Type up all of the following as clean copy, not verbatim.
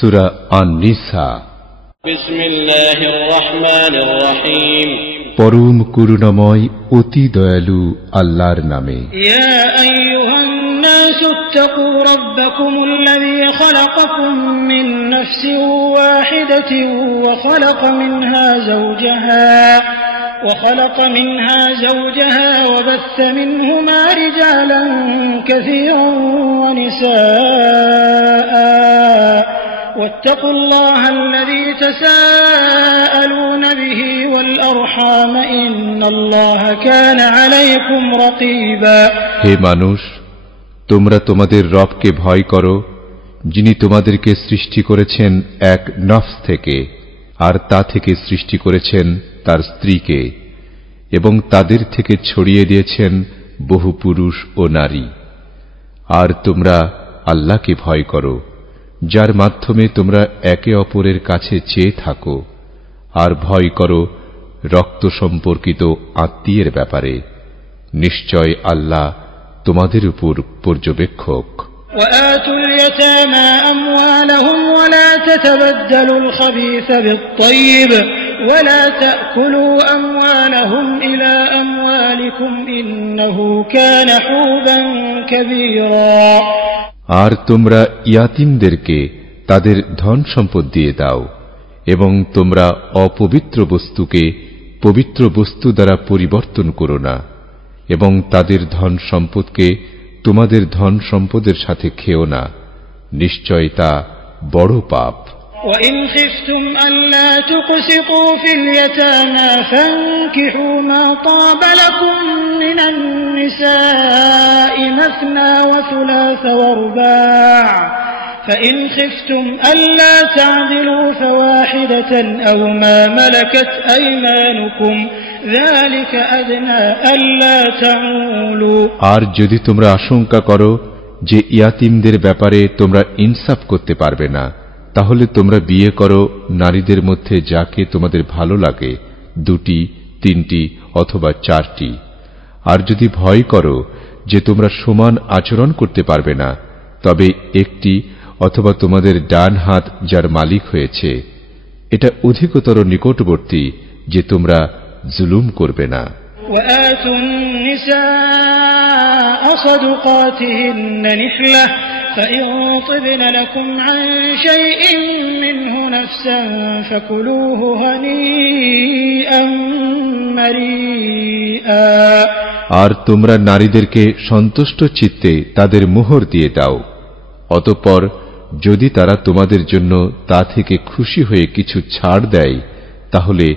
সূরা আন-নিসা। বিসমিল্লাহির রহমানির রহিম। পরম করুণাময় অতি দয়ালু আল্লাহর নামে। ইয়া আইয়ুহান নাস ইত্তাকু রাব্বাকুমুল্লাযী খালাকাকুম মিন নাফসিন ওয়াহিদাতিন ওয়া খালাকা মিনহা যাওজাহা ওয়া বাসসা মিনহুমা রিজালান কাসীরান ওয়া নিসাআ واتقوا الله الذي تساءلون به والأرحام إن الله كان عليكم رقيبا। হে মানুষ, তোমরা তোমাদের রবকে ভয় করো, যিনি তোমাদেরকে সৃষ্টি করেছেন এক নফস থেকে, আর তা থেকে সৃষ্টি করেছেন তার স্ত্রীকে, এবং তাদের থেকে ছড়িয়ে দিয়েছেন বহু পুরুষ ও নারী। আর তোমরা আল্লাহকে ভয় করো, যার মাধ্যমে তোমরা একে অপরের কাছে চেয়ে থাকো, আর ভয় করো রক্ত সম্পর্কিত আত্মীয়ের ব্যাপারে। নিশ্চয় আল্লাহ তোমাদের উপর পর্যবেক্ষক। وآتوا اليتامى أموالهم ولا تتبدلوا الخبيث بالطيب ولا تأكلوا أموالهم إلى أموالكم إنه كان حوبا كبيرا। আর তোমরা ইয়াতীমদেরকে তাদের ধন সম্পদ দিয়ে দাও, এবং তোমরা অপবিত্র বস্তুকে পবিত্র বস্তু দ্বারা পরিবর্তন করো না, এবং তাদের ধন সম্পদকে তোমাদের ধন সম্পদের সাথে খেও না। নিশ্চয় তা বড় পাপ। وَإِنْ خِفْتُمْ أَلَّا تُقْسِطُوا فِي الْيَتَامَى فَانكِحُوا مَا طَابَ لَكُم مِّنَ النِّسَاءِ مَثْنَىٰ وَثُلَاثَ وَرُبَاعَ فَإِنْ خِفْتُمْ أَلَّا تَعْدِلُوا فَوَاحِدَةً أَوْ مَا مَلَكَتْ أَيْمَانُكُمْ ذَلِكَ أَدْنَىٰ أَلَّا تَعُولُوا। আর যদি তোমরা আশঙ্কা করো যে ইয়াতীমদের ব্যাপারে তোমরা ইনসাফ করতে পারবে না, তাহলে তোমরা বিয়ে করো নারীদের মধ্যে যাকে তোমাদের ভালো লাগে, 2টি, 3টি অথবা 4টি। আর যদি ভয় করো যে তোমরা সমান আচরণ করতে পারবে না, তবে একটি অথবা তোমাদের ডান হাত যার মালিক হয়েছে, এটা অধিকতর নিকটবর্তী যে তোমরা জুলুম করবে না। وآتوا النساء صدقاتهن نحلة فإن طبن لكم عن شيء منه نفسا فكلوه هنيئا مريئا। আর তোমরা নারীদেরকে সন্তুষ্ট চিত্তে তাদের মোহর দিয়ে দাও, অতঃপর যদি তারা তোমাদের জন্য তা থেকে খুশি হয়ে কিছু ছাড় দেয়, তাহলে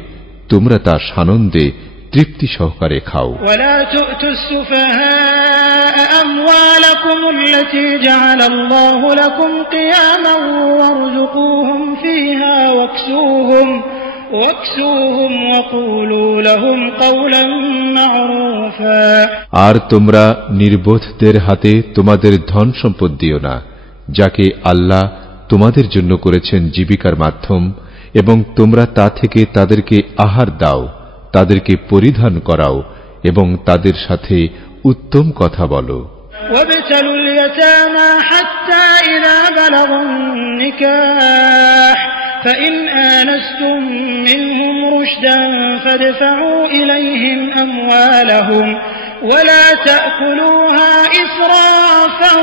তোমরা তা সানন্দে তৃপ্তি সহকারে খাও। ولا تؤتوا السفهاء أموالكم التي جعل الله لكم قياما وارزقوهم فيها واكسوهم وقولوا لهم قولا معروفا। আর তোমরা নির্বোধদের হাতে তোমাদের ধন সম্পদ দিও না, যাকে আল্লাহ তোমাদের জন্য করেছেন জীবিকার মাধ্যম, এবং তোমরা তা থেকে তাদেরকে আহার দাও, তাদেরকে পরিধান করাও, এবং তাদের সাথে উত্তম কথা বলো। وابتلوا اليتامى حتى إذا بلغوا النكاح فإن آنستم منهم رشدا فادفعوا إليهم أموالهم ولا تأكلوها إسرافا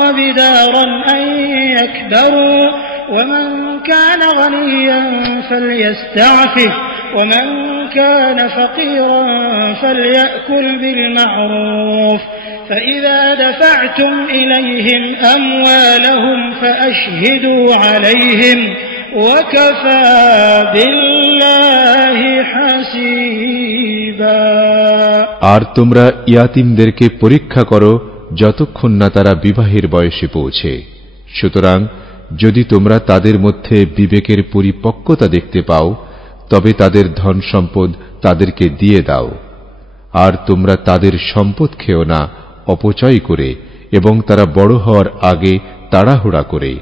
وبدارا أن يكبروا ومن كان غنيا فليستعفف ومن كان فقيرا فليأكل بالمعروف فإذا دفعتم إليهم أموالهم فأشهدوا عليهم وكفى بالله حسيبا। আর তোমরা ইয়াতীমদেরকে পরীক্ষা করো যতক্ষণ না তারা বিবাহের বয়সে পৌঁছে। সুতরাং যদি তোমরা তাদের মধ্যে বিবেকের পরিপক্কতা দেখতে পাও, তবে তাদের ধন সম্পদ তাদেরকে দিয়ে দাও। আর তোমরা তাদের সম্পদ খেও না অপচয় করে, এবং তারা বড় হওয়ার আগে তাড়াহুড়া করে।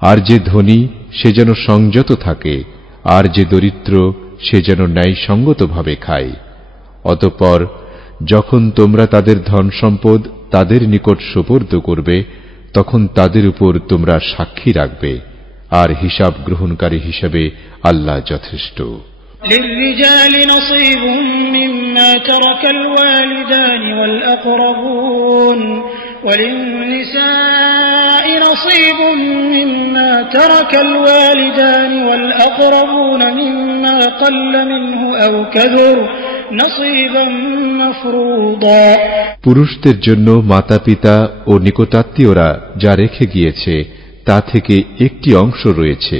আর যে ধনী সে যেন সংযত থাকে, আর যে দরিদ্র সে যেন ন্যায়সঙ্গতভাবে খায়। অতঃপর যখন তোমরা তাদের ধন সম্পদ তাদের নিকট সুপর্দ করবে, তখন তাদের উপর তোমরা সাক্ষী রাখবে, আর হিসাব গ্রহণকারী হিসেবে আল্লাহ যথেষ্ট। للرجال نصيب مما ترك الوالدان والأقربون وللنساء نصيب مما ترك الوالدان والأقربون مما قل منه أو كثر نصيبا مفروضا। পুরুষদের জন্য মাতা পিতা ও নিকটাত্মীয়রা যা রেখে গিয়েছে তা থেকে একটি অংশ রয়েছে,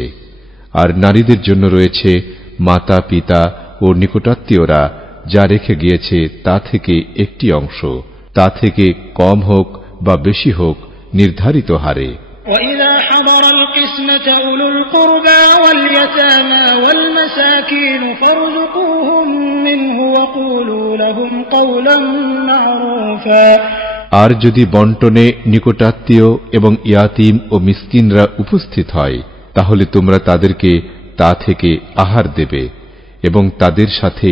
আর নারীদের জন্য রয়েছে মাতা পিতা ও নিকটাত্মীয়রা যা রেখে গিয়েছে তা থেকে একটি অংশ, তা থেকে কম হোক বা বেশি হোক নির্ধারিত হারে। وإذا حضر القسمة أولو القربى واليتامى والمساكين فارزقوهم منه وقولوا لهم قولا معروفا। আর যদি বন্টনে নিকটাত্মীয় এবং ইয়াতিম ও মিসকিনরা উপস্থিত হয়, তাহলে তোমরা তাদেরকে তা থেকে আহার দেবে এবং তাদের সাথে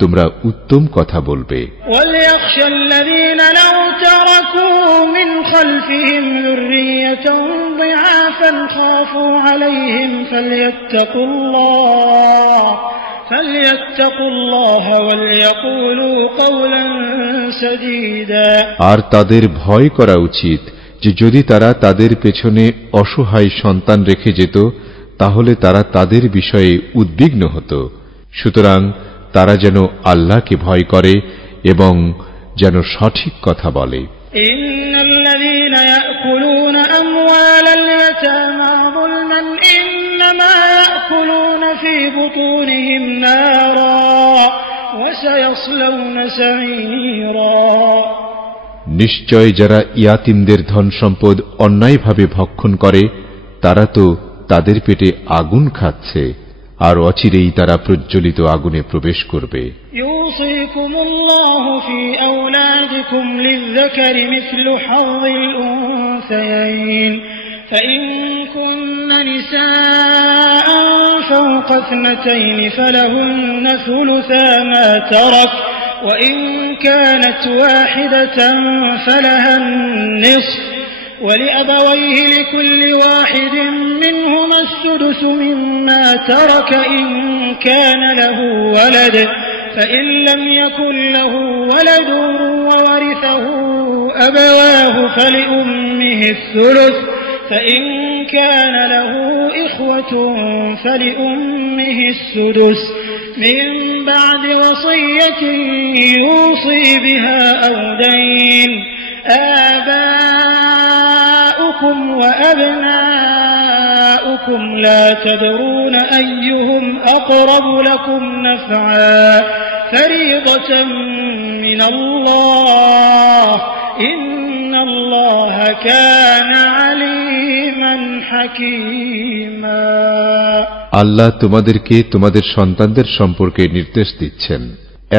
তোমরা উত্তম কথা বলবে। وَلْيَخْشَ الَّذِينَ لَوْ تَرَكُوا مِنْ خَلْفِهِمْ ذُرِّيَّةً ضِعَافًا خَافُوا عَلَيْهِمْ فَلْيَتَّقُوا اللَّهَ وَلْيَقُولُوا قَوْلًا سَدِيدًا। আর তাদের ভয় করা উচিত যে যদি তারা তাদের পেছনে অসহায় সন্তান রেখে যেত তাহলে তারা তাদের বিষয়ে উদ্বিগ্ন হতো। সুতরাং তারা যেন আল্লাহকে ভয় করে এবং যেন সঠিক কথা বলে। ইন্নাল্লাযীনা ইয়াকুলুনা আমওয়ালাল ইয়াতামা যুলমান ইন্নামা ইয়াকুলুনা ফী বুতুনিহিম নারা ওয়া সায়াসলাউনা সাঈরা। নিশ্চয় যারা ইয়াতিমদের ধন সম্পদ অন্যায়ভাবে ভক্ষণ করে তারা তো তাদের পেটে আগুন খাচ্ছে, আর অচিরেই তারা প্রজ্বলিত আগুনে প্রবেশ করবে। ইউসিকুমুল্লাহু ফি আওলাদিকুম লিয-যাকারি মিসলু হাযিল উনসায়াইন ফাইন কুননা নিসাআন ফাওকা ইথনাতাইন ফালাহুন্না সুলুসা মা তারাক ওয়া ইন কানাত ওয়াহিদাতান ফালাহা আন-নিসফ ولأبويه لكل واحد منهما السدس مما ترك إن كان له ولد فإن لم يكن له ولد وورثه أبواه فلأمه الثلث فإن كان له إخوة فلأمه السدس من بعد وصية يوصي بها أو دين آباؤكم وأبناؤكم لا تدرون أيهم أقرب لكم نفعا فريضة من الله إن الله كان عليما حكيما। আল্লাহ তোমাদেরকে তোমাদের সন্তানদের সম্পর্কে নির্দেশ দিচ্ছেন,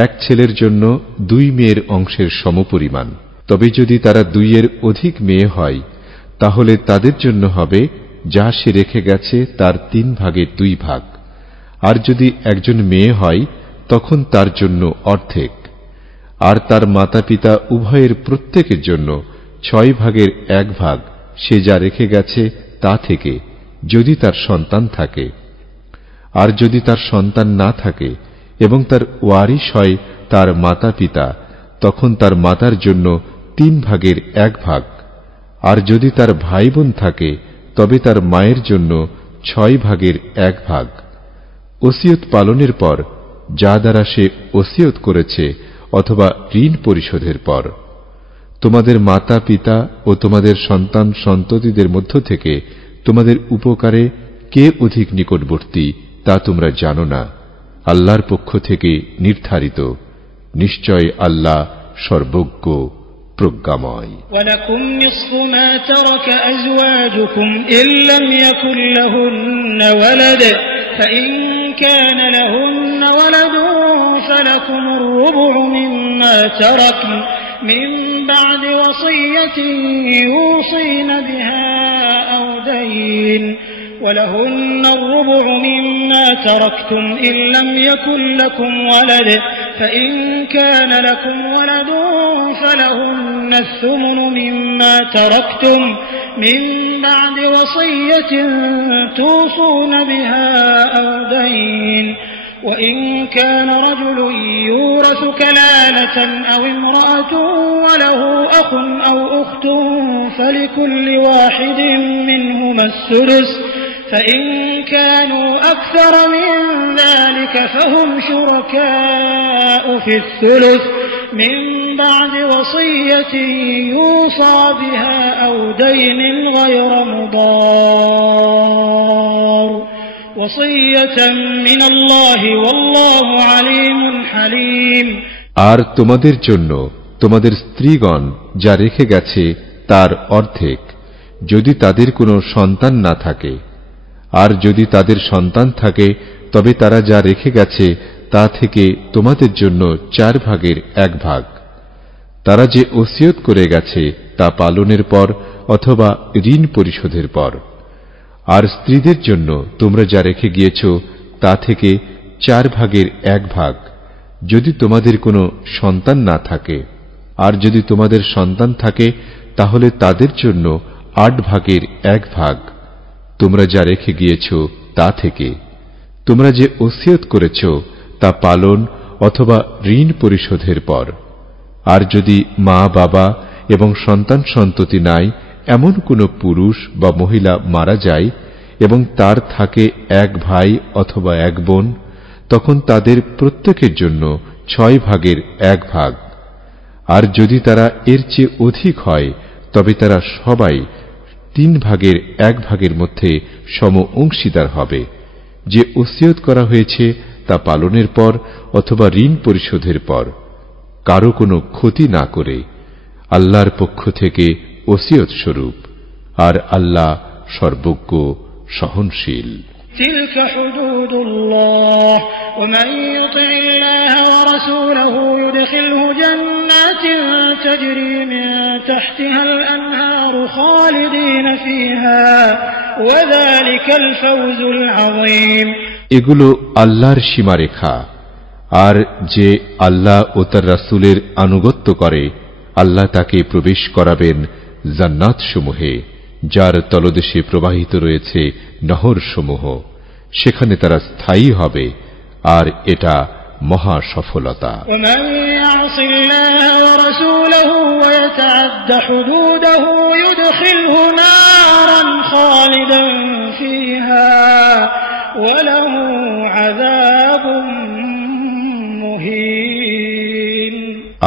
এক ছেলের জন্য 2 মেয়ের অংশের সমপরিমাণ। তবে যদি তারা 2-এর অধিক মেয়ে হয় তাহলে তাদের জন্য হবে যা সে রেখে গেছে তার 3 ভাগের 2 ভাগ, আর যদি একজন মেয়ে হয় তখন তার জন্য অর্ধেক, আর তার মাতা পিতা উভয়ের প্রত্যেকের জন্য 6 ভাগের 1 ভাগ সে যা রেখে গেছে তা থেকে, যদি তার সন্তান থাকে। আর যদি তার সন্তান না থাকে এবং তার ওয়ারিশ হয় তার মাতা পিতা, তখন তার মাতার জন্য 3 ভাগের 1 ভাগ, আর যদি তার ভাই বোন থাকে তবে তার মায়ের জন্য 6 ভাগের 1 ভাগ। ওসিয়ত পালনের পর, যা দ্বারা সে ওসিয়ত করেছে, অথবা ঋণ পরিশোধের পর। তোমাদের মাতা পিতা ও তোমাদের সন্তান সন্ততিদের মধ্য থেকে তোমাদের উপকারে কে অধিক নিকটবর্তী তা তোমরা জানো না, আল্লাহর পক্ষ থেকে নির্ধারিত। নিশ্চয় আল্লাহ সর্বজ্ঞ প্রজ্ঞাময়। ওয়ালাকুম নিসফু মা তারাকা আজওয়াজুকুম ইন লাম ইয়াকুন লাহুন্না ওয়ালাদ ফাইন কানা লাহুন্না ওয়ালাদুন ফালাকুম আর-রুবু মিম্মা তারাকন মিন বা'দি ওয়াসিয়াতিন ইউসিনা বিহা আও দাইন ولهن الربع مما تركتم إن لم يكن لكم ولد فإن كان لكم ولد فلهن الثمن مما تركتم من بعد وصية توصون بها أو دين وإن كان رجل يورث كلالة أو امرأة وله أخ أو أخت فلكل واحد منهما السدس فإن كانوا أكثر من ذلك فهم شركاء في الثلث من بعد وصية يوصى بها أو دين غير مضار وصية من الله والله عليم حليم। আর তোমাদের জন্য তোমাদের স্ত্রীগণ যা রেখে গেছে তার অর্ধেক, যদি তাদের কোনো সন্তান না থাকে। আর যদি তাদের সন্তান থাকে তবে তারা যা রেখে গেছে তা থেকে তোমাদের জন্য 4 ভাগের 1 ভাগ। তারা যে ওসিয়ত করে গেছে তা পালনের পর অথবা ঋণ পরিশোধের পর। আর স্ত্রীদের জন্য তোমরা যা রেখে গিয়েছ তা থেকে 4 ভাগের 1 ভাগ, যদি তোমাদের কোনো সন্তান না থাকে। আর যদি তোমাদের সন্তান থাকে তাহলে তাদের জন্য 8 ভাগের 1 ভাগ তোমরা যা রেখে গিয়েছ তা থেকে। তোমরা যে ওসিয়ত করেছ তা পালন অথবা ঋণ পরিশোধের পর। আর যদি মা বাবা এবং সন্তান সন্ততি নাই এমন কোনো পুরুষ বা মহিলা মারা যায় এবং তার থাকে 1 ভাই অথবা 1 বোন, তখন তাদের প্রত্যেকের জন্য 6 ভাগের 1 ভাগ। আর যদি তারা এর চেয়ে অধিক হয় তবে তারা সবাই 3 ভাগের 1 ভাগের মধ্যে সম অংশীদার হবে, যে ওসিয়ত করা হয়েছে তা পালনের পর অথবা ঋণ পরিশোধের পর, কারো কোনো ক্ষতি না করে, আল্লাহর পক্ষ থেকে ওসিয়ত স্বরূপ। আর আল্লাহ সর্বজ্ঞ সহনশীল। تلك حدود الله ومن يطع الله ورسوله يدخله جنات تجري من تحتها الأنهار خالدين فيها وذلك الفوز العظيم। এগুলো আল্লাহর সীমারেখা। আর যে আল্লাহ ও তার রাসূলের আনুগত্য করে আল্লাহ তাকে প্রবেশ করাবেন জান্নাত সমূহে, যার তলদেশে প্রবাহিত রয়েছে নহর সমূহ। সেখানে তারা স্থায়ী হবে, আর এটা মহা সফলতা। ومن يعص الله ورسوله ويتعد حدوده يدخله نارا خالدا فيها وله عذاب مهين।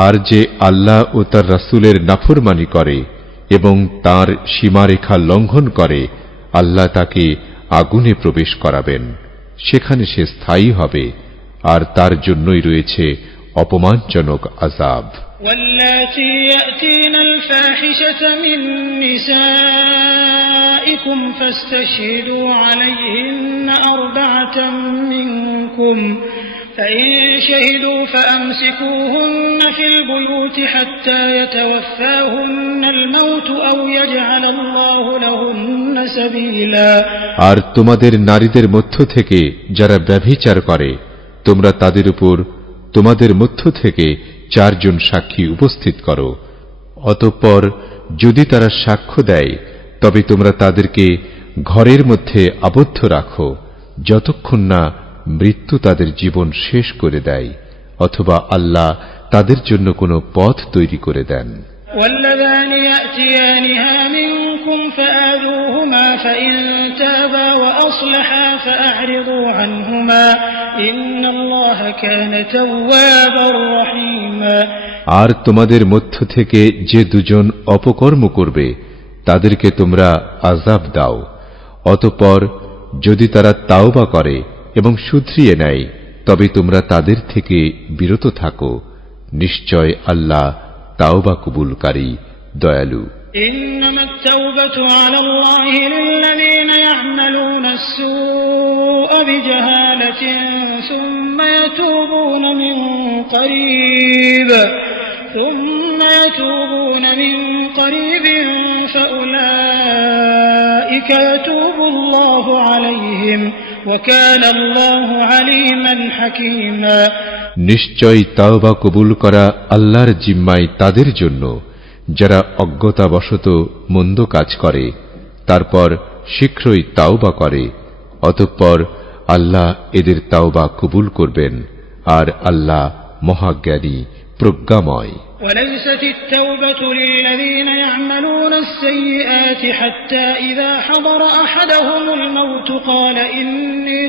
আর যে আল্লাহ ও তার রাসূলের নাফরমানি করে এবং তার সীমারেখা লঙ্ঘন করে আল্লাহ তাকে আগুনে প্রবেশ করাবেন, সেখানে সে স্থায়ী হবে, আর তার জন্যই রয়েছে অপমানজনক আযাব। واللاتي يأتين الفاحشة من نسائكم فاستشهدوا عليهن 4 منكم فإن شهدوا فأمسكوهن في البيوت حتى يتوفاهن الموت أو يجعل الله لهن سبيلا। আর তোমাদের নারীদের মধ্য থেকে যারা ব্যভিচার করে তোমরা তাদের উপর তোমাদের মধ্য থেকে 4 জন সাক্ষী উপস্থিত করো। অতঃপর যদি তারা সাক্ষ্য দেয় তবে তোমরা তাদেরকে ঘরের মধ্যে আবদ্ধ রাখো যতক্ষণ না মৃত্যু তাদের জীবন শেষ করে দেয় অথবা আল্লাহ তাদের জন্য কোনো পথ তৈরি করে দেন। واللذان يأتيانها منكم فآذوهما فإن تابا وأصلحا فأعرضوا عنهما إن الله كان توابا رحيما। আর তোমাদের মধ্য থেকে যে 2 জন অপকর্ম করবে তাদেরকে তোমরা আযাব দাও। অতঃপর যদি তারা তাওবা করে এবং শুধরিয়ে নেয় তবে তোমরা তাদের থেকে বিরত থাকো। নিশ্চয় আল্লাহ তাওবা কবুলকারী দয়ালু। إنما التوبة على الله للذين يعملون السوء بجهالة ثم يتوبون من قريب فأولئك يتوب الله عليهم وكان الله عليما حكيما। নিশ্চয় তাওবা কবুল করা আল্লাহর জিম্মায় তাদের জন্য যারা অজ্ঞতাবশত মন্দ কাজ করে, তারপর শীঘ্রই তাওবা করে, অতঃপর আল্লাহ এদের তাওবা কবুল করবেন, আর আল্লাহ মহাজ্ঞানী প্রজ্ঞাময়। وليست التوبة للذين يعملون السيئات حتى إذا حضر أحدهم الموت قال إني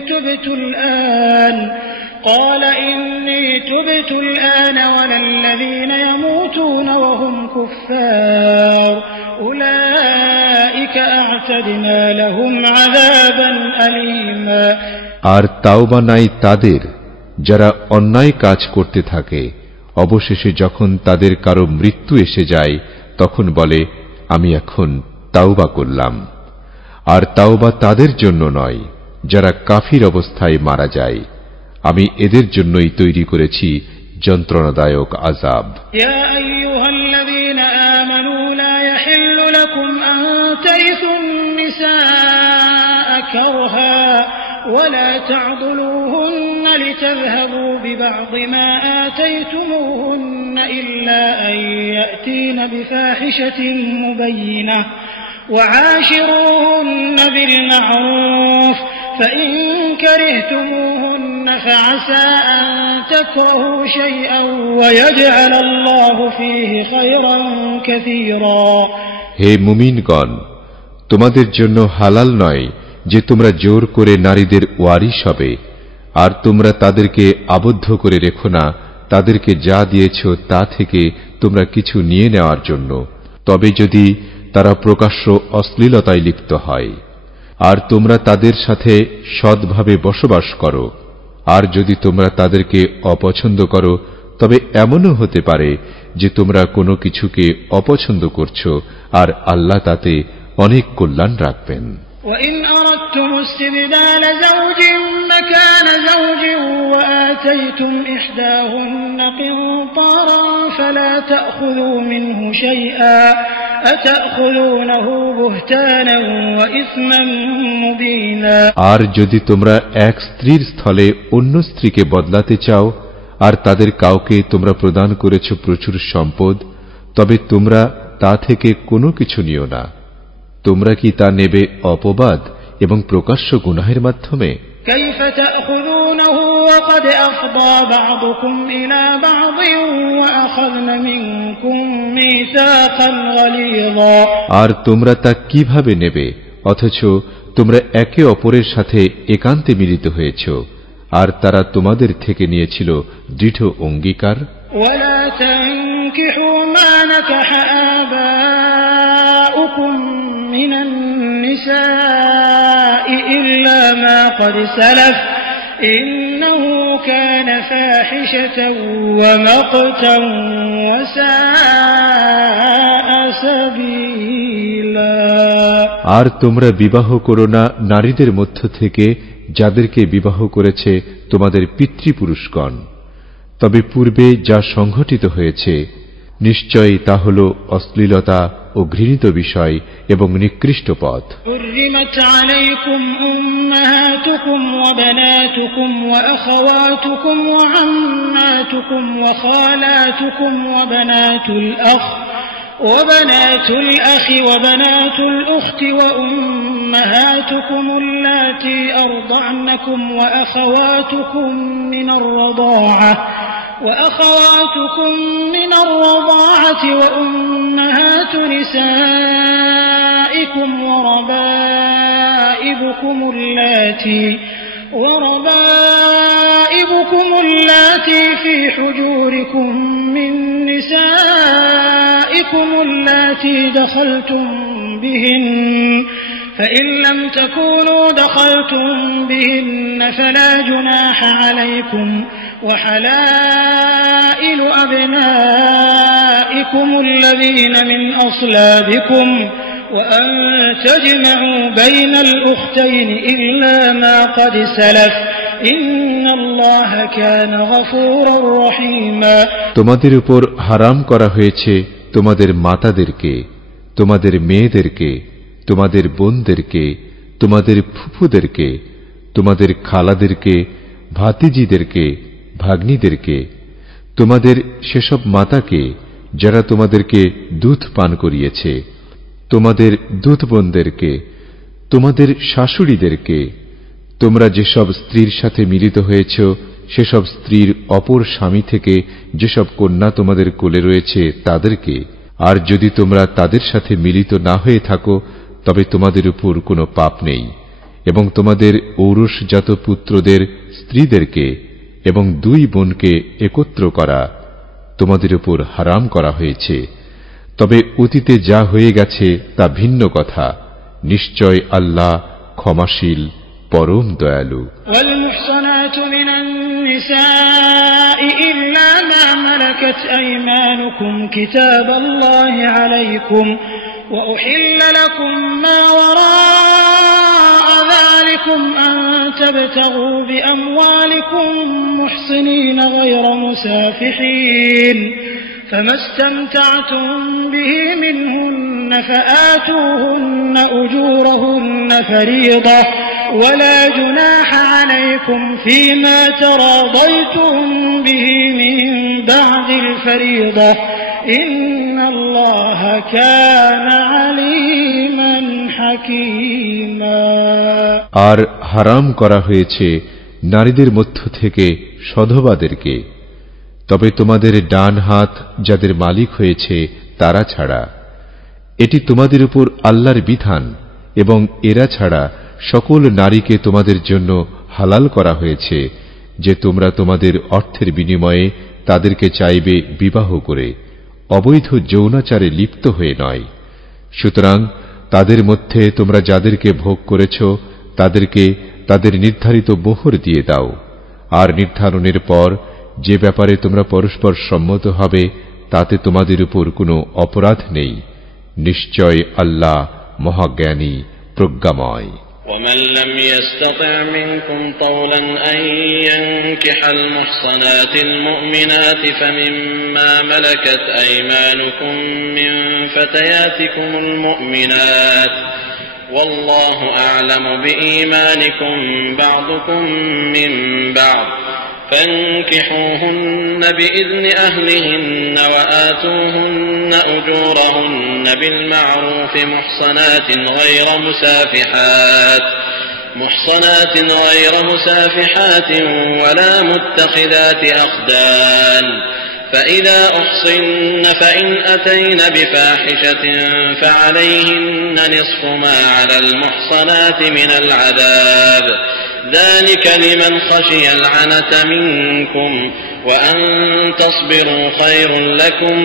تبت الآن ولا الذين يموتون وهم كفار أولئك أعتدنا لهم عذابا أليما। আর তাওবা নাই তাদের যারা অন্যায় কাজ করতে থাকে, অবশেষে যখন তাদের কারো মৃত্যু এসে যায় তখন বলে, আমি এখন তাওবা করলাম। আর তাওবা তাদের জন্য নয় যারা কাফির অবস্থায় মারা যায়, আমি এদের জন্যই তৈরি করেছি যন্ত্রণাদায়ক আযাব। ইয়া আইয়ুহাল্লাযীনা আমানু লা ইয়াহিল্লু লাকুম আন তারিসুন নিসাআ কারহা ওয়া লা তা'দুলুহুন্না লিতাযহাবু বিবা'দি মা আতাইতুমুহুন্না ইল্লা আন ইয়া'তিনা বিফাহিশাতিন মুবাyyিনাহ وعاشروهن بالمعروف فإن كرهتموهن فعسى أن تكرهوا شيئا ويجعل الله فيه خيرا كثيرا। হে মুমিনগণ, তোমাদের জন্য হালাল নয় যে তোমরা জোর করে নারীদের ওয়ারিশ হবে, আর তোমরা তাদেরকে আবদ্ধ করে রেখো না তাদেরকে যা দিয়েছ তা থেকে তোমরা কিছু নিয়ে নেওয়ার জন্য, তবে যদি তারা প্রকাশ্য অশ্লীলতায় লিপ্ত হয়। আর তোমরা তাদের সাথে সৎভাবে বসবাস করো। আর যদি তোমরা তাদেরকে অপছন্দ করো তবে এমনও হতে পারে যে তোমরা কোনো কিছুকে অপছন্দ করছো, আর আল্লাহ তাতে অনেক কল্যাণ রাখবেন। وَإِنْ أَرَدْتُمُ اسْتِبْدَالَ زَوْجٍ مَّكَانَ زَوْجٍ وَآتَيْتُمْ إِحْدَاهُنَّ قِنطَارًا فَلَا تَأْخُذُوا مِنْهُ شَيْئًا أَتَأْخُذُونَهُ بُهْتَانًا وَإِثْمًا مُّبِينًا। আর যদি তোমরা এক স্ত্রীর স্থলে অন্য স্ত্রীকে বদলাতে চাও, আর তাদের কাউকে তোমরা প্রদান করেছ প্রচুর সম্পদ, তবে তোমরা তা থেকে কোনো কিছু নিও না। তোমরা কি তা নেবে অপবাদ এবং প্রকাশ্য গুনাহের মাধ্যমে? كيف تأخذونه وقد أفضى بعضكم إلى بعض وأخذن منكم ميثاقا غليظا। আর তোমরা তা কিভাবে নেবে অথচ তোমরা একে অপরের সাথে একান্তে মিলিত হয়েছ, আর তারা তোমাদের থেকে নিয়েছিল দৃঢ় অঙ্গীকার। ولا تنكحوا ما نكح آباؤكم من النساء إلا ما قد سلف إنه كان فاحشة ومقتا وساء سبيلا। আর তোমরা বিবাহ করো না নারীদের মধ্য থেকে যাদেরকে বিবাহ করেছে তোমাদের পিতৃপুরুষগণ, তবে পূর্বে যা সংঘটিত হয়েছে নিশ্চয়ই তা হল অশ্লীলতা ও ঘৃণিত বিষয় এবং নিকৃষ্ট পথ। حرمت عليكم أمهاتكم وبناتكم وأخواتكم وعماتكم وخالاتكم وبنات الأخ وبنات الأخت وأمهاتكم اللاتي أرضعنكم وأخواتكم من الرضاعة وأمهات نسائكم وربائبكم اللاتي في حجوركم من نسائكم اللاتي دخلتم بهن فإن لم تكونوا دخلتم بهن فلا جناح عليكم وحلائل أبنائكم الذين من أصلابكم وأن تجمعوا بين الأختين إلا ما قد سلف إن الله كان غفورا رحيما। তোমাদের উপর হারাম করা হয়েছে তোমাদের মাতাদেরকে, তোমাদের মেয়েদেরকে, তোমাদের বোনদেরকে, তোমাদের ফুফুদেরকে, তোমাদের খালাদেরকে, ভাতিজিদেরকে, ভাগ্নীদেরকে, তোমাদের সেসব মাতাকে যারা তোমাদেরকে দুধ পান করিয়েছে, তোমাদের দুধবোনদেরকে, তোমাদের শাশুড়িদেরকে, তোমরা যেসব স্ত্রীর সাথে মিলিত হয়েছ সেসব স্ত্রীর অপর স্বামী থেকে যেসব কন্যা তোমাদের কোলে রয়েছে তাদেরকে। আর যদি তোমরা তাদের সাথে মিলিত না হয়ে থাকো তবে তোমাদের উপর কোনো পাপ নেই। এবং তোমাদের ঔরসজাত পুত্রদের স্ত্রীদেরকে এবং দুই বোনকে একত্র করা তোমাদের উপর হারাম করা হয়েছে। তবে অতীতে যা হয়ে গেছে তা ভিন্ন কথা। নিশ্চয় আল্লাহ ক্ষমাশীল, পরম দয়ালু। والمحصنات من النساء إلا ما ملكت أيمانكم كتاب الله عليكم وأحل لكم ما وراء ذلكم أن تبتغوا بأموالكم محصنين غير مسافحين فما استمتعتم به منهن فآتوهن أجورهن فريضة ولا جناح عليكم فيما تراضيتم به من بعد الفريضة إن الله كان عليما حكيما। আর হারাম করা হয়েছে নারীদের মধ্য থেকে সধবাদেরকে, তবে তোমাদের ডান হাত যাদের মালিক হয়েছে তারা ছাড়া। এটি তোমাদের উপর আল্লাহর বিধান এবং এরা ছাড়া সকল নারীকে তোমাদের জন্য হালাল করা হয়েছে যে তোমরা তোমাদের অর্থের বিনিময়ে তাদেরকে চাইবে বিবাহ করে, অবৈধ যৌনাচারে লিপ্ত হয়ে নয়। সুতরাং তাদের মধ্যে তোমরা যাদেরকে ভোগ করেছ তাদেরকে তাদের নির্ধারিত মোহর দিয়ে দাও। আর নির্ধারণের পর যে ব্যাপারে তোমরা পরস্পর সম্মত হবে তাতে তোমাদের উপর কোনো অপরাধ নেই। নিশ্চয় আল্লাহ মহাজ্ঞানী, প্রজ্ঞাময়। ومن لم يستطع منكم طولا أن ينكح المحصنات المؤمنات فمما ملكت أيمانكم من فتياتكم المؤمنات والله أعلم بإيمانكم بعضكم من بعض فانكحوهن بإذن أهلهن وآتوهن أجورهن بالمعروف محصنات غير مسافحات ولا متخذات أخدان فإذا أحصن فإن أتين بفاحشة فعليهن نصف ما على المحصنات من العذاب ذلك لمن خشي العنة منكم وأن تصبروا خير لكم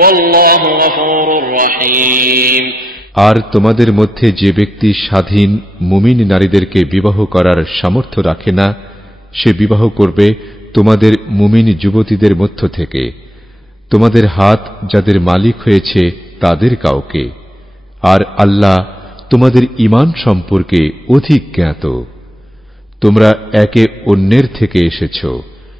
والله غفور رحيم। আর তোমাদের মধ্যে যে ব্যক্তি স্বাধীন মুমিন নারীদেরকে বিবাহ করার সামর্থ্য রাখে না সে বিবাহ করবে তোমাদের মুমিন যুবতীদের মধ্য থেকে, তোমাদের হাত যাদের মালিক হয়েছে তাদের কাউকে। আর আল্লাহ তোমাদের ঈমান সম্পর্কে অধিক জ্ঞাত। তোমরা একে অন্যের থেকে এসেছ,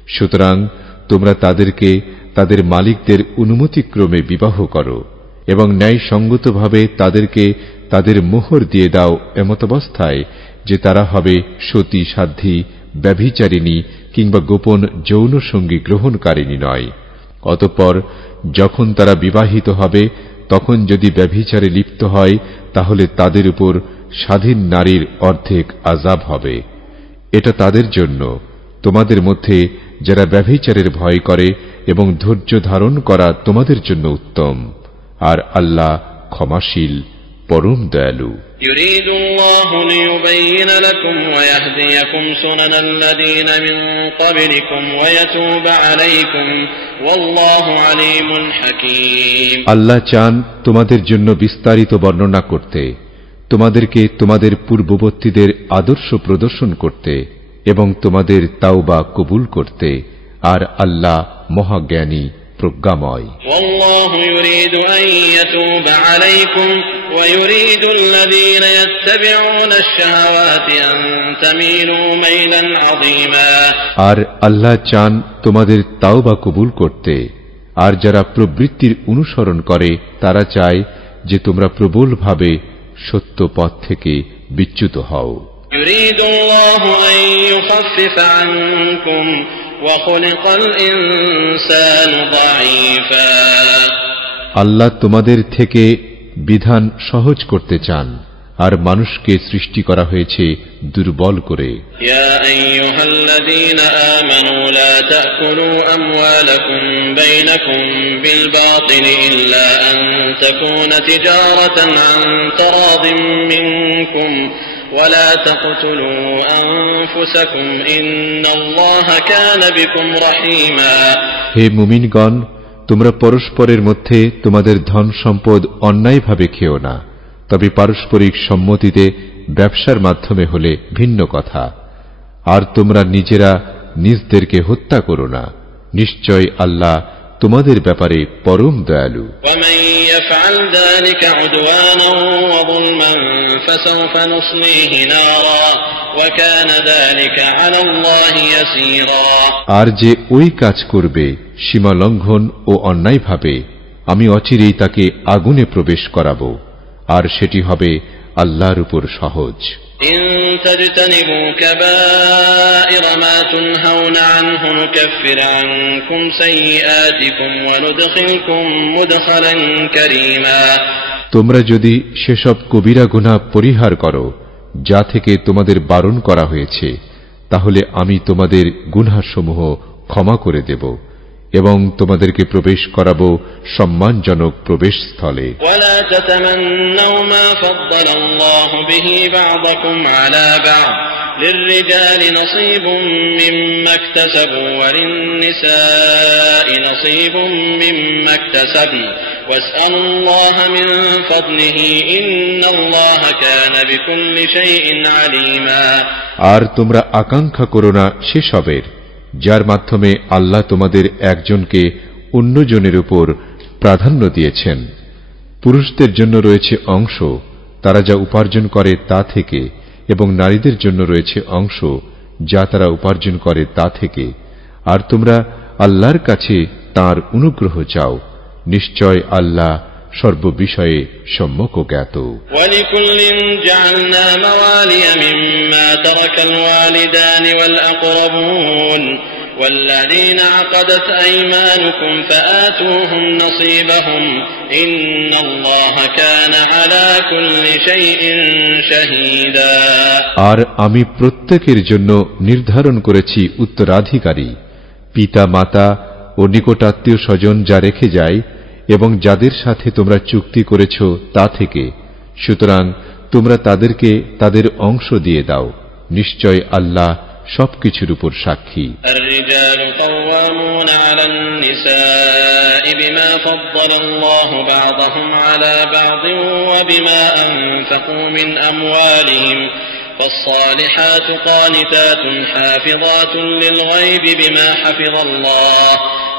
সুতরাং তোমরা তাদেরকে তাদের মালিকদের অনুমতিক্রমে বিবাহ করো এবং ন্যায়সঙ্গতভাবে তাদেরকে তাদের মোহর দিয়ে দাও এমতাবস্থায় যে তারা হবে সতী সাধ্বী, ব্যভিচারিণী কিংবা গোপন যৌন সঙ্গী গ্রহণকারিণী নয়। অতঃপর যখন তারা বিবাহিত হবে তখন যদি ব্যভিচারে লিপ্ত হয় তাহলে তাদের উপর স্বাধীন নারীর অর্ধেক আযাব হবে। এটা তাদের জন্য, তোমাদের মধ্যে যারা ব্যভিচারের ভয় করে এবং ধৈর্য ধারণ করা তোমাদের জন্য উত্তম। আর আল্লাহ ক্ষমাশীল, পরম দয়ালু। يريد الله ليبين لكم ويهديكم سنن الذين من قبلكم ويتوب عليكم والله عليم حكيم। আল্লাহ চান তোমাদের জন্য বিস্তারিত বর্ণনা করতে, তোমাদেরকে তোমাদের পূর্ববর্তীদের আদর্শ প্রদর্শন করতে এবং তোমাদের তাওবা কবুল করতে। আর আল্লাহ মহাজ্ঞানী, প্রজ্ঞাময়। والله يريد أن يتوب عليكم ويريد الذين يتبعون الشهوات أن تميلوا ميلا عظيما। আর আল্লাহ চান তোমাদের তাওবা কবুল করতে, আর যারা প্রবৃত্তির অনুসরণ করে তারা চায় যে তোমরা প্রবলভাবে সত্য পথ থেকে বিচ্যুত হও। يريد الله أن يخفف عنكم وخلق الإنسان ضعيفا আল্লাহ তোমাদের থেকে বিধান সহজ করতে চান আর মানুষকে সৃষ্টি করা হয়েছে দুর্বল করে। يا أيها الذين آمنوا لا تأكلوا أموالكم بينكم بالباطل إلا أن تكون تجارة عن تراض منكم ولا تقتلوا أنفسكم إن الله كان بكم رحيما হে মুমিনগণ, তোমরা পরস্পরের মধ্যে তোমাদের ধন সম্পদ অন্যায়ভাবে খেও না, তবে পারস্পরিক সম্মতিতে ব্যবসার মাধ্যমে হলে ভিন্ন কথা। আর তোমরা নিজেরা নিজদেরকে হত্যা করো না, নিশ্চয় আল্লাহ তোমাদের ব্যাপারে পরম দয়ালু। ومن يفعل ذلك عدوانا وظلما فسوف نصليه نارا وكان ذلك على الله يسيرا আর যে ওই কাজ করবে সীমা লঙ্ঘন ও অন্যায়ভাবে, আমি অচিরেই তাকে আগুনে প্রবেশ করাবো, আর সেটি হবে আল্লাহর উপর সহজ। إن تجتنبوا كبائر ما تنهون عنه نكفر عنكم سيئاتكم وندخلكم مدخلا كريما তোমরা যদি সেসব কবিরা গুনাহ পরিহার করো যা থেকে তোমাদের বারণ করা হয়েছে, তাহলে আমি তোমাদের গুনাহসমূহ ক্ষমা করে দেব এবং তোমাদেরকে প্রবেশ করাবো সম্মানজনক প্রবেশস্থলে। ولا تتمنوا ما فضل الله به بعضكم على بعض للرجال نصيب مما اكتسبوا وللنساء نصيب مما اكتسبن واسألوا الله من فضله إن الله كان بكل شيء عليما আর তোমরা আকাঙ্ক্ষা করো না সেসবের যার মাধ্যমে আল্লাহ তোমাদের একজনকে অন্যজনের উপর প্রাধান্য দিয়েছেন। পুরুষদের জন্য রয়েছে অংশ তারা যা উপার্জন করে তা থেকে, এবং নারীদের জন্য রয়েছে অংশ যা তারা উপার্জন করে তা থেকে। আর তোমরা আল্লাহর কাছে তাঁর অনুগ্রহ চাও, নিশ্চয় আল্লাহ সর্ববিষয়ে সম্যক জ্ঞাত। ولكل جعلنا موالي مما ترك الوالدان والأقربون والذين عقدت أيمانكم فآتوهم نصيبهم إن الله كان على كل شيء شهيدا আর আমি প্রত্যেকের জন্য নির্ধারণ করেছি উত্তরাধিকারী, পিতা মাতা ও নিকটাত্মীয় স্বজন যা রেখে যায় এবং যাদের সাথে তোমরা চুক্তি করেছ তা থেকে, সুতরাং তোমরা তাদেরকে তাদের অংশ দিয়ে দাও, নিশ্চয় আল্লাহ সবকিছুর উপর সাক্ষী। الرجال قوامون على النساء بما فضل الله بعضهم على بعض وبما أنفقوا من أموالهم فالصالحات قانتات حافظات للغيب بما حفظ الله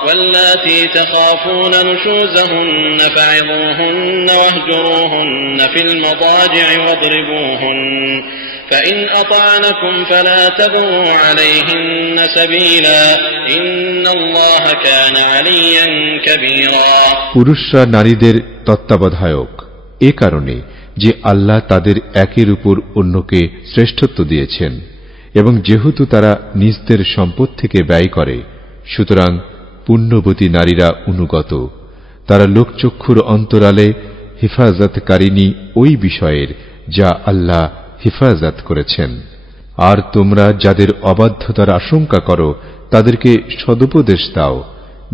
واللاتي تخافون نشوزهن فعظوهن واهجروهن في المضاجع واضربوهن فإن أطعنكم فلا تبغوا عليهن سبيلا إن الله كان عليا كبيرا পুরুষরা নারীদের তত্ত্বাবধায়ক এ কারণে যে আল্লাহ তাদের একের উপর অন্যকে শ্রেষ্ঠত্ব দিয়েছেন, এবং যেহেতু তারা নিজদের সম্পদ থেকে ব্যয় করে, সুতরাং পুণ্যবতী নারীরা অনুগত, তারা লোকচক্ষুর অন্তরালে হেফাজতকারিনী ওই বিষয়ের যা আল্লাহ হেফাজত করেছেন। আর তোমরা যাদের অবাধ্যতার আশঙ্কা করো তাদেরকে সদুপদেশ দাও,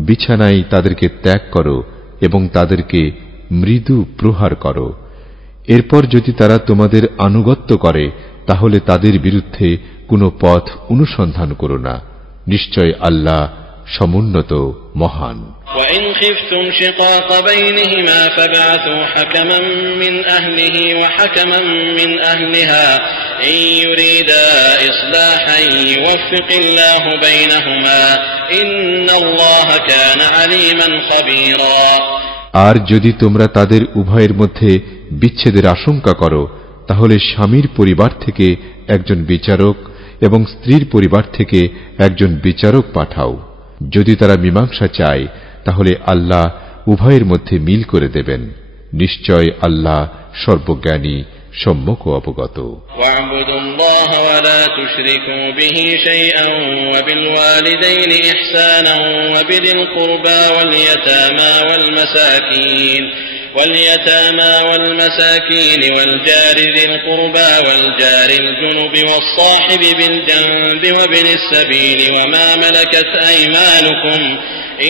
বিছানায় তাদেরকে ত্যাগ করো এবং তাদেরকে মৃদু প্রহার করো। এরপর যদি তারা তোমাদের আনুগত্য করে তাহলে তাদের বিরুদ্ধে কোনো পথ অনুসন্ধান করো না, নিশ্চয় আল্লাহ সমুন্নত মহান। وإن خفتم شقاق بينهما فابعثوا حكما من أهله وحكما من أهلها إن يريدا إصلاحا يوفق الله بينهما إن الله كان عليما خبيرا আর যদি তোমরা তাদের উভয়ের মধ্যে বিচ্ছেদের আশঙ্কা করো তাহলে স্বামীর পরিবার থেকে একজন বিচারক এবং স্ত্রীর পরিবার থেকে একজন বিচারক পাঠাও। যদি তারা মীমাংসা চায় তাহলে আল্লাহ উভয়ের মধ্যে মিল করে দেবেন, নিশ্চয় আল্লাহ সর্বজ্ঞানী সম্যক অবগত। واعبدوا الله ولا تشركوا به شيئا وبالوالدين إحسانا وبذي القربى واليتامى والمساكين والجار ذي القربى والجار الجنب والصاحب بالجنب وابن السبيل وما ملكت أيمانكم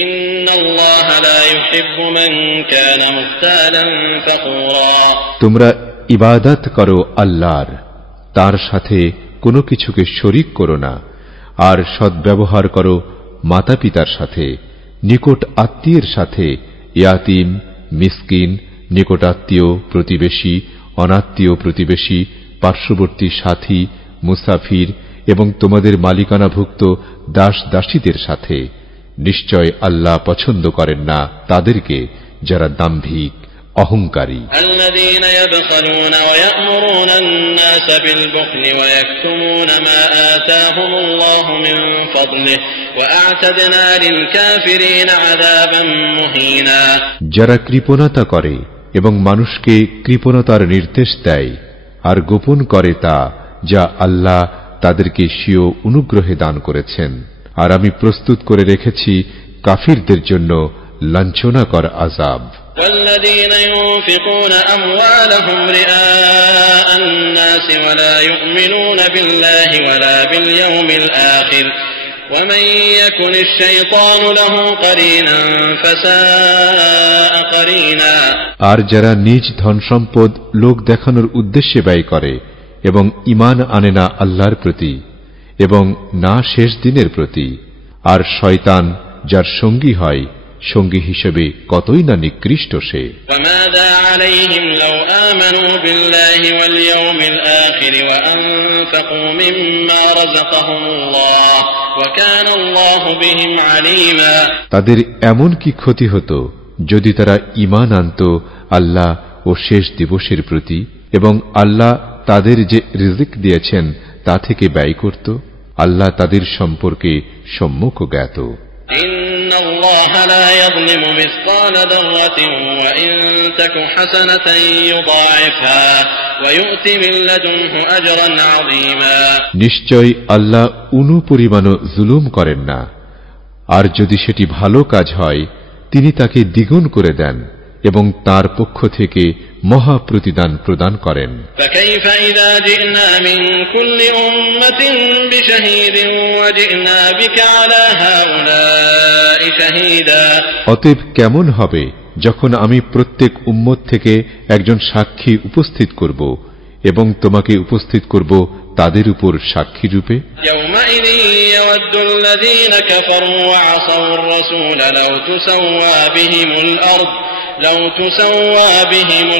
إن الله لا يحب من كان مختالا فخورا। তোমরা ইবাদত করো আল্লাহর, তার সাথে কোনো কিছুকে শরীক করো না, আর সদ্ব্যবহার করো মাতা পিতার সাথে, নিকট আত্মীয়ের সাথে, ইয়াতিম, মিসকিন, নিকটাত্মীয়, প্রতিবেশী, অনাত্মীয় প্রতিবেশী, পার্শ্ববর্তী সাথী, মুসাফির এবং তোমাদের মালিকানাভুক্ত দাস দাসীদের সাথে। নিশ্চয় আল্লাহ পছন্দ করেন না তাদেরকে যারা দাম্ভিক, অহংকারী। الذين يبخلون ويأمرون الناس بالبخل ويكتمون ما آتاهم الله من فضله وأعتدنا للكافرين عذابا مهينا। যারা কৃপণতা করে এবং মানুষকে কৃপণতার নির্দেশ দেয় আর গোপন করে তা যা আল্লাহ তাদেরকে স্বীয় অনুগ্রহে দান করেছেন, আর আমি প্রস্তুত করে রেখেছি কাফিরদের জন্য লাঞ্ছনাকর আযাব। والذين ينفقون أموالهم رئاء الناس ولا يؤمنون بالله ولا باليوم الآخر ومن يكن الشيطان له قرينا فساء قرينا। আর যারা নিজ ধন সম্পদ লোক দেখানোর উদ্দেশ্যে ব্যয় করে এবং ঈমান আনে না আল্লাহর প্রতি এবং না শেষ দিনের প্রতি, আর শয়তান যার সঙ্গী হয়, সঙ্গী হিসেবে কতই না নিকৃষ্ট সে। فماذا عليهم لو آمنوا بالله واليوم الآخر وأنفقوا مما رزقهم الله وكان الله بهم عليما। তাদের এমন কি ক্ষতি হতো যদি তারা ঈমান আনত আল্লাহ ও শেষ দিবসের প্রতি এবং আল্লাহ তাদের যে রিজিক দিয়েছেন তা থেকে ব্যয় করত। আল্লাহ তাদের সম্পর্কে সম্যক জ্ঞাত। إن الله لا يظلم مثقال ذرة وإن تك حسنة يضاعفها ويؤتي من لدنه أجرا عظيما। নিশ্চয় আল্লাহ উনু পরিমাণও জুলুম করেন না, আর যদি সেটি ভালো কাজ হয় তিনি তাকে দ্বিগুণ করে দেন এবং তার পক্ষ থেকে মহা প্রতিদান প্রদান করেন। فكيف إذا جئنا من كل أمة بشهيد وجئنا بك على هؤلاء شهيدا। অতএব কেমন হবে যখন আমি প্রত্যেক উম্মত থেকে একজন সাক্ষী উপস্থিত করব এবং তোমাকে উপস্থিত করব তাদের উপর সাক্ষী রূপে। يومئذ يود الذين كفروا وعصوا الرسول لو تسوى بهم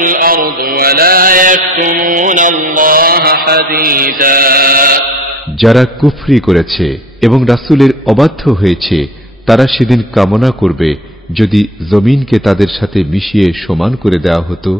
الأرض ولا يكتمون الله حديثا। যারা কুফরি করেছে এবং রাসূলের অবাধ্য হয়েছে তারা সেদিন কামনা করবে যদি জমিনকে তাদের সাথে মিশিয়ে সমান করে দেওয়া হতো,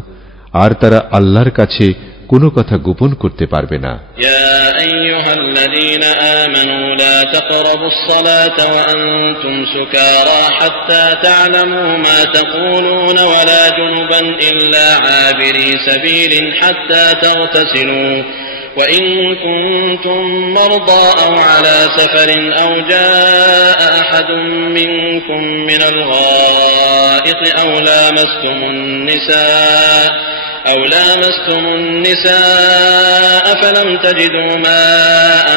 আর তারা আল্লাহর কাছে কোনো কথা গোপন করতে পারবে না। يا أيها الذين آمنوا لا تقربوا الصلاة وأنتم سكارى حتى تعلموا ما تقولون ولا جنبا إلا عابري سبيل حتى تغتسلوا وإن كنتم مرضى أو على سفر أو جاء أحد منكم من الغائط أو لامستم النساء فلم تجدوا ماء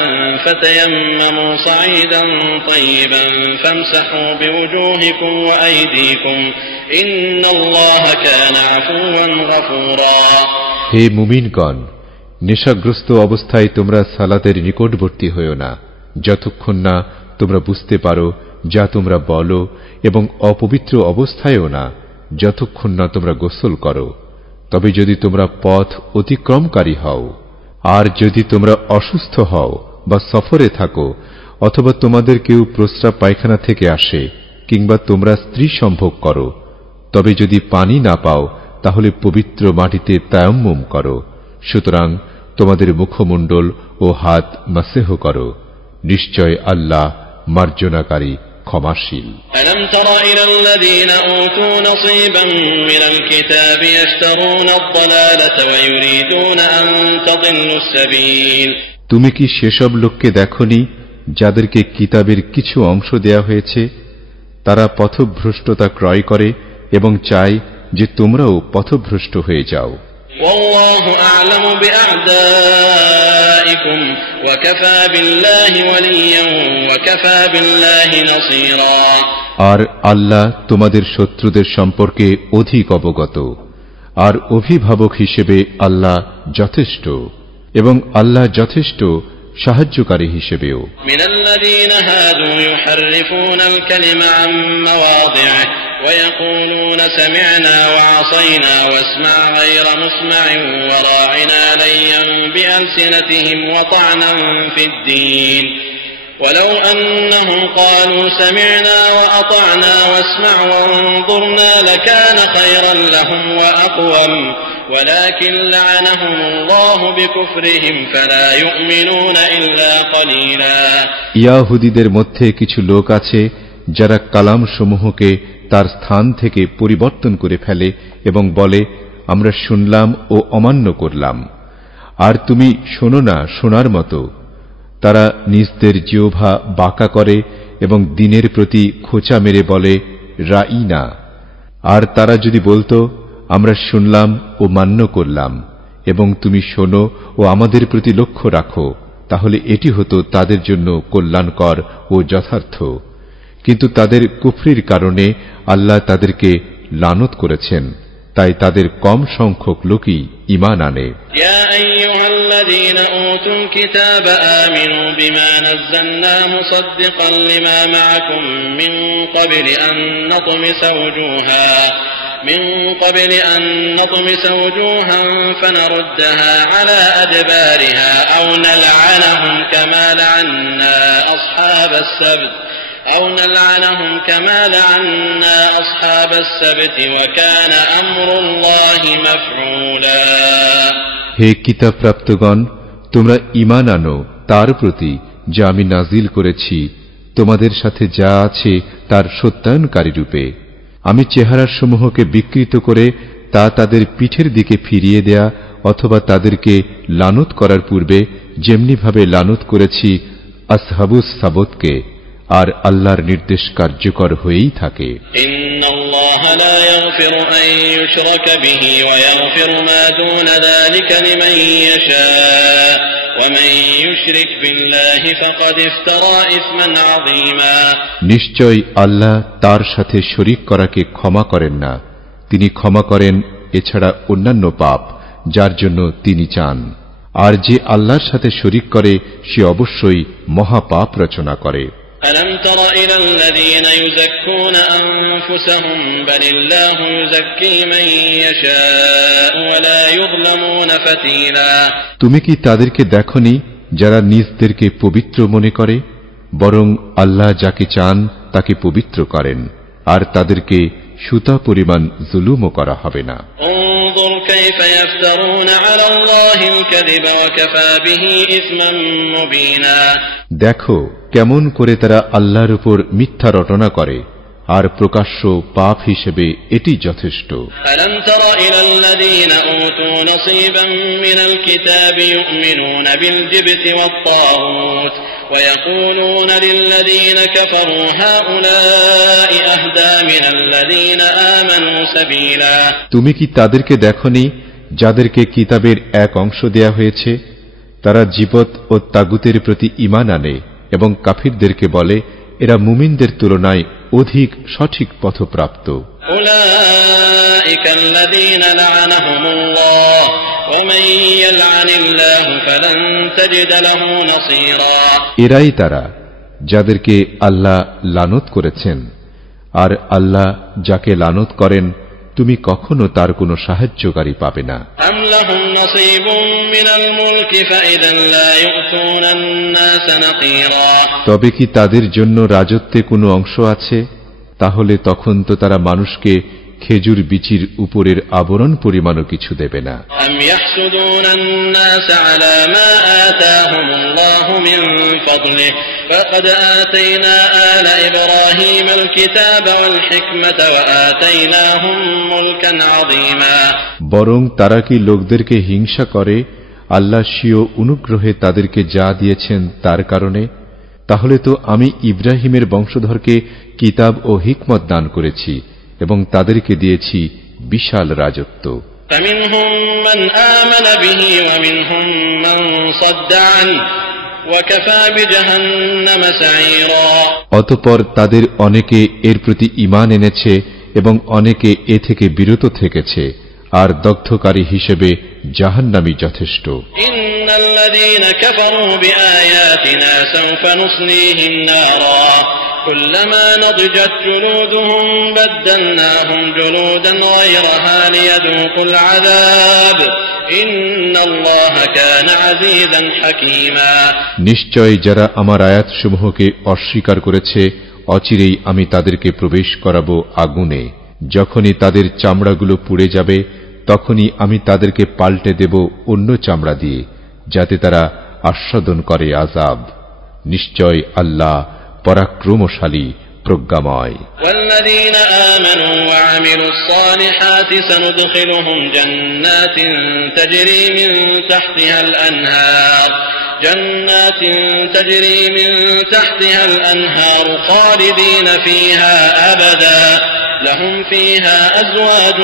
فتيمموا صعيدا طيبا فامسحوا بوجوهكم وأيديكم إن الله كان عفوا غفورا। হে মুমিনগণ, নেশাগ্রস্ত অবস্থায় তোমরা সালাতের নিকটবর্তী হইও না যতক্ষণ না তোমরা বুঝতে পারো যা তোমরা বলো, এবং অপবিত্র অবস্থায়ও না যতক্ষণ না তোমরা গোসল করো। তবে যদি তোমরা পথ অতিক্রমকারী হও, আর যদি তোমরা অসুস্থ হও বা সফরে থাকো, অথবা তোমাদের কেউ প্রস্রাব পায়খানা থেকে আসে, কিংবা তোমরা স্ত্রী সম্ভোগ করো, তবে যদি পানি না পাও তাহলে পবিত্র মাটিতে তায়াম্মুম করো। সুতরাং তোমাদের মুখমণ্ডল ও হাত মাসেহ করো। নিশ্চয় আল্লাহ মার্জনাকারী, ক্ষমাশীল। ألم تر إلى الذين أوتوا نصيبا من الكتاب يشترون الضلالة ويريدون أن تضلوا السبيل। তুমি কি সেসব লোককে দেখনি যাদেরকে কিতাবের কিছু অংশ দেয়া হয়েছে? তারা পথভ্রষ্টতা ক্রয় করে এবং চায় যে তোমরাও পথভ্রষ্ট হয়ে যাও। والله أعلم بأعدائكم وكفى بالله وليا وكفى بالله نصيرا। আর আল্লাহ তোমাদের শত্রুদের সম্পর্কে অধিক অবগত, আর অভিভাবক হিসেবে আল্লাহ যথেষ্ট, এবং আল্লাহ যথেষ্ট সাহায্যকারী হিসেবেও। من الذين هادوا يحرفون الكلم عن مواضعه ويقولون سمعنا وعصينا واسمع غير مسمع وراعنا ليا بألسنتهم وطعنا في الدين ولو أنهم قالوا سمعنا وأطعنا واسمع وانظرنا لكان خيرا لهم وأقوم ولكن لعنهم الله بكفرهم فلا يؤمنون إلا قليلا। ইয়াহুদীদের মধ্যে কিছু লোক আছে যারা কালাম সমূহকে তার স্থান থেকে পরিবর্তন করে ফেলে এবং বলে আমরা শুনলাম ও অমান্য করলাম, আর তুমি শোনো না শোনার মতো। তারা নিজদের জিহ্বা বাঁকা করে এবং দিনের প্রতি খোঁচা মেরে বলে রাইনা। আর তারা যদি বলতো আমরা শুনলাম ও মান্য করলাম এবং তুমি শোনো ও আমাদের প্রতি লক্ষ্য রাখো, তাহলে এটি হতো তাদের জন্য কল্যাণকর ও যথার্থ। কিন্তু তাদের কুফরির কারণে আল্লাহ তাদেরকে লানত করেছেন, তাই তাদের কম সংখ্যক লোকই ঈমান আনে। ইয়া আইয়ুহাল্লাযীনা উতুল কিতাব আমানু বিমা নাযালনা মুসাদ্দিকান লিমা মা'আকুম মিন ক্বাবলি আন নাতমিসা ওজুহান ফানারুদ্দাহা আলা আদবারিহা আও নালআনাহুম কামা লা'আন্না আসহাবাস সাবত أو نلعنهم كما لعنا أصحاب السبت وكان أمر الله مفعولا। হে কিতাব প্রাপ্তগণ, তোমরা ঈমান আনো তার প্রতি যা আমি নাজিল করেছি, তোমাদের সাথে যা আছে তার সত্যায়নকারী রূপে। আমি চেহারার সমূহকে বিকৃত করে তা তাদের পিঠের দিকে ফিরিয়ে দেয়া অথবা তাদেরকে লানত করার পূর্বে যেমনিভাবে লানত করেছি আসহাবুস সাবতকে, আর আল্লাহর নির্দেশ কার্যকর হয়েই থাকে। ইন্নাল্লাহা লা ইয়াগফিরু আন ইউশরাকা বিহি ওয়া ইয়াগফিরু মা দুনা যালিকা লিমান ইয়াশা ওয়া মান ইউশরিক বিল্লাহি ফাকাদ ইফতারা ইসমান আযীমা। নিশ্চয় আল্লাহ তার সাথে শরীক করাকে ক্ষমা করেন না, তিনি ক্ষমা করেন এছাড়া অন্যান্য পাপ যার জন্য তিনি চান। আর যে আল্লাহর সাথে শরীক করে সে অবশ্যই মহাপাপ রচনা করে। ألم تر إلى الذين يزكون أنفسهم بل الله يزكي من يشاء ولا يظلمون فتيلا। তুমি কি তাদেরকে দেখনি যারা নিজদেরকে পবিত্র মনে করে? বরং আল্লাহ যাকে চান তাকে পবিত্র করেন, আর তাদেরকে সুতা পরিমাণ জুলুমও করা হবে না। انظر كيف يفترون على الله الكذب وكفى به إثما مبينا। দেখো কেমন করে তারা আল্লাহর উপর মিথ্যা রটনা করে, আর প্রকাশ্য পাপ হিসেবে এটি যথেষ্ট। ألم تر إلى الذين أوتوا نصيبا من الكتاب يؤمنون بالجبت والطاغوت ويقولون للذين كفروا هؤلاء أهدى من الذين آمنوا سبيلا। তুমি কি তাদেরকে দেখনি যাদেরকে কিতাবের এক অংশ দেয়া হয়েছে? তারা জিবত ও তাগুতের প্রতি ঈমান আনে এবং কাফিরদেরকে বলে এরা মুমিনদের তুলনায় অধিক সঠিক পথপ্রাপ্ত। উলাইকা আল্লাযীনা লা'আনাহুমুল্লাহ ওয়া মান ইয়ালআনিল্লাহু ফালান তাজিদ লাহু নাসীরা। এরাই তারা যাদেরকে আল্লাহ লানত করেছেন, আর আল্লাহ যাকে লানত করেন তুমি কখনো তার কোনো সাহায্যকারী পাবে না। আম লাহুম নাসীবুম মিনাল মুলকি ফাইযান লা ইউতুনান নাস নাকীরা। তবে কি তাদের জন্য রাজত্বে কোনো অংশ আছে? তাহলে তখন তো তারা মানুষকে খেজুর বিচির উপরের আবরণ পরিমাণও কিছু দেবে না। أم يحسدون الناس على ما آتاهم الله من فضله فقد آتينا آل إبراهيم الكتاب والحكمة وآتيناهم ملكا عظيما। বরং তারা কি লোকদেরকে হিংসা করে আল্লাহ স্বীয় অনুগ্রহে তাদেরকে যা দিয়েছেন তার কারণে? তাহলে তো আমি ইব্রাহিমের বংশধরকে কিতাব ও হিকমত দান করেছি এবং তাদেরকে দিয়েছি বিশাল রাজত্ব। فمنهم من آمن به ومنهم من صد عنه وكفى بجهنم سعيرا। অতঃপর তাদের অনেকে এর প্রতি ঈমান এনেছে এবং অনেকে এ থেকে বিরত থেকেছে, আর দগ্ধকারী হিসেবে জাহান্নামই যথেষ্ট। ইন্নাল্লাযীনা কাফারু বিআয়াতিনা সাওফা নুসলিহিম নারা কুল্লামা নাদিজাত জুলুদুহুম বাদদালনাহুম জুলুদান গায়রাহা লিয়াযুকুল আযাব ইন্নাল্লাহা কানা আযীযান হাকীমা। নিশ্চয় যারা আমার আয়াতসমূহকে অস্বীকার করেছে অচিরেই আমি তাদেরকে প্রবেশ করাবো আগুনে। যখনই তাদের চামড়াগুলো পুড়ে যাবে তখনই আমি তাদেরকে পাল্টে দেব অন্য চামড়া দিয়ে, যাতে তারা আস্বাদন করে আযাব। নিশ্চয় আল্লাহ পরাক্রমশালী, প্রজ্ঞাময়। والذين آمنوا وعملوا الصالحات سندخلهم جنات تجري من تحتها الأنهار خالدين فيها أبدا لهم فيها أزواج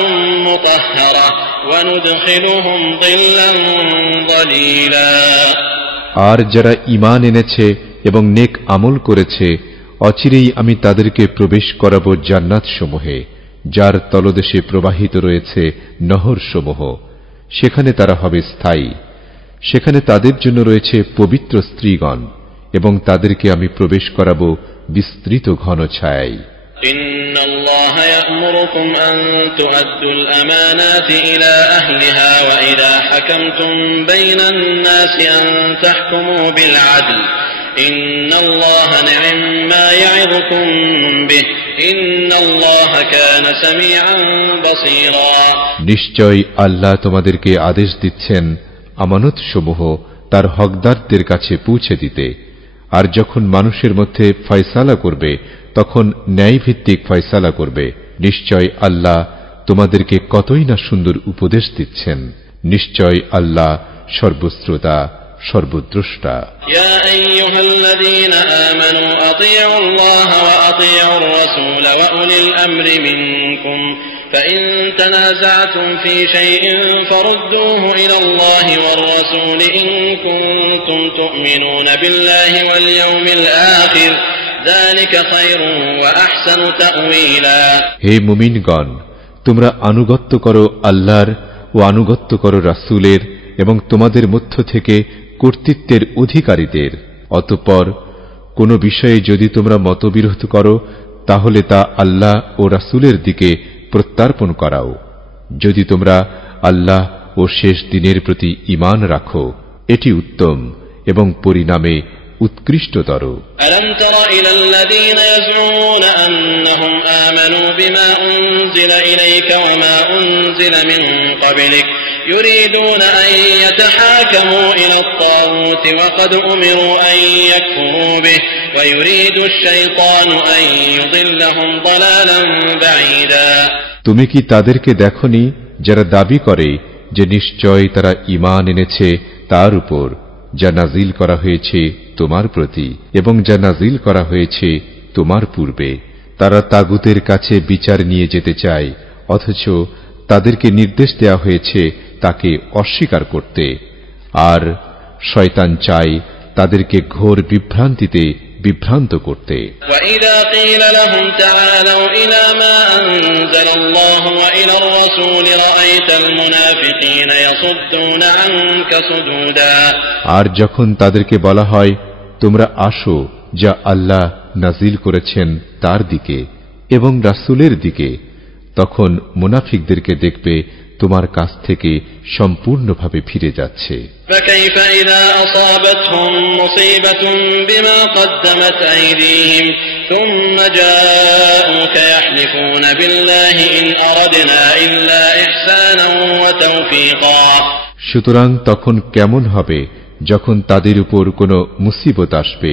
مطهرة وندخلهم ظلا ظليلا। আর যারা ঈমান এনেছে এবং নেক আমল করেছে অচিরেই আমি তাদেরকে প্রবেশ করাবো জান্নাত সমূহে, যার তলদেশে প্রবাহিত রয়েছে নহর সমূহ। সেখানে তারা হবে স্থায়ী। সেখানে তাদের জন্য রয়েছে পবিত্র স্ত্রীগণ এবং তাদেরকে আমি প্রবেশ করাবো বিস্তৃত ঘন ছায়ায়। ইন্নাল্লাহা ইয়া'মুরুকুম আন তু'আদ্দুল আমানাতি ইলা আহলিহা ওয়া ইযা হাকামতুম বাইনান নাসি আন তাহকুমু বিল আদল ইন্নাল্লাহা নি'ম্মা ইয়া'ইযুকুম বিহি ইন্নাল্লাহা কানা সামিআন বাসীরা। নিশ্চয় আল্লাহ তোমাদেরকে আদেশ দিচ্ছেন আমানতসমূহ তার হকদারদের কাছে পৌঁছে দিতে, আর যখন মানুষের মধ্যে ফয়সালা করবে তখন ন্যায়ভিত্তিক ফয়সালা করবে। নিশ্চয় আল্লাহ তোমাদেরকে কতই না সুন্দর উপদেশ দিচ্ছেন। নিশ্চয় আল্লাহ সর্বশ্রোতা, সর্বদ্রষ্টা। ইয়া আইয়ুহাল্লাযীনা আমানু আতিউল্লাহ ওয়া আতিউর রাসূল ওয়া উলিল আমরি মিনকুম فإن تنازعتم في شيء فردوه إلى الله والرسول إن كنتم تؤمنون بالله واليوم الآخر ذلك خير وأحسن تأويلا। হে মুমিনগণ, তোমরা আনুগত্য করো আল্লাহর ও আনুগত্য করো রাসূলের এবং তোমাদের মধ্য থেকে কর্তৃত্বের অধিকারীদের। অতঃপর কোন বিষয়ে যদি তোমরা মতবিরোধ করো তাহলে তা আল্লাহ ও রাসূলের দিকে প্রত্যার্পণ করাও, যদি তোমরা আল্লাহ ও শেষ দিনের প্রতি ঈমান রাখো। এটি উত্তম এবং পরিণামে উৎকৃষ্টতর। ألم تر إلى الذين يزعمون أنهم آمنوا بما أنزل إليك وما أنزل من قبلك يريدون أن يتحاكموا إلى الطاغوت وقد أمروا أن يكفروا به ويريد الشيطان أن يضلهم ضلالا بعيدا। তুমি কি তাদেরকে দেখনি যারা দাবি করে যে নিশ্চয় তারা ঈমান এনেছে তার উপর যা নাজিল করা হয়েছে তোমার প্রতি এবং যা নাজিল করা হয়েছে তোমার পূর্বে? তারা তাগুতের কাছে বিচার নিয়ে যেতে চায়, অথচ তাদেরকে নির্দেশ দেওয়া হয়েছে তাকে অস্বীকার করতে, আর শয়তান চায় তাদেরকে ঘোর বিভ্রান্তিতে বিভ্রান্ত করতে। وَإِذَا قِيلَ لَهُمْ تَعَالَوْا إِلَى مَا أَنزَلَ اللَّهُ وَإِلَى الرَّسُولِ رَأَيْتَ الْمُنَافِقِينَ يَصُدُّونَ عَنكَ صُدُودًا। আর যখন তাদেরকে বলা হয় তোমরা আসো যা আল্লাহ নাজিল করেছেন তার দিকে এবং রাসূলের দিকে, তখন মুনাফিকদেরকে দেখবে তোমার কাছ থেকে সম্পূর্ণভাবে ফিরে যাচ্ছে। فكيف إذا أصابتهم مصيبة بما قدمت أيديهم ثم جاءوك يحلفون بالله إن أردنا إلا إحسانا وتوفيقا সুতরাং তখন কেমন হবে যখন তাদের উপর কোনো মুসিবত আসবে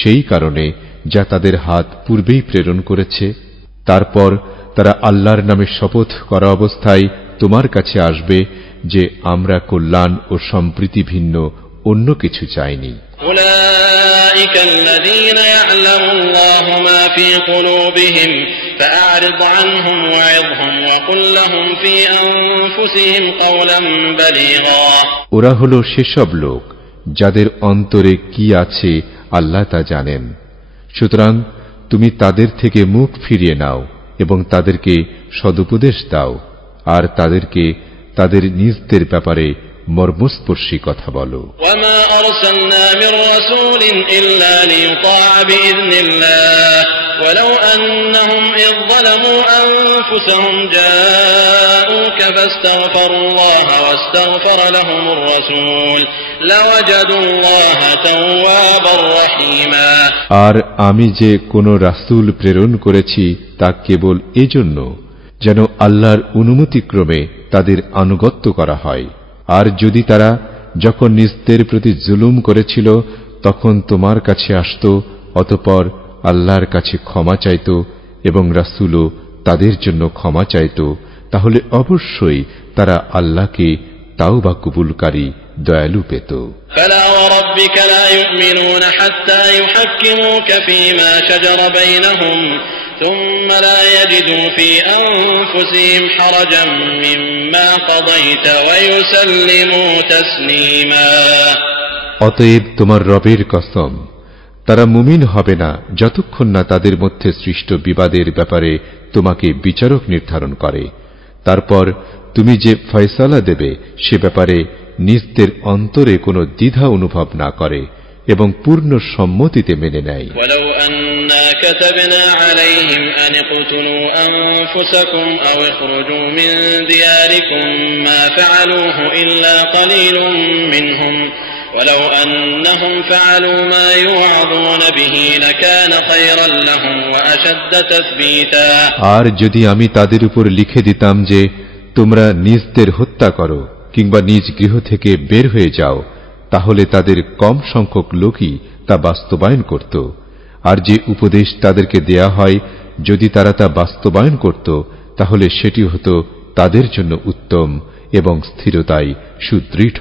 সেই কারণে যা তাদের হাত পূর্বেই প্রেরণ করেছে, তারপর তারা আল্লাহর নামে শপথ করা অবস্থায় তোমার কাছে আসবে যে আমরা কল্যাণ ও সম্প্রীতি ভিন্ন অন্য কিছু চাইনি। أولئك الذين يعلم الله ما في قلوبهم فأعرض عنهم وعظهم وقل لهم في أنفسهم قولا بليغا ওরা হলো সেসব লোক যাদের অন্তরে কি আছে আল্লাহ তা জানেন। সুতরাং তুমি তাদের থেকে মুখ ফিরিয়ে নাও এবং তাদেরকে সদুপদেশ দাও, আর তাদেরকে তাদের নিজদের ব্যাপারে মর্মস্পর্শী কথা বলো। وما أرسلنا من رسول إلا ليطاع بإذن الله ولو أنهم إذ ظلموا أنفسهم جاءوك فاستغفروا الله واستغفر لهم الرسول لوجدوا الله توابا رحيما আর আমি যে কোন রাসূল প্রেরণ করেছি তা কেবল এজন্য যেন আল্লাহর অনুমতিক্রমে তাদের আনুগত্য করা হয়। আর যদি তারা যখন নিজদের প্রতি জুলুম করেছিল তখন তোমার কাছে আসত, অতঃপর আল্লাহর কাছে ক্ষমা চাইত এবং রাসূলও তাদের জন্য ক্ষমা চাইত, তাহলে অবশ্যই তারা আল্লাহকে তাওবা কবুলকারী দয়ালু পেত। فلا وربك لا يؤمنون حتى يحكموك فيما شجر بينهم ثم لا يجدوا في أنفسهم حرجا مما قضيت ويسلموا تسليما অতএব তোমার রবের কসম, তারা মুমিন হবে না যতক্ষণ না তাদের মধ্যে সৃষ্ট বিবাদের ব্যাপারে তোমাকে বিচারক নির্ধারণ করে, তারপর তুমি যে ফয়সালা দেবে সে ব্যাপারে নিজদের অন্তরে কোনো দ্বিধা অনুভব না করে এবং পূর্ণ সম্মতিতে মেনে নেয়। ولو أننا كتبنا عليهم أن اقتلوا أنفسكم أو اخرجوا من دياركم ما فعلوه إلا قليل منهم ولو أنهم فعلوا ما يوعظون به لكان خيرا لهم وأشد تثبيتا আর যদি আমি তাদের উপর লিখে দিতাম যে তোমরা নিজদের হত্যা করো কিংবা নিজ গৃহ থেকে বের হয়ে যাও, তাহলে তাদের কম সংখ্যক লোকই তা বাস্তবায়ন করত। আর যে উপদেশ তাদেরকে দেয়া হয় যদি তারা তা বাস্তবায়ন করত তাহলে সেটি হতো তাদের জন্য উত্তম এবং স্থিরতায় সুদৃঢ়।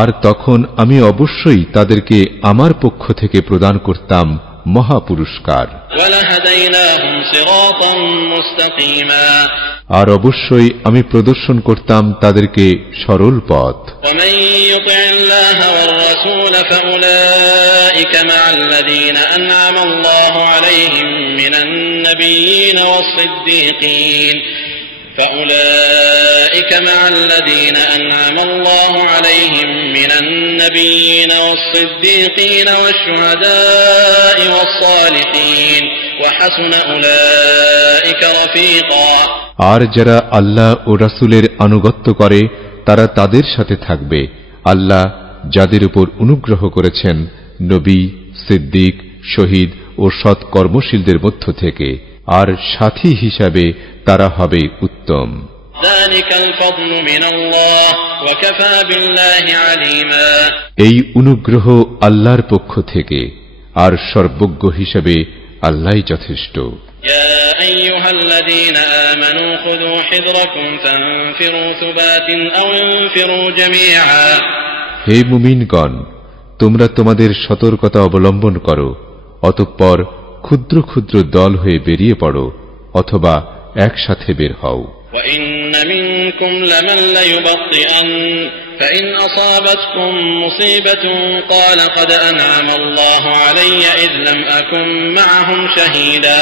আর তখন আমি অবশ্যই তাদেরকে আমার পক্ষ থেকে প্রদান করতাম মহা পুরস্কার। আর অবশ্যই আমি প্রদর্শন করতাম তাদেরকে সরল পথ। فأولئك مع الذين أنعم الله عليهم من النبيين والصديقين والشهداء والصالحين وحسن أولئك رفيقا আর যারা আল্লাহ ও রাসূলের আনুগত্য করে তারা তাদের সাথে থাকবে আল্লাহ যাদের উপর অনুগ্রহ করেছেন নবী, সিদ্দিক, শহীদ ও সৎ কর্মশীলদের মধ্য থেকে, আর সাথী হিসাবে তারা হবে উত্তম। এই অনুগ্রহ আল্লাহর পক্ষ থেকে, আর সর্বজ্ঞ হিসাবে আল্লাহই যথেষ্ট। হে মুমিনগণ, তোমরা তোমাদের সতর্কতা অবলম্বন করো, অতঃপর ক্ষুদ্র ক্ষুদ্র দল হয়ে বেরিয়ে পড়ো অথবা একসাথে বের হও। وَإِنَّ مِنكُمْ لَمَن لَّيُبَطِّئَنَّ فَإِنْ أَصَابَتْكُم مُّصِيبَةٌ قَالَ قَدْ أَنْعَمَ اللَّهُ عَلَيَّ إِذْ لَمْ أَكُن مَّعَهُمْ شَهِيدًا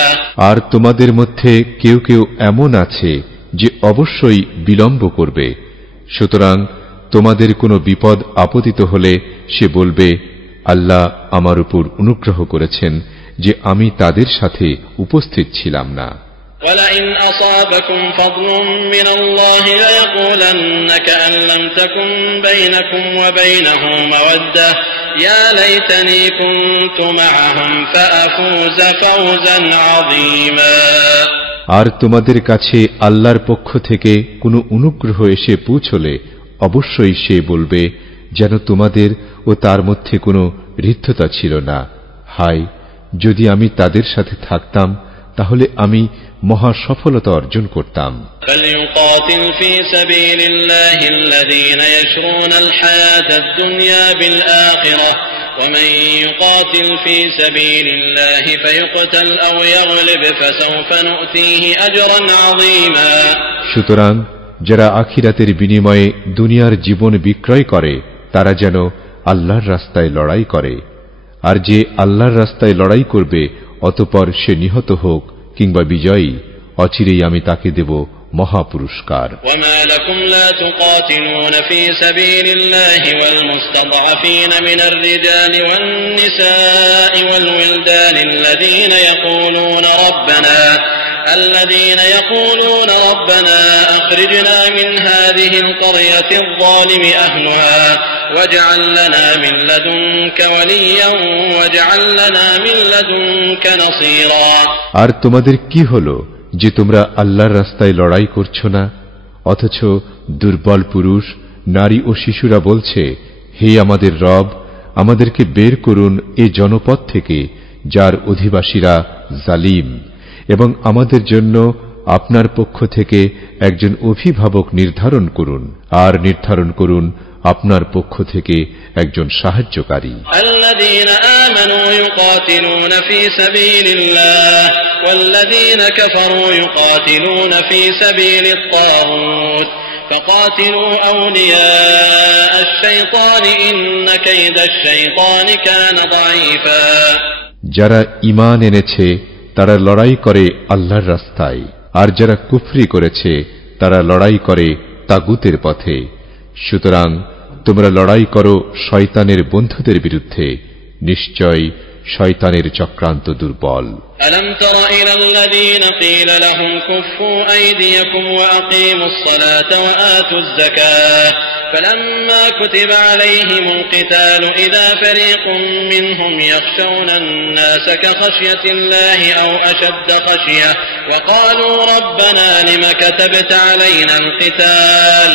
আর তোমাদের মধ্যে কেউ কেউ এমন আছে যে অবশ্যই বিলম্ব করবে, সুতরাং তোমাদের কোনো বিপদ আপতিত হলে সে বলবে আল্লাহ আমার উপর অনুগ্রহ করেছেন যে আমি তাদের সাথে উপস্থিত ছিলাম না। ولئن أصابكم فضل من الله ليقولن كأن لم تكن بينكم وبينه مودة يا ليتني كنت معهم فأفوز فوزا عظيما। আর তোমাদের কাছে আল্লাহর পক্ষ থেকে কোনো অনুগ্রহ এসে পৌঁছলে অবশ্যই সে বলবে যেন তোমাদের ও তার মধ্যে কোনো হৃদ্যতা ছিল না। হায়, যদি আমি তাদের সাথে থাকতাম তাহলে আমি মহা সফলতা অর্জন করতাম। فليقاتل في سبيل الله الذين يشرون الحياة الدنيا بالآخرة ومن يقاتل في سبيل الله فيقتل أو يغلب فسوف نؤتيه أجرا عظيما। সুতরাং যারা আখিরাতের বিনিময়ে দুনিয়ার জীবন বিক্রয় করে তারা যেন আল্লাহর রাস্তায় লড়াই করে, আর যে আল্লাহর রাস্তায় লড়াই করবে অতঃপর সে নিহত হোক কিংবা বিজয়ী, অচিরেই আমি তাকে দেব মহা পুরস্কার। وما لكم لا تقاتلون في سبيل الله والمستضعفين من الرجال والنساء والولدان الذين يقولون ربنا أخرجنا من هذه القرية الظالم أهلها واجعل لنا من لدنك وليا واجعل لنا من لدنك نصيرا। আর তোমাদের কি হলো যে তোমরা আল্লাহর রাস্তায় লড়াই করছো না, অথচ দুর্বল পুরুষ, নারী ও শিশুরা বলছে, হে আমাদের রব, আমাদেরকে বের করুন এ জনপদ থেকে যার অধিবাসীরা জালিম, এবং আমাদের জন্য আপনার পক্ষ থেকে একজন অভিভাবক নির্ধারণ করুন, আর নির্ধারণ করুন আপনার পক্ষ থেকে একজন সাহায্যকারী। الذين آمنوا يقاتلون في سبيل الله والذين كفروا يقاتلون في سبيل الطاغوت فقاتلوا أولياء الشيطان إن كيد الشيطان كان ضعيفا। যারা ঈমান এনেছে তারা লড়াই করে আল্লাহর রাস্তায়, আর যারা কুফরি করেছে তারা লড়াই করে তাগুতের পথে। সুতরাং তোমরা লড়াই করো শয়তানের বন্ধুদের বিরুদ্ধে, নিশ্চয় শয়তানের চক্রান্ত দুর্বল। ألم تر إلى الذين قيل لهم كفوا أيديكم وأقيموا الصلاة وآتوا الزكاة فلما كتب عليهم القتال إذا فريق منهم يخشون الناس كخشية الله أو أشد خشية وقالوا ربنا لم كتبت علينا القتال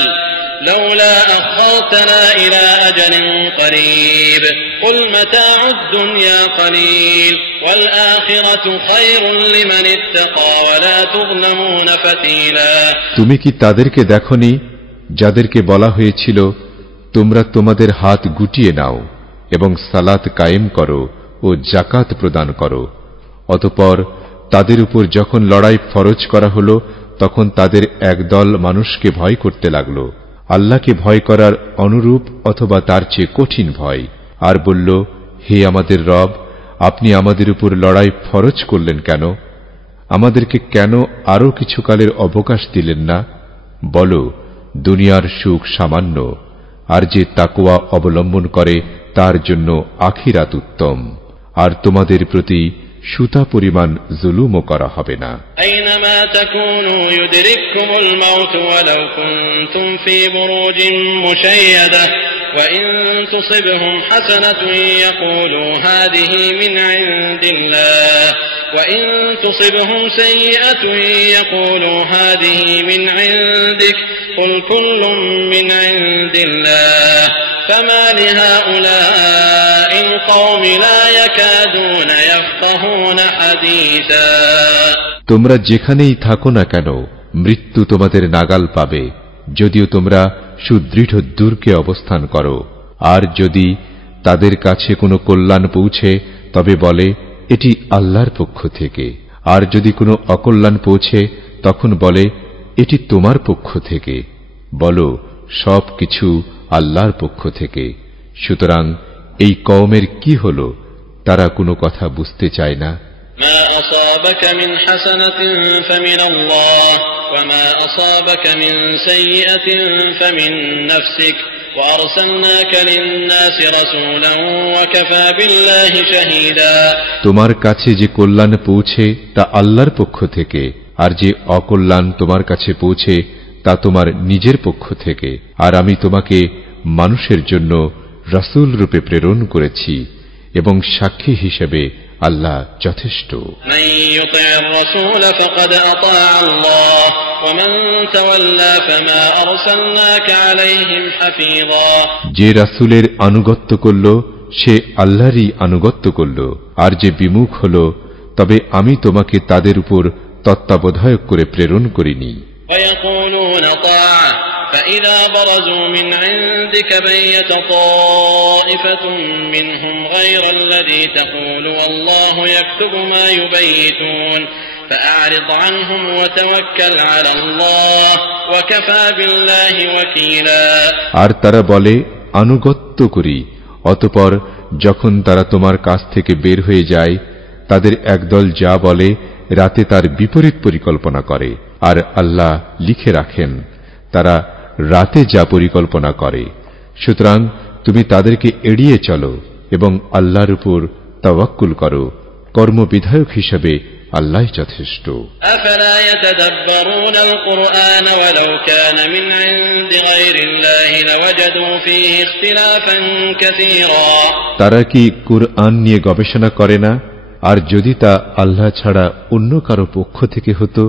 لولا أخرتنا إلى أجل قريب قل متاع الدنيا قليل والآخرة خير لمن اتقى ولا تظلمون فتيلا। তুমি কি তাদেরকে দেখনি যাদেরকে বলা হয়েছিল তোমরা তোমাদের হাত গুটিয়ে নাও এবং সালাত কায়েম করো ও যাকাত প্রদান করো, অতঃপর তাদের উপর যখন লড়াই ফরজ করা হলো তখন তাদের একদল মানুষকে ভয় করতে লাগলো, আল্লাহকে ভয় করার অনুরূপ অথবা তার চেয়ে কঠিন ভয়, আর বলল, হে আমাদের রব, আপনি আমাদের উপর লড়াই ফরজ করলেন কেন? আমাদেরকে কেন আরো কিছুকালের অবকাশ দিলেন না? বলো, দুনিয়ার সুখ সামান্য, আর যে তাকওয়া অবলম্বন করে তার জন্য আখিরাত উত্তম, আর তোমাদের প্রতি সুতা পরিমাণ জুলুমও করা হবে না। أينما تكونوا يدرككم الموت ولو كنتم في بروج مشيدة وإن تصبهم حسنة يقولوا هذه من عند الله وإن تصبهم سيئة يقولوا هذه من عندك قل كل من عند الله فما لهؤلاء القوم لا يكادون يفقهون حديثا। তোমরা যেখানেই থাকো না কেন মৃত্যু তোমাদের নাগাল পাবে, যদিও তোমরা সুদৃঢ় দুর্গে অবস্থান করো, আর যদি তাদের কাছে কোনো কল্যাণ পৌঁছে তবে বলে এটি আল্লাহর পক্ষ থেকে, আর যদি কোনো অকল্যাণ পৌঁছে তখন বলে এটি তোমার পক্ষ থেকে। বলো, সব কিছু আল্লাহর পক্ষ থেকে। সুতরাং এই কওমের কি হলো, তারা কোনো কথা বুঝতে চায় না। ما أصابك من حسنة فمن الله وما أصابك من سيئة فمن نفسك وأرسلناك للناس رسولا وكفى بالله شهيدا। তোমার কাছে যে কল্যাণ পৌঁছে তা আল্লাহর পক্ষ থেকে, আর যে অকল্যাণ তোমার কাছে পৌঁছে তা তোমার নিজের পক্ষ থেকে। আর আমি তোমাকে মানুষের জন্য রাসূল রূপে প্রেরণ করেছি এবং সাক্ষী হিসেবে আল্লাহ যথেষ্ট। যে রাসূলের আনুগত্য করল সে আল্লাহরই আনুগত্য করল, আর যে বিমুখ হল তবে আমি তোমাকে তাদের উপর তত্ত্বাবধায়ক করে প্রেরণ করিনি। فإذا برزوا من عندك بيت طائفة منهم غير الذي تقول والله يكتب ما يبيتون فأعرض عنهم وتوكل على الله وكفى بالله وكيلا। আর তারা বলে আনুগত্য করি, অতঃপর যখন তারা তোমার কাছ থেকে বের হয়ে যায় তাদের একদল যা বলে রাতে তার বিপরীত পরিকল্পনা করে, আর আল্লাহ লিখে রাখেন তারা রাতে যা পরিকল্পনা করে। সুতরাং তুমি তাদেরকে এড়িয়ে চলো এবং আল্লাহর উপর তাওয়াক্কুল করো, কর্মবিধায়ক হিসেবে আল্লাহই যথেষ্ট। আফালা ইয়াতাদাব্বারুনাল কুরআন ওয়ালাউ কানা মিন ইনদি গায়রিল্লাহি লাওয়াজাদু ফীহি ইখতিলাফান কাসীরা। তারা কি কুরআন নিয়ে গবেষণা করে না? আর যদি তা আল্লাহ ছাড়া অন্য কারো পক্ষ থেকে হতো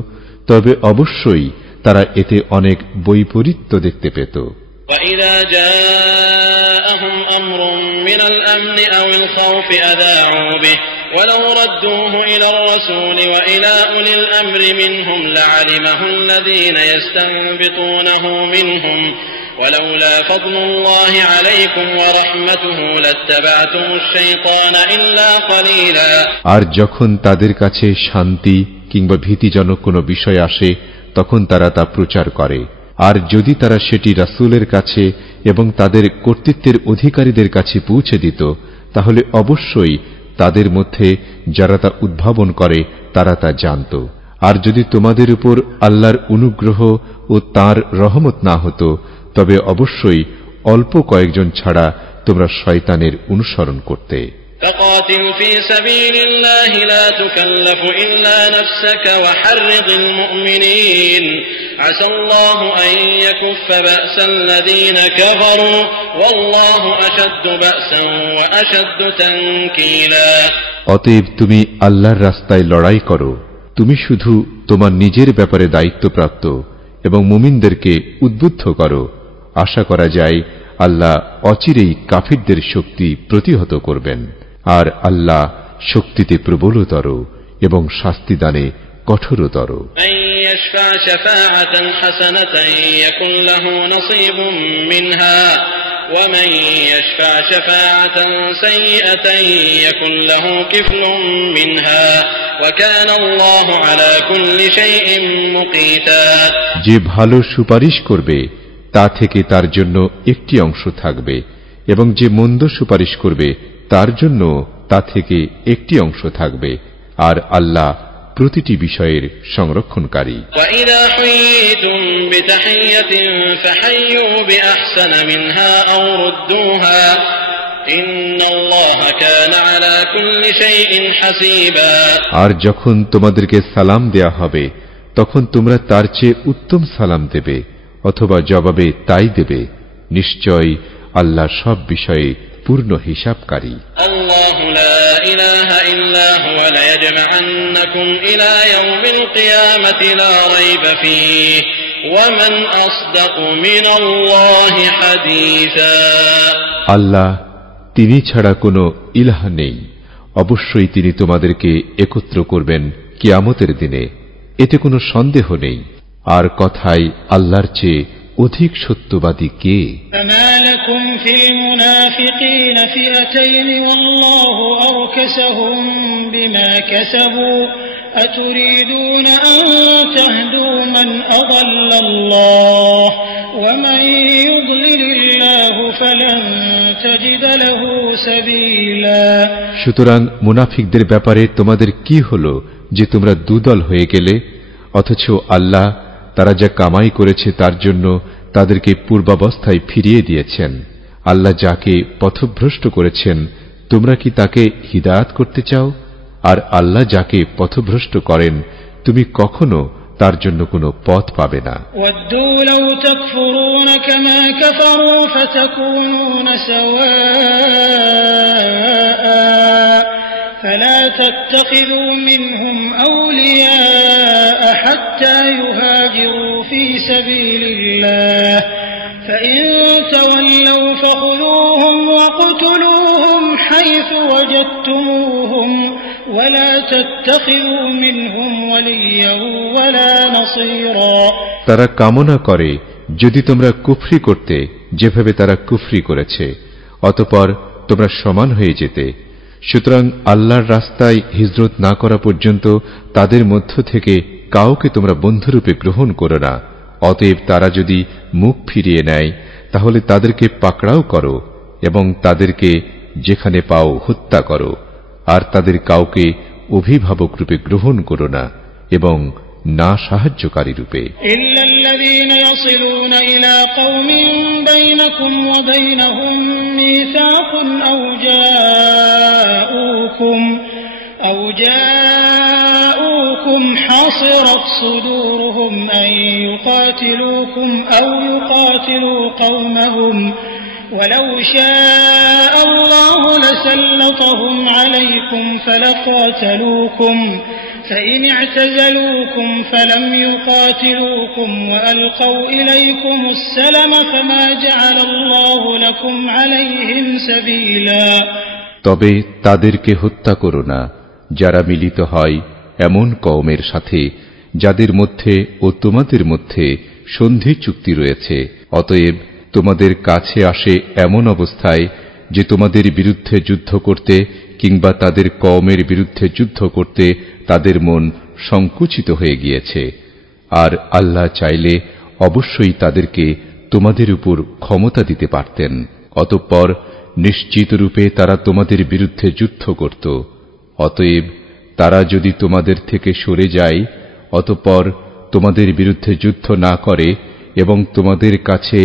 তবে অবশ্যই তারা এতে অনেক বৈপরীত্য দেখতে পেত। وَإِذَا جَاءَهُمْ أَمْرٌ مِّنَ الْأَمْنِ أَوِ الْخَوْفِ أَذَاعُوا بِهِ وَلَوْ رَدُّوهُ إِلَى الرَّسُولِ وَإِلَى أُولِي الْأَمْرِ مِنْهُمْ لَعَلِمَهُ الَّذِينَ يَسْتَنبِطُونَهُ مِنْهُمْ وَلَوْلَا فَضْلُ اللَّهِ عَلَيْكُمْ وَرَحْمَتُهُ لَاتَّبَعْتُمُ الشَّيْطَانَ إِلَّا قَلِيلًا। আর যখন তাদের কাছে শান্তি কিংবা ভীতিজনক কোনো বিষয় আসে তখন তারা তা প্রচার করে, আর যদি তারা সেটি রাসূলের কাছে এবং তাদের কর্তৃত্বের অধিকারীদের কাছে পৌঁছে দিত তাহলে অবশ্যই তাদের মধ্যে যারা তা উদ্ভাবন করে তারা তা জানত। আর যদি তোমাদের উপর আল্লাহর অনুগ্রহ ও তাঁর রহমত না হতো তবে অবশ্যই অল্প কয়েকজন ছাড়া তোমরা শয়তানের অনুসরণ করতে। فقاتل في سبيل الله لا تكلف إلا نفسك وحرض المؤمنين عسى الله أن يكف بأس الذين كفروا والله أشد بأسا وأشد تنكيلا। অতএব তুমি আল্লাহর রাস্তায় লড়াই করো, তুমি শুধু তোমার নিজের ব্যাপারে দায়িত্বপ্রাপ্ত এবং মুমিনদেরকে উদ্বুদ্ধ করো। আশা করা যায় আল্লাহ অচিরেই কাফিরদের শক্তি প্রতিহত করবেন, আর আল্লাহ শক্তিতে প্রবলতর এবং শাস্তিদানে কঠোরতর। যে ভালো সুপারিশ করবে তা থেকে তার জন্য একটি অংশ থাকবে, এবং যে মন্দ সুপারিশ করবে তার জন্য তা থেকে একটি অংশ থাকবে, আর আল্লাহ প্রতিটি বিষয়ের সংরক্ষণকারী। আর যখন তোমাদেরকে সালাম দেয়া হবে তখন তোমরা তার চেয়ে উত্তম সালাম দেবে অথবা জবাবে তাই দেবে। নিশ্চয় আল্লাহ সব বিষয়ে পূর্ণ হিসাবকারী। আল্লাহু লা ইলাহা ইল্লা হুয়া লা ইয়াজমা'আন্নাকুম ইলা ইয়াউমিল কিয়ামাতি লা রাইবা ফীহি ওয়া মান আসদাকু মিনাল্লাহি হাদীসা। আল্লাহ, তিনি ছাড়া কোনো ইলাহ নেই, অবশ্যই তিনি তোমাদেরকে একত্র করবেন কিয়ামতের দিনে, এতে কোনো সন্দেহ নেই। আর কথায় আল্লাহর চেয়ে অধিক সত্যবাদী কে? فما لكم في المنافقين فئتين والله أركسهم بما كسبوا أتريدون أن تهدوا من أضل الله ومن يضلل الله فلن تجد له سبيلا। সুতরাং মুনাফিকদের ব্যাপারে তোমাদের কি হলো যে তোমরা দুদল হয়ে গেলে? অথচ আল্লাহ তারা যা কামাই করেছে তার জন্য তাদেরকে পূর্বাবস্থায় ফিরিয়ে দিয়েছেন। আল্লাহ যাকে পথভ্রষ্ট করেছেন তোমরা কি তাকে হিদায়াত করতে চাও? আর আল্লাহ যাকে পথভ্রষ্ট করেন তুমি কখনো তার জন্য কোনো পথ পাবে না। ওয়াদ্দু লাউ তাকফুরুনা কামা কাফারু ফাতাকুনুনা সাওয়াআ ফালা তাত্তাখিযু মিনহুম আওলিয়াআ হাত্তা ইউহাজিরু ফি সাবিলিল্লাহ فإن تولوا فخذوهم وقتلوهم حيث وجدتموهم ولا تتخذوا منهم وليا ولا نصيرا তারা কামনা করে যদি তোমরা কুফরি করতে যেভাবে তারা কুফরি করেছে, অতঃপর তোমরা সমান হয়ে যেতে। সুতরাং আল্লাহর রাস্তায় হিজরত না করা পর্যন্ত তাদের মধ্য থেকে কাউকে তোমরা বন্ধুরূপে গ্রহণ করো না। অতএব তারা যদি মুখ ফিরিয়ে নেয় তাহলে তাদেরকে পাকড়াও করো এবং তাদেরকে যেখানে পাও হত্যা করো, আর তাদের কাউকে অভিভাবক রূপে গ্রহণ করো না এবং না সাহায্যকারী রূপে। ইল্লাল্লাযীনা ইয়াসিলুনা ইলা কওমিন বাইনাকুম ওয়া বাইনাহুম মিসাকুন আও জাউকুম হাসিরাত সুদুরুহুম আন يقاتلوكم أو يقاتلوا قومهم ولو شاء الله لسلطهم عليكم فلقاتلوكم فإن اعتزلوكم فلم يقاتلوكم وألقوا إليكم السلم فما جعل الله لكم عليهم سبيلا তবে তাদেরকে হত্যা করো না যারা মিলিত হয় এমন কওমের সাথে যাদের মধ্যে ও তোমাদের মধ্যে সন্ধি চুক্তি রয়েছে। অতএব তোমাদের কাছে আসে এমন অবস্থায় যে তোমাদের বিরুদ্ধে যুদ্ধ করতে কিংবা তাদের কওমের বিরুদ্ধে যুদ্ধ করতে তাদের মন সংকুচিত হয়ে গিয়েছে, আর আল্লাহ চাইলে অবশ্যই তাদেরকে তোমাদের উপর ক্ষমতা দিতে পারতেন। অতঃপর নিশ্চিত রূপে তারা তোমাদের বিরুদ্ধে যুদ্ধ করত। অতএব তারা যদি তোমাদের থেকে সরে যায়, অতঃপর তোমাদের বিরুদ্ধে যুদ্ধ না করে এবং তোমাদের কাছে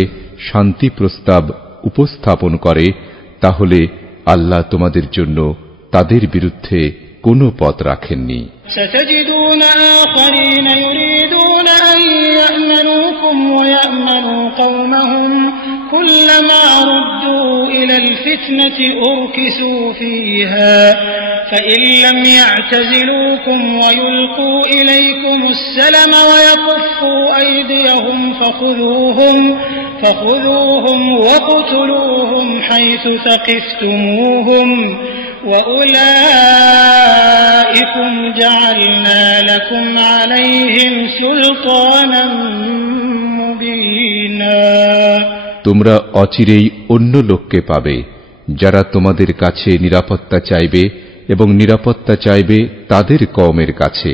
শান্তি প্রস্তাব উপস্থাপন করে, তাহলে আল্লাহ তোমাদের জন্য তাদের বিরুদ্ধে কোনো পথ রাখেননি। ستجدون آخرين يريدون أن يأمنوكم ويأمنوا قومهم كلما ردوا إلى الفتنة أركسوا فيها فإن لم يعتزلوكم ويلقوا إليكم السلم ويكفوا أيديهم فخذوهم واقتلوهم حيث ثقفتموهم وأولئكم جعلنا لكم عليهم سلطانا مبينا তোমরা অচিরেই অন্য লোককে পাবে যারা তোমাদের কাছে নিরাপত্তা চাইবে এবং নিরাপত্তা চাইবে তাদের কওমের কাছে।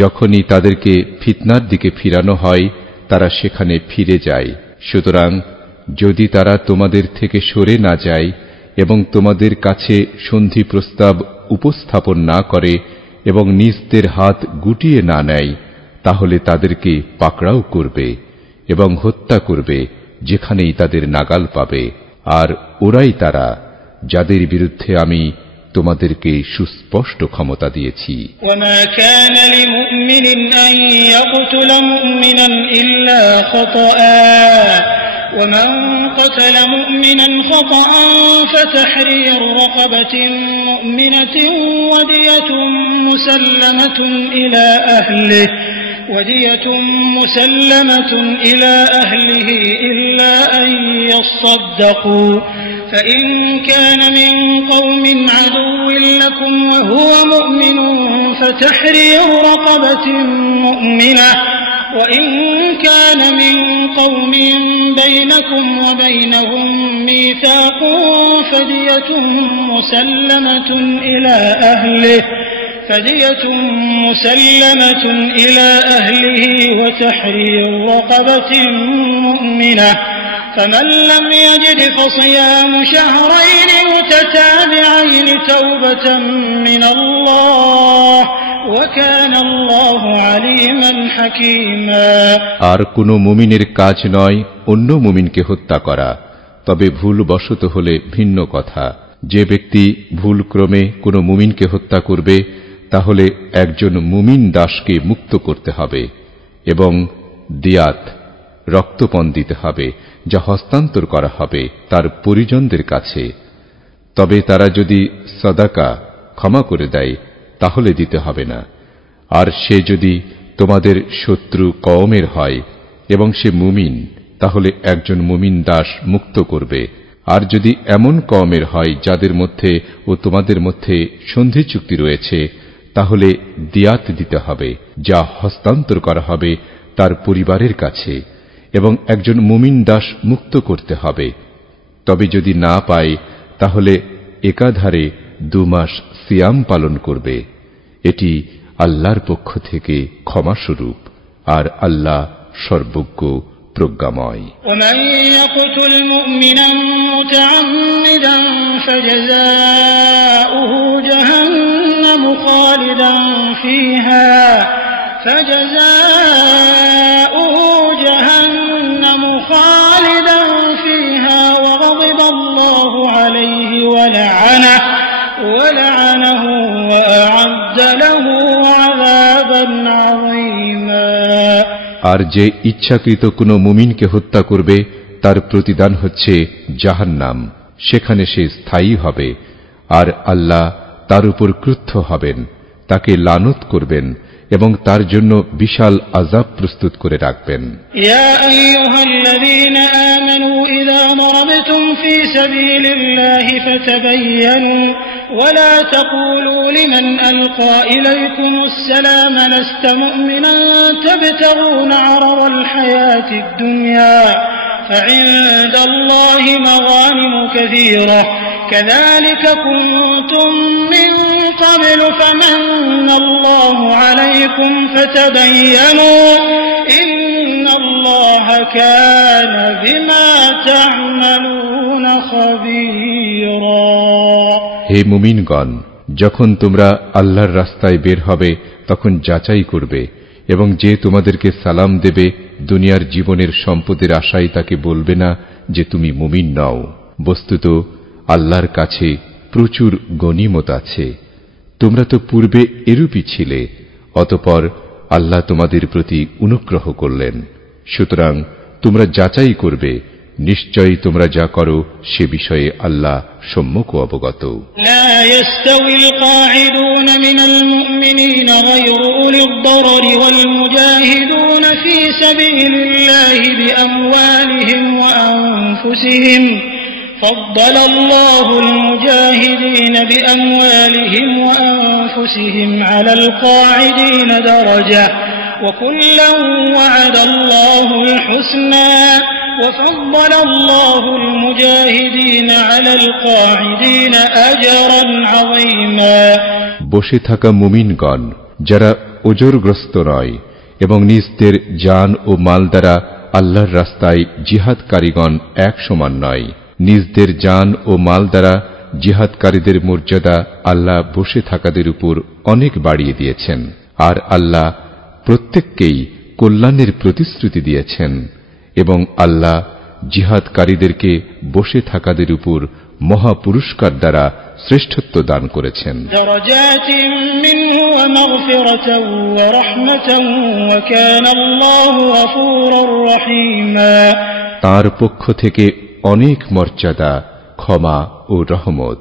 যখনই তাদেরকে ফিতনার দিকে ফিরানো হয় তারা সেখানে ফিরে যায়। সুতরাং যদি তারা তোমাদের থেকে সরে না যায় এবং তোমাদের কাছে সন্ধি প্রস্তাব উপস্থাপন না করে এবং নিজদের হাত গুটিয়ে না নেয়, তাহলে তাদেরকে পাকড়াও করবে এবং হত্যা করবে যেখানেই তাদের নাগাল পাবে। আর ওরাই তারা যাদের বিরুদ্ধে আমি তোমাদেরকে সুস্পষ্ট ক্ষমতা দিয়েছি। ওয়ামা কানা লিমুমিনিন আন ইয়াকতুলা মুমিনান ইল্লা খাতাআ ومن قتل مؤمنا خطأ فتحرير رقبة مؤمنة ودية مسلمة إلى أهله إلا أن يصدقوا فإن كان من قوم عدو لكم وهو مؤمن فتحرير رقبة مؤمنة وإن كان من قوم بينكم وبينهم ميثاق فدية مسلمة إلى أهله وتحرير رقبة مؤمنة فمن لم يجد فصيام شهرين متتابعين توبة من الله وكان الله عليما حكيما আর কোন মুমিনের কাজ নয় অন্য মুমিনকে হত্যা করা, তবে ভুলবশত হলে ভিন্ন কথা। যে ব্যক্তি ভুলক্রমে কোন মুমিনকে হত্যা করবে তাহলে একজন মুমিন দাসকে মুক্ত করতে হবে এবং দিয়াত রক্তপণ দিতে হবে, যা হস্তান্তর করা হবে তার পরিজনদের কাছে। তবে তারা যদি সাদাকা ক্ষমা করে দেয় তাহলে দিতে হবে না। আর সে যদি তোমাদের শত্রু কওমের হয় এবং সে মুমিন, তাহলে একজন মুমিন দাস মুক্ত করবে। আর যদি এমন কওমের হয় যাদের মধ্যে ও তোমাদের মধ্যে সন্ধি চুক্তি রয়েছে, তাহলে দিয়াত দিতে হবে, যা হস্তান্তর করা হবে তার পরিবারের কাছে, এবং একজন মুমিন দাস মুক্ত করতে হবে। তবে যদি না পায় তাহলে একাধারে 2 মাস সিয়াম পালন করবে। এটি আল্লাহর পক্ষ থেকে ক্ষমাস্বরূপ, আর আল্লাহ সর্বজ্ঞ প্রজ্ঞাময়। ومن يقتل مؤمنا متعمدا فجزاؤه جهنم خالدا فيها وغضب الله عليه ولعنه وأعد له عذابا عظيما। আর যে ইচ্ছাকৃত কোনো মুমিনকে হত্যা করবে তার প্রতিদান হচ্ছে জাহান্নাম, সেখানে সে স্থায়ী হবে, আর আল্লাহ তার উপর ক্রুদ্ধ হবেন, তাকে লানত করবেন এবং তার জন্য বিশাল আযাব প্রস্তুত করে রাখবেন। ইয়া আইয়ুহাল্লাযীনা আমানু ইযা মারাবতুম ফী সাবীলিল্লাহি ফাতাবায়ানু ওয়া লা তাকুলু লিমান আলকা ইলাইকুমুস সালাম লাস্তা মুমিনান তাবতাগুনা আরাদাল হায়াতিদ দুনিয়া ফাইনদাল্লাহি মাগানিমু কাসীরা كذلك كنتم من قبل فمن الله عليكم فتبينوا إن الله كان بما تعملون خبيرا। হে মুমিনগণ, যখন তোমরা আল্লাহর রাস্তায় বের হবে তখন যাচাই করবে, এবং যে তোমাদেরকে সালাম দেবে দুনিয়ার জীবনের সম্পদের আশায় তাকে বলবে না যে তুমি মুমিন নও। বস্তুত আল্লাহর কাছে প্রচুর গনিমত আছে। তোমরা তো পূর্বে এরূপই ছিলে, অতঃপর আল্লাহ তোমাদের প্রতি অনুগ্রহ করলেন। সুতরাং তোমরা যাচাই করবে, নিশ্চয়ই তোমরা যা করো সে বিষয়ে আল্লাহ সম্যক অবগত। লা ইয়াস্তাউিল কাঈদুনা মিনাল মুমিনিনা গায়রু উলিদ দাররি ওয়াল মুজাহিদুনা ফী সাবিলিল্লাহি বিআমওয়ালিহিম ওয়া আনফুসিহিম فضل الله المجاهدين بأموالهم وأنفسهم على القاعدين درجة وكلا وعد الله الحسنى وفضل الله المجاهدين على القاعدين أجرا عظيما। বসে থাকা মুমিনগণ যারা ওজরগ্রস্ত নয় এবং নিজদের জান ও মাল দ্বারা আল্লাহর রাস্তায় জিহাদকারীগণ এক সমান নয়, নিজদের জান ও মাল দ্বারা জিহাদকারীদের মর্যাদা আল্লাহ বসে থাকাদের উপর অনেক বাড়িয়ে দিয়েছেন, আর আল্লাহ প্রত্যেককেই কল্যাণের প্রতিশ্রুতি দিয়েছেন, এবং আল্লাহ জিহাদকারীদেরকে বসে থাকাদের উপর মহা পুরস্কার দ্বারা শ্রেষ্ঠত্ব দান করেছেন। দারাজাতিন মিনহু ওয়া মাগফিরাতান ওয়া রাহমাতান ওয়া কানা আল্লাহু গফুরুর রহিমা। তার পক্ষ থেকে অনেক মর্যাদা, ক্ষমা ও রহমত,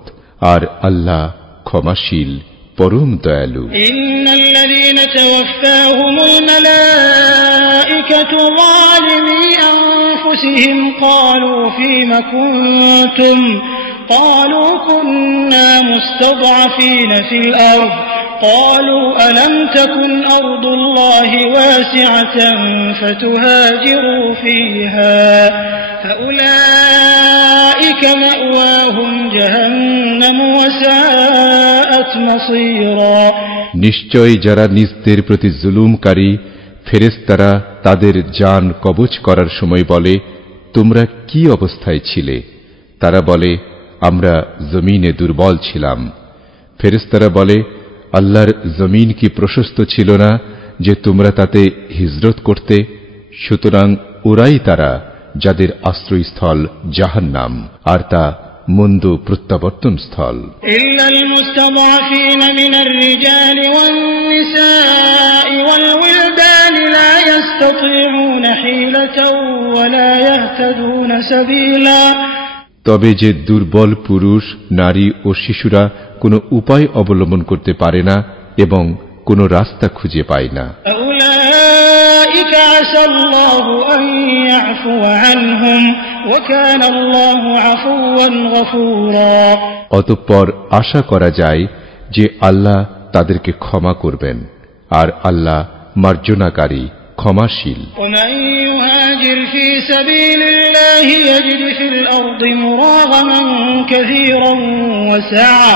আর আল্লাহ ক্ষমাশীল পরম দয়ালু। ইন্নাল্লাযীনা তাওয়াফাহুমুল মালাঈকাতু যালিমি আনফুসিহিম ক্বালু ফীমা কুনতুম ক্বালু কুন্না মুস্তাদ'আফীনা ফিল আরদ قالوا ألم تكن أرض الله واسعة فتهاجروا فيها فأولئك مأواهم جهنم وساءت مصيرا। নিশ্চয়ই যারা নিজদের প্রতি জুলুমকারী, ফেরেশতারা তাদের জান কবজ করার সময় বলে, তোমরা কি অবস্থায় ছিলে? তারা বলে, আমরা জমিনে দুর্বল ছিলাম। ফেরেশতারা বলে, আল্লাহর জমিন কি প্রশস্ত ছিল না যে তোমরা তাতে হিজরত করতে? সুতরাং ওরাই তারা যাদের আশ্রয়স্থল জাহান্নাম, আর তা মন্দ প্রত্যাবর্তন স্থল। ইল্লাল মুস্তাদআফিনা মিনার রিজালি ওয়ান নিসাই ওয়াল উলদান লা ইস্তাতিউনা হিলাতাও ওয়া লা ইয়াহতাদুনা সাবিলা, তবে যে দুর্বল পুরুষ, নারী ও শিশুরা কোনো উপায় অবলম্বন করতে পারে না এবং কোনো রাস্তা খুঁজে পায় না, উলাইকা আসাল্লাহু আন ইয়াফুয়া আনহুম ওয়া কানা আল্লাহু আফুওয়ান গফুরা, অতঃপর আশা করা যায় যে আল্লাহ তাদেরকে ক্ষমা করবেন, আর আল্লাহ মার্জনাকারী, ক্ষমাশীল। ومن يهاجر في سبيل الله يجد في الأرض مراغما كثيرا وسعة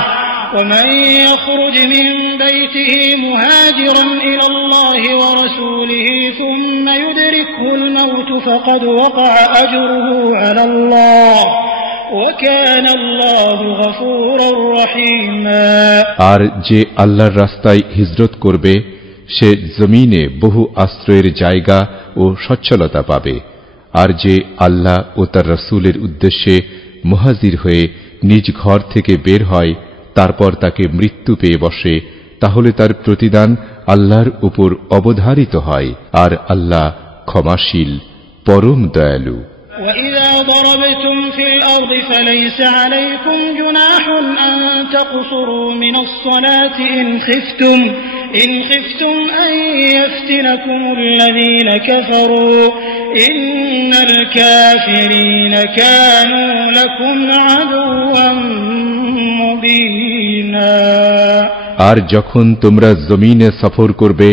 ومن يخرج من بيته مهاجرا إلى الله ورسوله ثم يدركه الموت فقد وقع أجره على الله وكان الله غفورا رحيما। আর যে আল্লাহর রাস্তায় হিজরত করবে সে জমিনে বহু আশ্রয়ের জায়গা ও সচ্ছলতা পাবে, আর যে আল্লাহ ও তার রাসূলের উদ্দেশ্যে মুহাজির হয়ে নিজ ঘর থেকে বের হয় তারপর তাকে মৃত্যু পেয়ে বসে, তাহলে তার প্রতিদান আল্লাহর উপর অবধারিত হয়, আর আল্লাহ ক্ষমাশীল, পরম দয়ালু। وإذا ضربتم في الأرض فليس عليكم جناح أن تقصروا من الصلاة إن خفتم أن يفتنكم الذين كفروا إن الكافرين كانوا لكم عدوا مبينا। আর যখন তোমরা জমিনে সফর করবে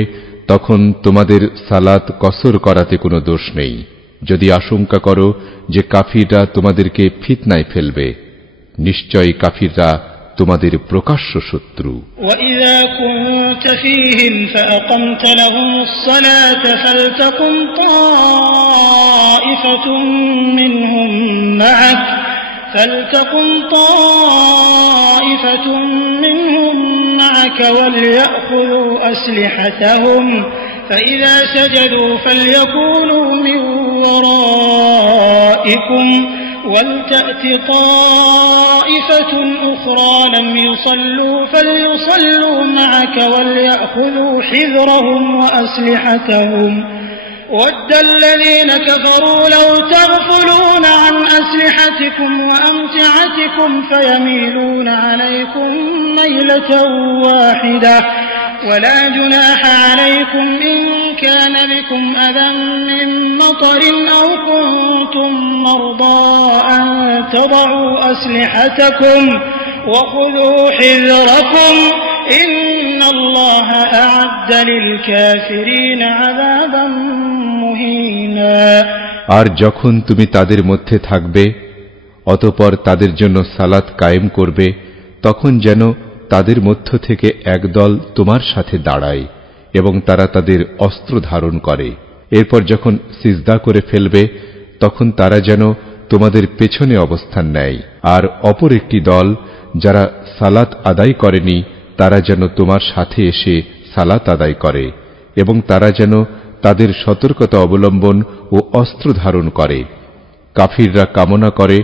তখন তোমাদের সালাত কসর করাতে কোনো দোষ নেই, যদি আশঙ্কা করো যে কাফিররা তোমাদেরকে ফিতনায় ফেলবে। নিশ্চয়ই কাফিররা তোমাদের প্রকাশ্য শত্রু। وَإِذَا كُنْتَ فِيهِمْ فَأَقَمْتَ لَهُمُ الصَّلَاةَ فَلْتَقُمْ طَائِفَةٌ مِّنْهُمْ مَعَكَ وَلْيَأْخُذُوا أَسْلِحَتَهُمْ فإذا سجدوا فليكونوا من ورائكم ولتأت طائفة أخرى لم يصلوا فليصلوا معك وليأخذوا حذرهم وأسلحتهم ود الذين كفروا لو تغفلون عن أسلحتكم وأمتعتكم فيميلون عليكم ميلة واحدة ولا جناح عليكم إن كان بكم أذى من مطر أو كنتم مرضى أن تضعوا أسلحتكم وخذوا حذركم إن الله أعد للكافرين عذابا مهينا। আর যখন তুমি তাদের মধ্যে থাকবে অতঃপর তাদের জন্য সালাত কায়েম করবে, তখন যেন তাদের মধ্য থেকে একদল তোমার সাথে দাঁড়ায় এবং তারা তাদের অস্ত্র ধারণ করে। এরপর যখন সিজদা করে ফেলবে তখন তারা যেন তোমাদের পেছনে অবস্থান নেয়, আর অপর একটি দল যারা সালাত আদায় করেনি তারা যেন তোমার সাথে এসে সালাত আদায় করে, এবং তারা যেন তাদের সতর্কতা অবলম্বন ও অস্ত্র ধারণ করে। কাফিররা কামনা করে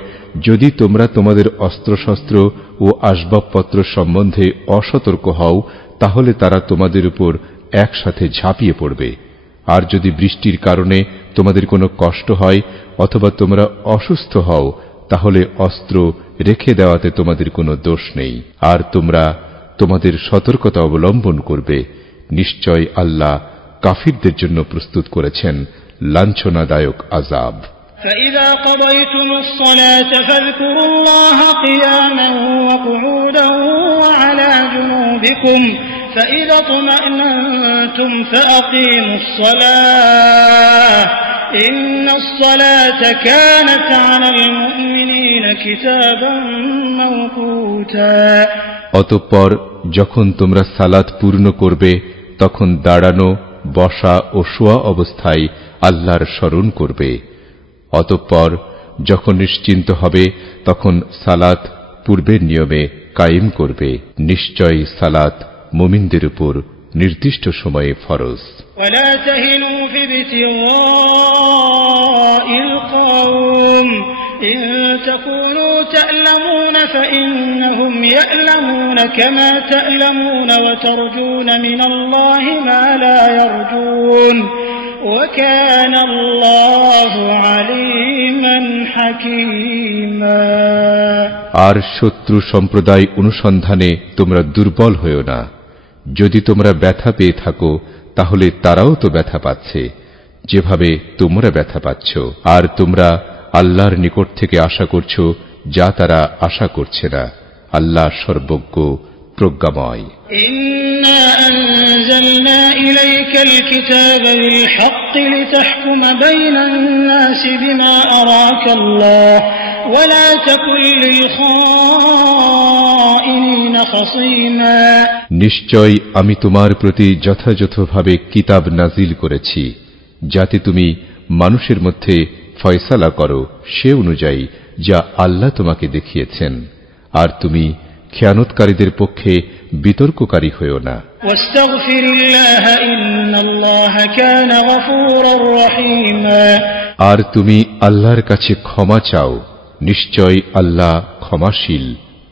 যদি তোমরা তোমাদের অস্ত্রশস্ত্র ও আসবাবপত্র সম্বন্ধে অসতর্ক হও তাহলে তারা তোমাদের উপর একসাথে ঝাঁপিয়ে পড়বে। আর যদি বৃষ্টির কারণে তোমাদের কোনো কষ্ট হয় অথবা তোমরা অসুস্থ হও তাহলে অস্ত্র রেখে দেওয়াতে তোমাদের কোনো দোষ নেই, আর তোমরা তোমাদের সতর্কতা অবলম্বন করবে। নিশ্চয় আল্লাহ কাফিরদের জন্য প্রস্তুত করেছেন লাঞ্ছনাদায়ক আযাব। فإذا قضيتم الصلاة فاذكروا الله قياما وقعودا وعلى جنوبكم فإذا اطمأننتم فأقيموا الصلاة إن الصلاة كانت على المؤمنين كتابا موقوتا। অতঃপর যখন তোমরা সালাত পূর্ণ করবে তখন দাঁড়ানো, বসা ও শোয়া অবস্থায় আল্লাহর স্মরণ করবে। অতঃপর যখন নিশ্চিন্ত হবে তখন সালাত পূর্বের নিয়মে কায়েম করবে। নিশ্চয়ই সালাত মুমিনদের উপর নির্দিষ্ট সময়ে ফরজ। ولا تهنوا في ابتغاء القوم إن تكونوا تألمون فإنهم يألمون كما تألمون وترجون من الله ما لا يرجون وكان الله عليما حكيما আর শত্রু সম্প্রদায় অনুসন্ধানে তোমরা দুর্বল হয়ো না। যদি তোমরা ব্যথা পেয়ে থাকো তাহলে তারাও তো ব্যথা পাচ্ছে যেভাবে তোমরা ব্যথা পাচ্ছ, আর তোমরা আল্লাহর নিকট থেকে আশা করছো যা তারা আশা করছে না। আল্লাহ সর্বজ্ঞ প্রজ্ঞাময়। إنا أنزلنا إليك الكتاب بالحق لتحكم بين الناس بما أراك الله ولا تكن للخائنين خصيما নিশ্চয় আমি তোমার প্রতি যথাযথভাবে কিতাব নাজিল করেছি যাতে তুমি মানুষের মধ্যে ফয়সালা করো সে অনুযায়ী যা আল্লাহ তোমাকে দেখিয়েছেন, আর তুমি খেয়ানতকারীদের পক্ষে বিতর্ককারী হয়ো না। আর তুমি আল্লাহর কাছে ক্ষমা চাও, নিশ্চয় আল্লাহ ক্ষমাশীল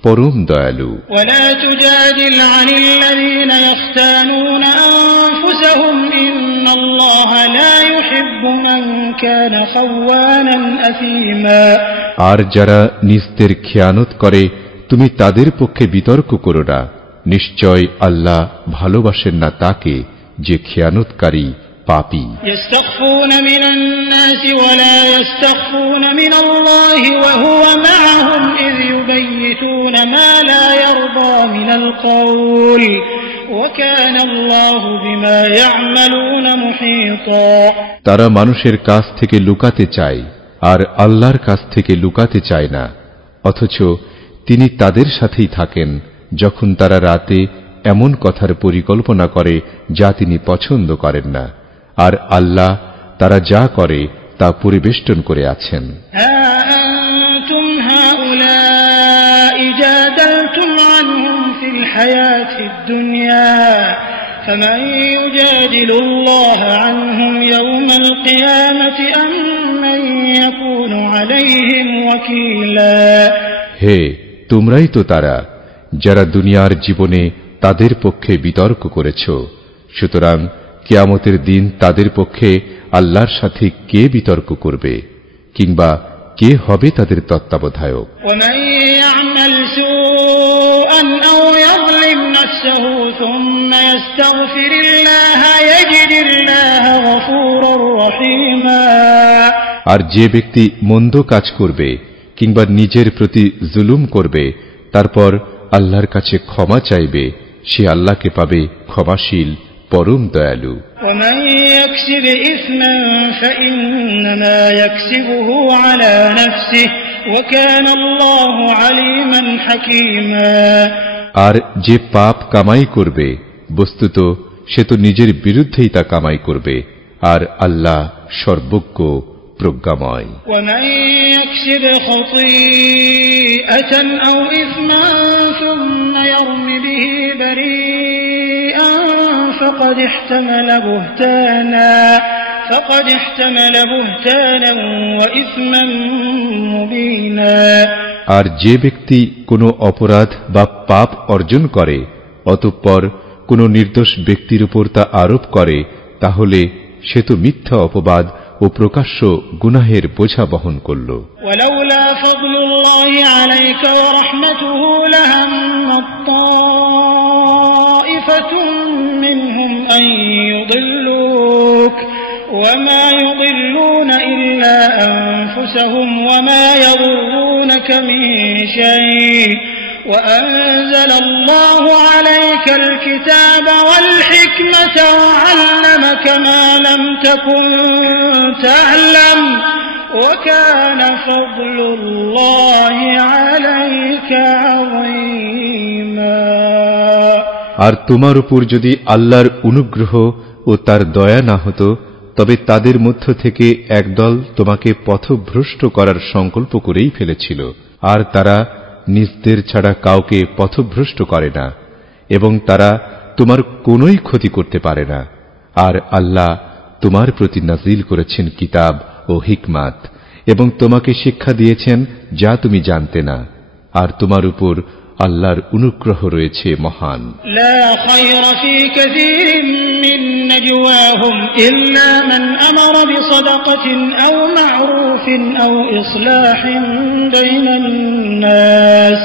পরম দয়ালু। ولا تجادل عن الذين يختانون أنفسهم إن الله لا يحب من كان خوانا أثيما আর যারা নিজদের খেয়ানত করে তুমি তাদের পক্ষে বিতর্ক করো না, নিশ্চয় আল্লাহ ভালোবাসেন না তাকে যে খেয়ানতকারী পাপী। يستخفون من الناس ولا يستخفون من الله وهو معهم إذ يبيتون ما لا يرضى من القول وكان الله بما يعملون محيطا তারা মানুষের কাছ থেকে লুকাতে চায় আর আল্লাহর কাছ থেকে লুকাতে চায় না, অথচ তিনি তাদের সাথেই থাকেন যখন তারা রাতে এমন কথার পরিকল্পনা করে যা তিনি পছন্দ করেন না, আর আল্লাহ তারা যা করে তা পরিবেষ্টন করে আছেন। فمن يجادل الله عنهم يوم القيامة أم من يكون عليهم وكيلا হে তোমরাই তো তারা যারা দুনিয়ার জীবনে তাদের পক্ষে বিতর্ক করেছ, সুতরাং কিয়ামতের দিন তাদের পক্ষে আল্লাহর সাথে কে বিতর্ক করবে কিংবা কে হবে তাদের তত্ত্বাবধায়ক। আর যে ব্যক্তি মন্দ কাজ করবে কিংবা নিজের প্রতি জুলুম করবে তারপর আল্লাহর কাছে ক্ষমা চাইবে, সে আল্লাহকে পাবে ক্ষমাশীল পরম দয়ালু। আর যে পাপ কামাই করবে বস্তুত সে তো নিজের বিরুদ্ধেই তা কামাই করবে, আর আল্লাহ সর্বজ্ঞ প্রজ্ঞাময়। فقد احتمل بهتانا وإثما مبينا আর যে ব্যক্তি কোনো অপরাধ বা পাপ অর্জন করে অতঃপর কোনো নির্দোষ ব্যক্তির উপর তা আরোপ করে তাহলে সে তো মিথ্যা অপবাদ ও প্রকাশ্য গুনাহের বোঝা বহন করল। ولولا فضل الله عليك ورحمته لهم طائفة منهم أن يضلوك وما يضلون إلا أنفسهم وما يضرونك من شيء وأنزل الله عليك الكتاب والحكمة وعلمك ما لم تكن تعلم وكان فضل الله عليك عظيما আর তোমার উপর যদি আল্লাহর অনুগ্রহ ও তার দয়া না হতো তবে তাদের মধ্য থেকে একদল তোমাকে পথভ্রষ্ট করার সংকল্প করেই ফেলেছিল, আর তারা নিজদের ছাড়া কাউকে পথভ্রষ্ট করে না এবং তারা তোমার কোনোই ক্ষতি করতে পারে না। আর আল্লাহ তোমার প্রতি নাজিল করেছেন কিতাব ও হিকমাত, এবং তোমাকে শিক্ষা দিয়েছেন যা তুমি জানতে না, আর তোমার উপর আল্লাহর অনুগ্রহ রয়েছে মহান। লা খায়রা ফী কাসীরিন মিন নাজওয়াহুম ইল্লা মান আমারা বিসাদাকাতিন আও মা'রুফিন আও ইসলাহিন বাইনান নাস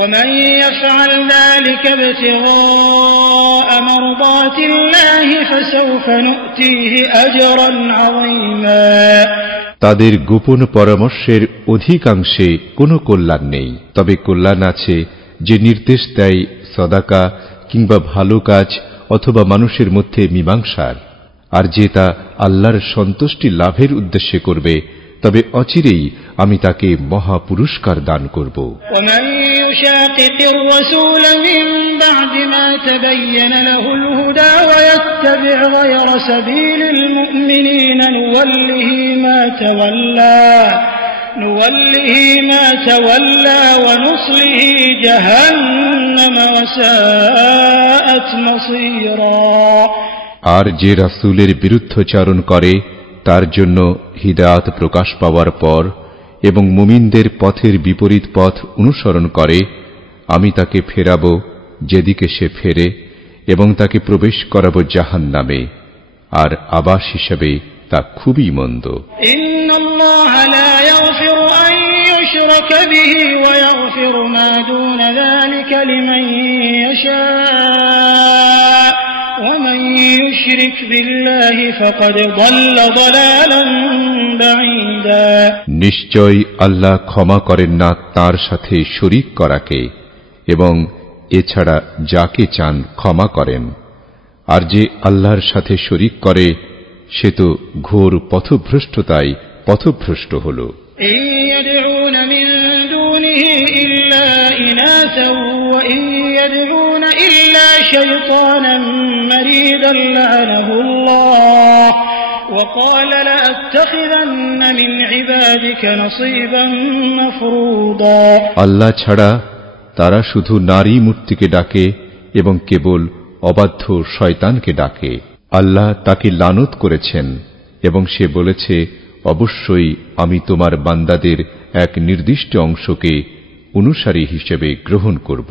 ومن يفعل ذلك ابتغاء مرضات الله فسوف نؤتيه أجرا عظيما তাদের গোপন পরামর্শের অধিকাংশে কোনো কল্যাণ নেই, তবে কল্যাণ আছে যে নির্দেশ দেয় সদাকা কিংবা ভালো কাজ অথবা মানুষের মধ্যে মীমাংসার, আর যে তা আল্লাহর সন্তুষ্টি লাভের উদ্দেশ্যে করবে তবে অচিরেই আমি তাকে মহা পুরস্কার দান করব। يشاقق الرسول من بعد ما تبين له الهدى ويتبع غير سبيل المؤمنين نوله ما تولى ونصله جهنم وساءت مصيرا আর যে রাসূলের বিরুদ্ধাচরণ করে তার জন্য হিদায়াত প্রকাশ পাওয়ার পর এবং মুমিনদের পথের বিপরীত পথ অনুসরণ করে, আমি তাকে ফেরাবো যেদিকে সে ফেরে এবং তাকে প্রবেশ করাবো জাহান্নামে, আর আবাস হিসেবে তা খুবই মন্দ। ইন্নাল্লাহা লা ইয়াগফিরু আন ইউশরাকা বিহি ওয়া ইয়াগফিরু মা দুনা যালিকা লিমান ইয়াশা ওয়া মান ইউশরিক বিল্লাহি ফাকাদ দাল্লা দালালান বাঈদা। নিশ্চয় আল্লাহ ক্ষমা করেন না তার সাথে শরীক করাকে, এবং এছাড়া যাকে চান ক্ষমা করেন, আর যে আল্লাহর সাথে শরীক করে সে তো ঘোর পথভ্রষ্টতায় পথভ্রষ্ট হল। وقال لأتخذن من عبادك نصيبا مفروضا আল্লাহ ছাড়া তারা শুধু নারী মূর্তিকে ডাকে এবং কেবল অবাধ্য শয়তানকে ডাকে। আল্লাহ তাকে লানত করেছেন এবং সে বলেছে, অবশ্যই আমি তোমার বান্দাদের এক নির্দিষ্ট অংশকে অনুসারী হিসেবে গ্রহণ করব।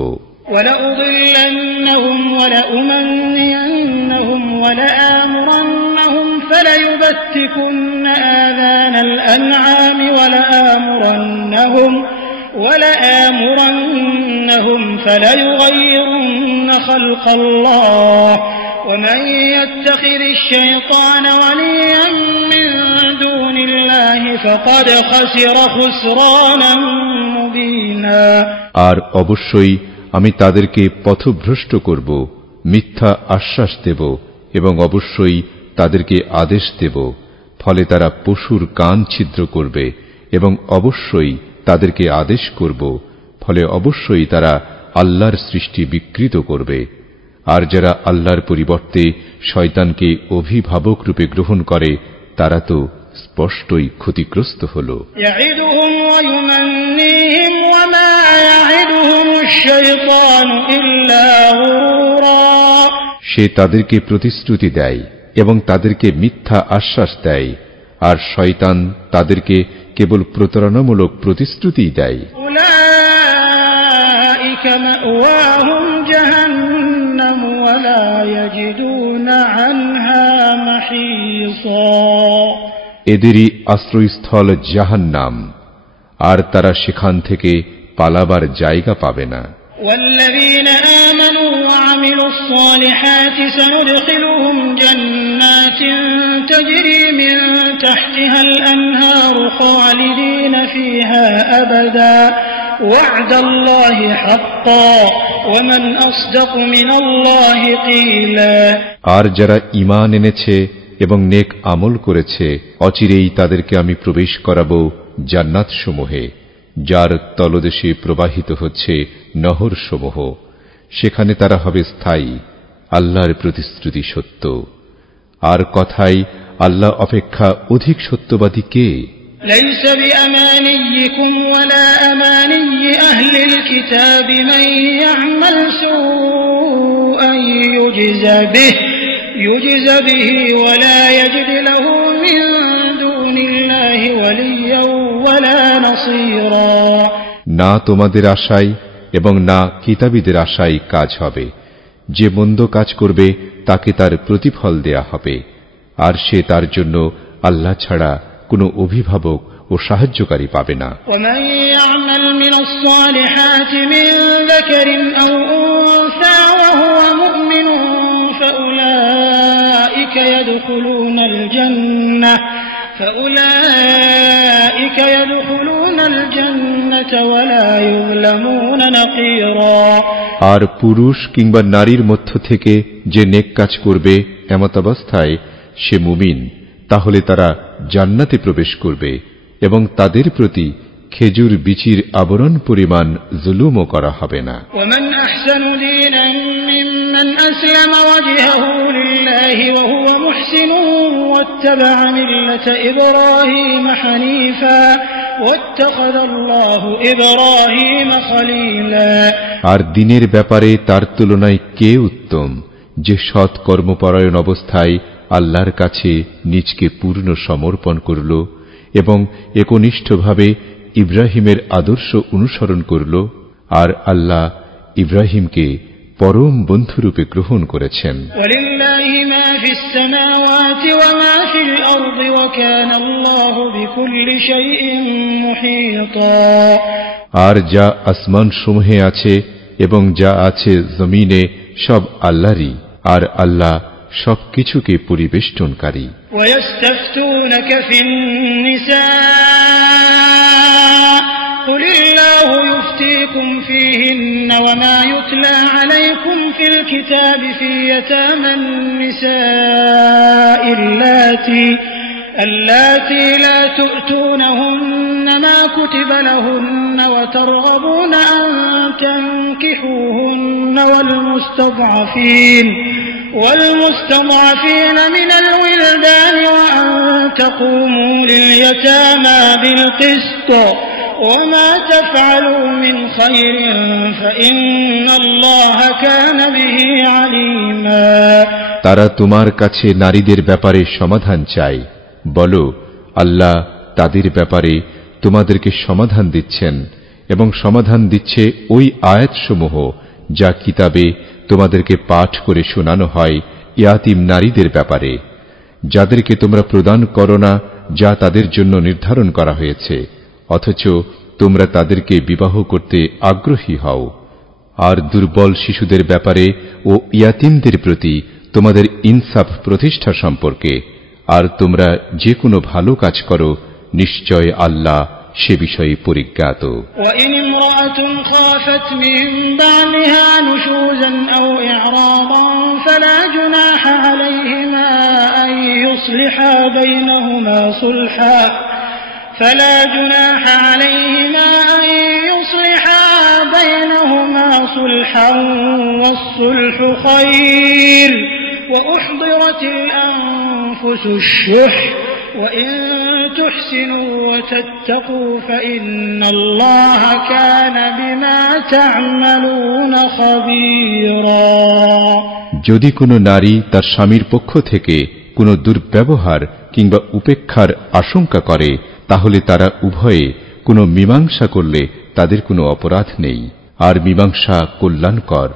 وَلَأُضِلَّنَّهُمْ وَلَأُمَنِّيَنَّهُمْ وَلَآمُرَنَّهُمْ فَلَيُبَتِّكُنَّ آذَانَ الْأَنْعَامِ وَلَآمُرَنَّهُمْ فَلَيُغَيِّرُنَّ خَلْقَ اللَّهِ وَمَن يَتَّخِذِ الشَّيْطَانَ وَلِيًّا مِّن دُونِ اللَّهِ فَقَدْ خَسِرَ خُسْرَانًا مُّبِينًا আর অবশ্যই আমি তাদেরকে পথভ্রষ্ট করব, মিথ্যা আশ্বাস দেব এবং অবশ্যই তাদেরকে আদেশ দেব, ফলে তারা পশুর কান ছিদ্র করবে, এবং অবশ্যই তাদেরকে আদেশ করব, ফলে অবশ্যই তারা আল্লাহর সৃষ্টি বিকৃত করবে। আর যারা আল্লাহর পরিবর্তে শয়তানকে অভিভাবক রূপে গ্রহণ করে তারা তো স্পষ্টই ক্ষতিগ্রস্ত হল। সে তাদেরকে প্রতিশ্রুতি দেয় এবং তাদেরকে মিথ্যা আশ্বাস দেয়, আর শয়তান তাদেরকে কেবল প্রতারণামূলক প্রতিশ্রুতি দেয়। এদেরই আশ্রয়স্থল জাহান্নাম, আর তারা সেখান থেকে পালাবার জায়গা পাবে না। والذين آمنوا وعملوا الصالحات سندخلهم جنات تجري من تحتها الأنهار خالدين فيها أبدا وعد الله حقا ومن أصدق من الله قيلا আর যারা ঈমান এনেছে এবং নেক আমল করেছে অচিরেই তাদেরকে আমি প্রবেশ করাবো জান্নাত সমূহে, যার তলদেশে প্রবাহিত হচ্ছে নহর সমূহ, সেখানে তারা হবে স্থায়ী। আল্লাহর প্রতিশ্রুতি সত্য, আর কথাই আল্লাহ অপেক্ষা অধিক সত্যবাদী কে? ليس بأمانيكم ولا أماني أهل الكتاب من يعمل سوءا يجز به ولا يجد له من دون الله الله وليا ولا نصيرا না তোমাদের আশায় এবং না কিতাবীদের আশায় কাজ হবে। যে মন্দ কাজ করবে তাকে তার প্রতিফল দেয়া হবে, আর সে তার জন্য আল্লাহ ছাড়া কোনো অভিভাবক ও সাহায্যকারী পাবে না। ومن يعمل من الصالحات من ذكر أو أنثى وهو مؤمن فأولئك يدخلون الجنة ولا يظلمون نقيرا আর পুরুষ কিংবা নারীর মধ্য থেকে যে নেক কাজ করবে এমত অবস্থায় সে মুমিন, তাহলে তারা জান্নাতে প্রবেশ করবে এবং তাদের প্রতি খেজুর বিচির আবরণ পরিমাণ জুলুমও করা হবে না। ومن أحسن دينا ممن أسلم وجهه لله وهو محسن واتبع ملة إبراهيم حنيفا واتخذ الله إبراهيم خليلا আর দিনের ব্যাপারে তার তুলনায় কে উত্তম, যে সৎ কর্মপরায়ণ অবস্থায় আল্লাহর কাছে নিজকে পূর্ণ সমর্পণ করল এবং একনিষ্ঠভাবে ইব্রাহিমের আদর্শ অনুসরণ করল, আর আল্লাহ ইব্রাহিমকে পরম বন্ধুরূপে গ্রহণ করেছেন। ওয়ালিল্লাহি মা ফিস সামাওয়াতি ওয়া মা ফিল আরদি ওয়া কানা আল্লাহু বিকুল্লি শাইইন মুহীতা আর যা আসমান সমূহে আছে এবং যা আছে জমিনে সব আল্লাহরই, আর আল্লাহ সবকিছুকে পরিবেষ্টনকারী। ওয়ায়াস্তাফতুনাকা ফিন নিসা قل الله يفتيكم فيهن وما يتلى عليكم في الكتاب في يتامى النساء اللاتي لا تؤتونهن ما كتب لهن وترغبون أن تنكحوهن والمستضعفين من الولدان وأن تقوموا لليتامى بالقسط وما تفعلوا من خير فإن الله كان به عليما তারা তোমার কাছে নারীদের ব্যাপারে সমাধান চায়। বলো, আল্লাহ তাদের ব্যাপারে তোমাদেরকে সমাধান দিচ্ছেন এবং সমাধান দিচ্ছে ওই আয়াতসমূহ যা কিতাবে তোমাদেরকে পাঠ করে শোনানো হয় ইয়াতিম নারীদের ব্যাপারে, যাদেরকে তোমরা প্রদান করো না যা তাদের জন্য নির্ধারণ করা হয়েছে, অথচ তোমরা তাদেরকে বিবাহ করতে আগ্রহী হও। আর দুর্বল শিশুদের ব্যাপারে ও ইয়াতিমদের প্রতি তোমাদের ইনসাফ প্রতিষ্ঠা সম্পর্কে, আর তোমরা যে কোনো ভালো কাজ করো, নিশ্চয় আল্লাহ সে বিষয়ে পরিজ্ঞাত। وإن امرأة خافت من بعلها نشوزا أو إعراضا فلا جناح عليهما أن يصلحا بينهما صلحا والصلح خير وأحضرت الأنفس الشح وإن تحسنوا وتتقوا فإن الله كان بما تعملون خبيرا যদি কোনো নারী তার স্বামীর পক্ষ থেকে কোনো দুর্ব্যবহার কিংবা উপেক্ষার আশঙ্কা করে, তাহলে তারা উভয়ে কোনো মীমাংসা করলে তাদের কোনো অপরাধ নেই। আর মীমাংসা কল্যাণকর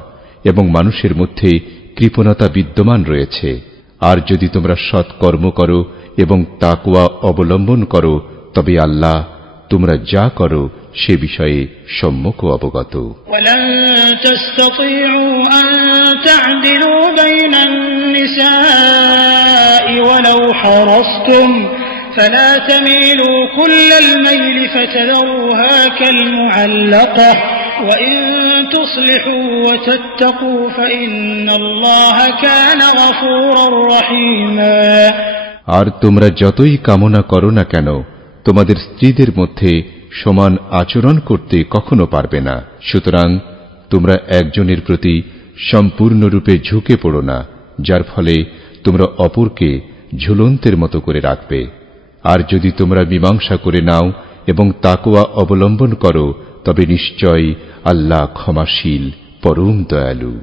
এবং মানুষের মধ্যে কৃপণতা বিদ্যমান রয়েছে। আর যদি তোমরা সৎ কর্ম করো এবং তাকওয়া অবলম্বন করো, তবে আল্লাহ তোমরা যা করো সে বিষয়ে সম্যক অবগত। ওয়ালান তাসতাতিউ আন তা'দিলু বাইনান নিসাই ওয়ালাউ হারাসতুম ফালা তামিলু কুল্লাল মাইল ফাতাদরুহা কাল মুআল্লাকা ওয়া ইন তুসলিহু ওয়া তাত্তাকু ফাইন্নাল্লাহা কানা গফুরার রহিমা আর তোমরা যতই কামনা করো না কেন, তোমাদের স্ত্রীদের মধ্যে সমান আচরণ করতে কখনো পারবে না। সুতরাং তোমরা একজনের প্রতি সম্পূর্ণরূপে ঝুঁকে পড়ো না, যার ফলে তোমরা অপরকে ঝুলন্তের মতো করে রাখবে। আর যদি তোমরা মীমাংসা করে নাও এবং তাকওয়া অবলম্বন করো, তবে নিশ্চয় আল্লাহ ক্ষমাশীল, পরম দয়ালু।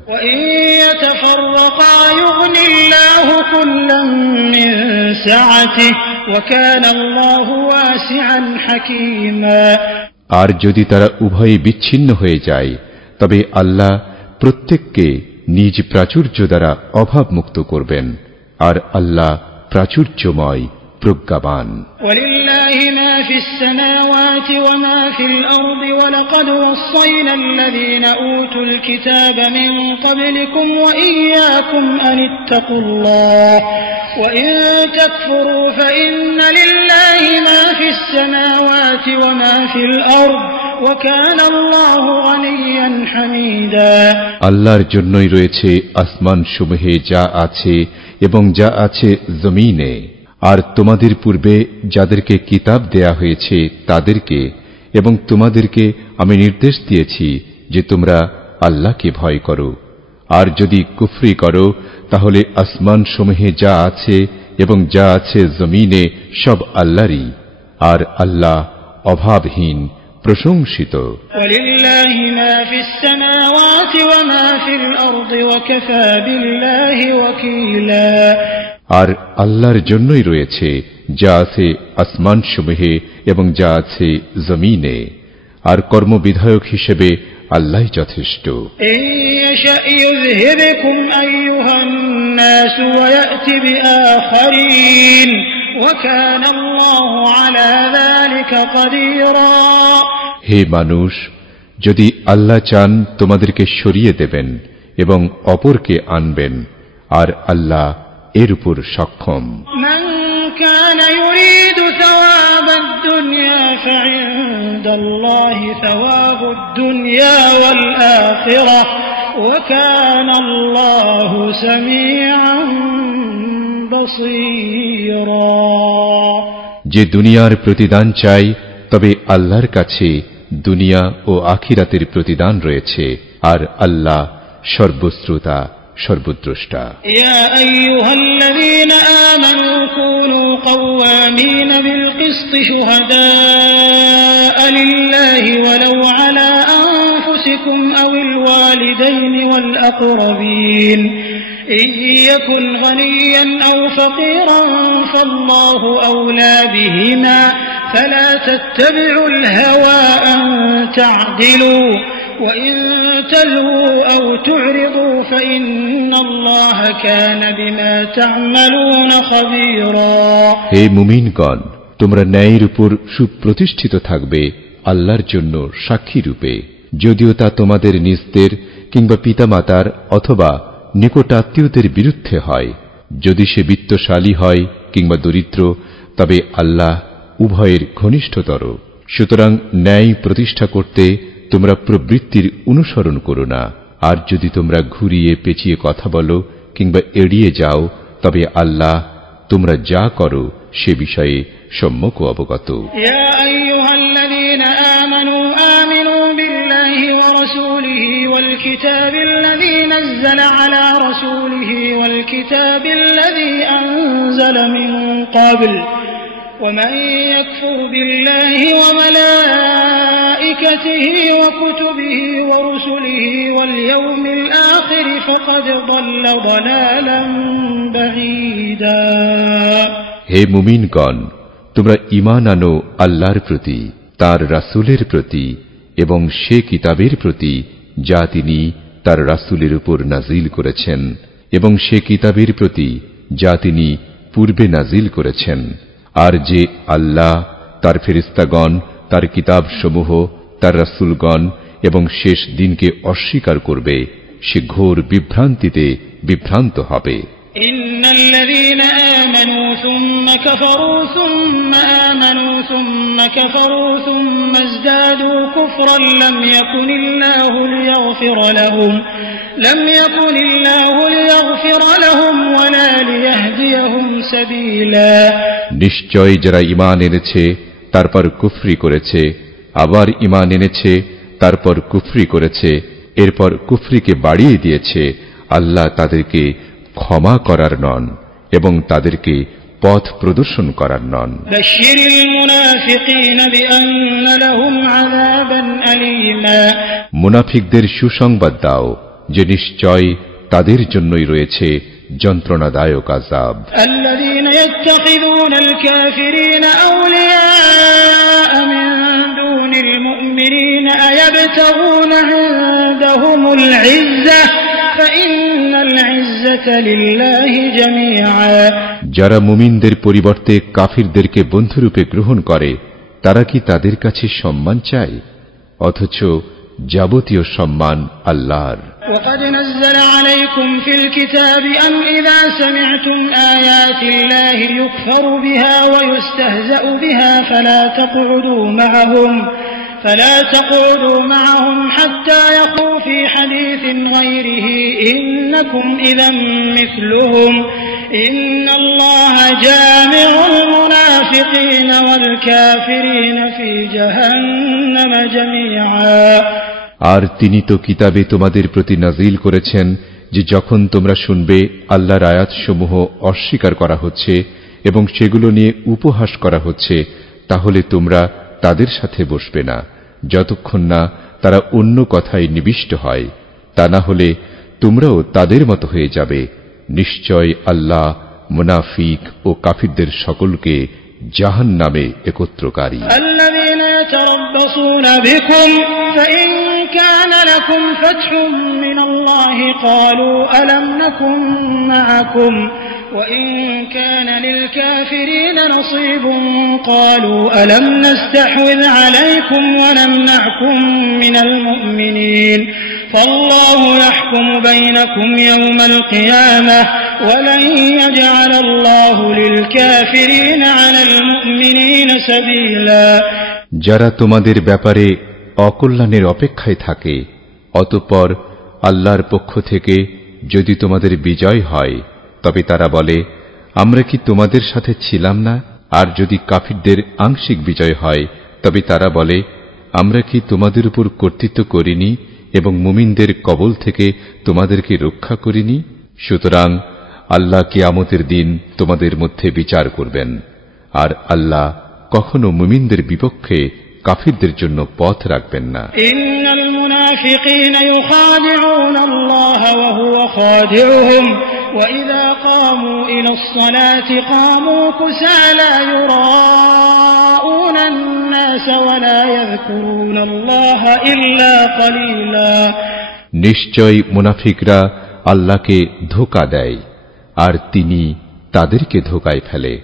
وكان الله واسعا حكيما আর যদি তারা উভয়ে বিচ্ছিন্ন হয়ে যায় তবে আল্লাহ প্রত্যেককে নিজ প্রাচুর্য দ্বারা অভাবমুক্ত করবেন আর আল্লাহ প্রাচুর্যময় প্রজ্ঞাবান ولله ما في السماوات وما في الأرض ولقد وصينا الذين أوتوا الكتاب من قبلكم وإياكم أن اتقوا الله وإن تكفروا فإن لله ما في السماوات وما في الأرض وكان الله غنيا حميدا আল্লাহর জন্যই রয়েছে আসমানসমূহে যা আছে এবং যা আছে জমিনে আর তোমাদের পূর্বে যাদেরকে কিতাব দেয়া হয়েছে তাদেরকে এবং তোমাদেরকে আমি নির্দেশ দিয়েছি যে তোমরা আল্লাহকে ভয় করো আর যদি কুফরি করো তাহলে আসমানসমূহে যা আছে এবং যা আছে জমিনে সব আল্লাহরই আর আল্লাহ অভাবহীন প্রশংসিত ولله ما في السماوات وما في الأرض وكفى بالله وكيلا আর আল্লাহর জন্যই রয়েছে যা আছে আসমানসমূহে এবং যা আছে জমিনে আর কর্মবিধায়ক হিসেবে আল্লাহই যথেষ্ট إن يشأ يذهبكم أيها الناس ويأتي بآخرين وكان الله على ذلك قديرا হে মানুষ যদি আল্লাহ চান তোমাদেরকে সরিয়ে দেবেন এবং অপরকে আনবেন আর আল্লাহ এর উপর সক্ষম من كان يريد ثواب الدنيا فعند الله ثواب الدنيا والآخرة وكان الله سميعا بصيرا যে দুনিয়ার প্রতিদান চাই তবে আল্লাহর কাছে দুনিয়া ও আখিরাতের প্রতিদান রয়েছে আর আল্লাহ সর্বশ্রোতা সর্বদ্রষ্টা يا أيها الذين آمنوا كونوا قوامين بالقسط شهداء لله ولو على أنفسكم أو الوالدين والأقربين إن يكن غنيا أو فقيرا فالله أولى بهما فلا تتبعوا الهوى أن تعدلوا وإن تلووا أو تعرضوا فإن الله كان بما تعملون خبيرا হে মুমিনগণ তোমরা ন্যায়ের উপর সুপ্রতিষ্ঠিত থাকবে আল্লাহর জন্য সাক্ষী রূপে যদিও তা তোমাদের নিজদের কিংবা পিতামাতার অথবা নিকটাত্মীয়দের বিরুদ্ধে হয় যদি সে বিত্তশালী হয় কিংবা দরিদ্র তবে আল্লাহ উভয়ের ঘনিষ্ঠতর সুতরাং ন্যায় প্রতিষ্ঠা করতে তোমরা প্রবৃত্তির অনুসরণ করো না আর যদি তোমরা ঘুরিয়ে পেঁচিয়ে কথা বলো কিংবা এড়িয়ে যাও তবে আল্লাহ তোমরা যা করো সে বিষয়ে সম্যক অবগত يا أيها الذين آمنوا آمنوا بالله ورسوله والكتاب الذي نزل على رسوله والكتاب الذي أنزل من قبل ومن يكفر بالله وملائكته وكتبه ورسله واليوم الآخر فقد ضل ضلالا بعيدا হে মুমিনগণ তোমরা ঈমান আনো আল্লাহর প্রতি তার রাসূলের প্রতি এবং সে কিতাবের প্রতি যা তিনি তার রাসূলের উপর নাজিল করেছেন এবং সে কিতাবের প্রতি যা তিনি পূর্বে নাজিল করেছেন আর যে আল্লাহ তার ফেরেশতাগণ তার কিতাবসমূহ তার রাসূলগণ এবং শেষ দিনকে অস্বীকার করবে সে ঘোর বিভ্রান্তিতে বিভ্রান্ত হবে إن الذين آمنوا ثم كفروا ثم آمنوا ثم كفروا ثم ازدادوا كفرا لم يكن الله ليغفر لهم ولا ليهديهم سبيلا নিশ্চয় যারা ঈমান এনেছে তারপর কুফরি করেছে আবার ঈমান এনেছে তারপর কুফরি করেছে এরপর কুফরিকে বাড়িয়ে দিয়েছে আল্লাহ তাদেরকে ক্ষমা করার নন এবং তাদেরকে পথ প্রদর্শন করার নন বাশশিরিল মুনাফিকিনা বিআন্না লাহুম আযাবান আলীমা মুনাফিকদের সুসংবাদ দাও যে নিশ্চয় তাদের জন্যই রয়েছে যন্ত্রণাদায়ক আযাব। الذين يتخذون الكافرين أولياء من دون المؤمنين أيبتغون عندهم العزة فإن العزة لله جميعا। যারা মুমিনদের পরিবর্তে কাফিরদেরকে বন্ধুরূপে গ্রহণ করে তারা কি তাদের কাছে সম্মান চায়? অথচ যাবতীয় সম্মান আল্লাহর। وقد نزل عليكم في الكتاب أن إذا سمعتم آيات الله يكفر بها ويستهزأ بها فلا تقعدوا معهم حتى يخوضوا في حديث غيره إنكم إذا مثلهم إن الله جامع المنافقين والكافرين في جهنم جميعا। আর তিনি তো কিতাবে তোমাদের প্রতি নাজিল করেছেন যে যখন তোমরা শুনবে আল্লাহর আয়াতসমূহ অস্বীকার করা হচ্ছে এবং সেগুলো নিয়ে উপহাস করা হচ্ছে তাহলে তোমরা তাদের সাথে বসবে না যতক্ষণ না তারা অন্য কথায় নিবিষ্ট হয়, তা না হলে তোমরাও তাদের মতো হয়ে যাবে। নিশ্চয় আল্লাহ মুনাফিক ও কাফিরদের সকলকে জাহান্নামে একত্রকারী। الذين يتربصون بكم فإن كان لكم فتح من الله قالوا ألم نكن معكم وإن كان للكافرين نصيب قالوا ألم نستحوذ عليكم ونمنعكم من المؤمنين فالله يحكم بينكم يوم القيامة ولن يجعل الله للكافرين على المؤمنين سبيلا। যারা তোমাদের ব্যাপারে অকল্যাণের অপেক্ষায় থাকে অতঃপর আল্লাহর পক্ষ থেকে যদি তোমাদের বিজয় হয় তবে তারা বলে আমরা কি তোমাদের সাথে ছিলাম না? আর যদি কাফিরদের আংশিক বিজয় হয় তবে তারা বলে আমরা কি তোমাদের উপর কর্তৃত্ব করিনি এবং মুমিনদের কবল থেকে তোমাদেরকে রক্ষা করিনি? সুতরাং আল্লাহ কিয়ামতের দিন তোমাদের মধ্যে বিচার করবেন, আর আল্লাহ কখনো মুমিনদের বিপক্ষে কাফিরদের জন্য পথ রাখবেন না। ইন্নাল মুনাফিকিনা ইউখাদিউনা আল্লাহ ওয়া হুয়া খাদিউহুম ওয়া ইযা কামু ইলাস সালাতি কামু কুসালা ইউরাউনা আন-নাস ওয়া লা ইয়াযকুরুনা আল্লাহ ইল্লা কলিলা। নিশ্চয় মুনাফিকরা আল্লাহকে ধোঁকা দেয় আর তিনি তাদেরকে ধোঁকায় ফেলে।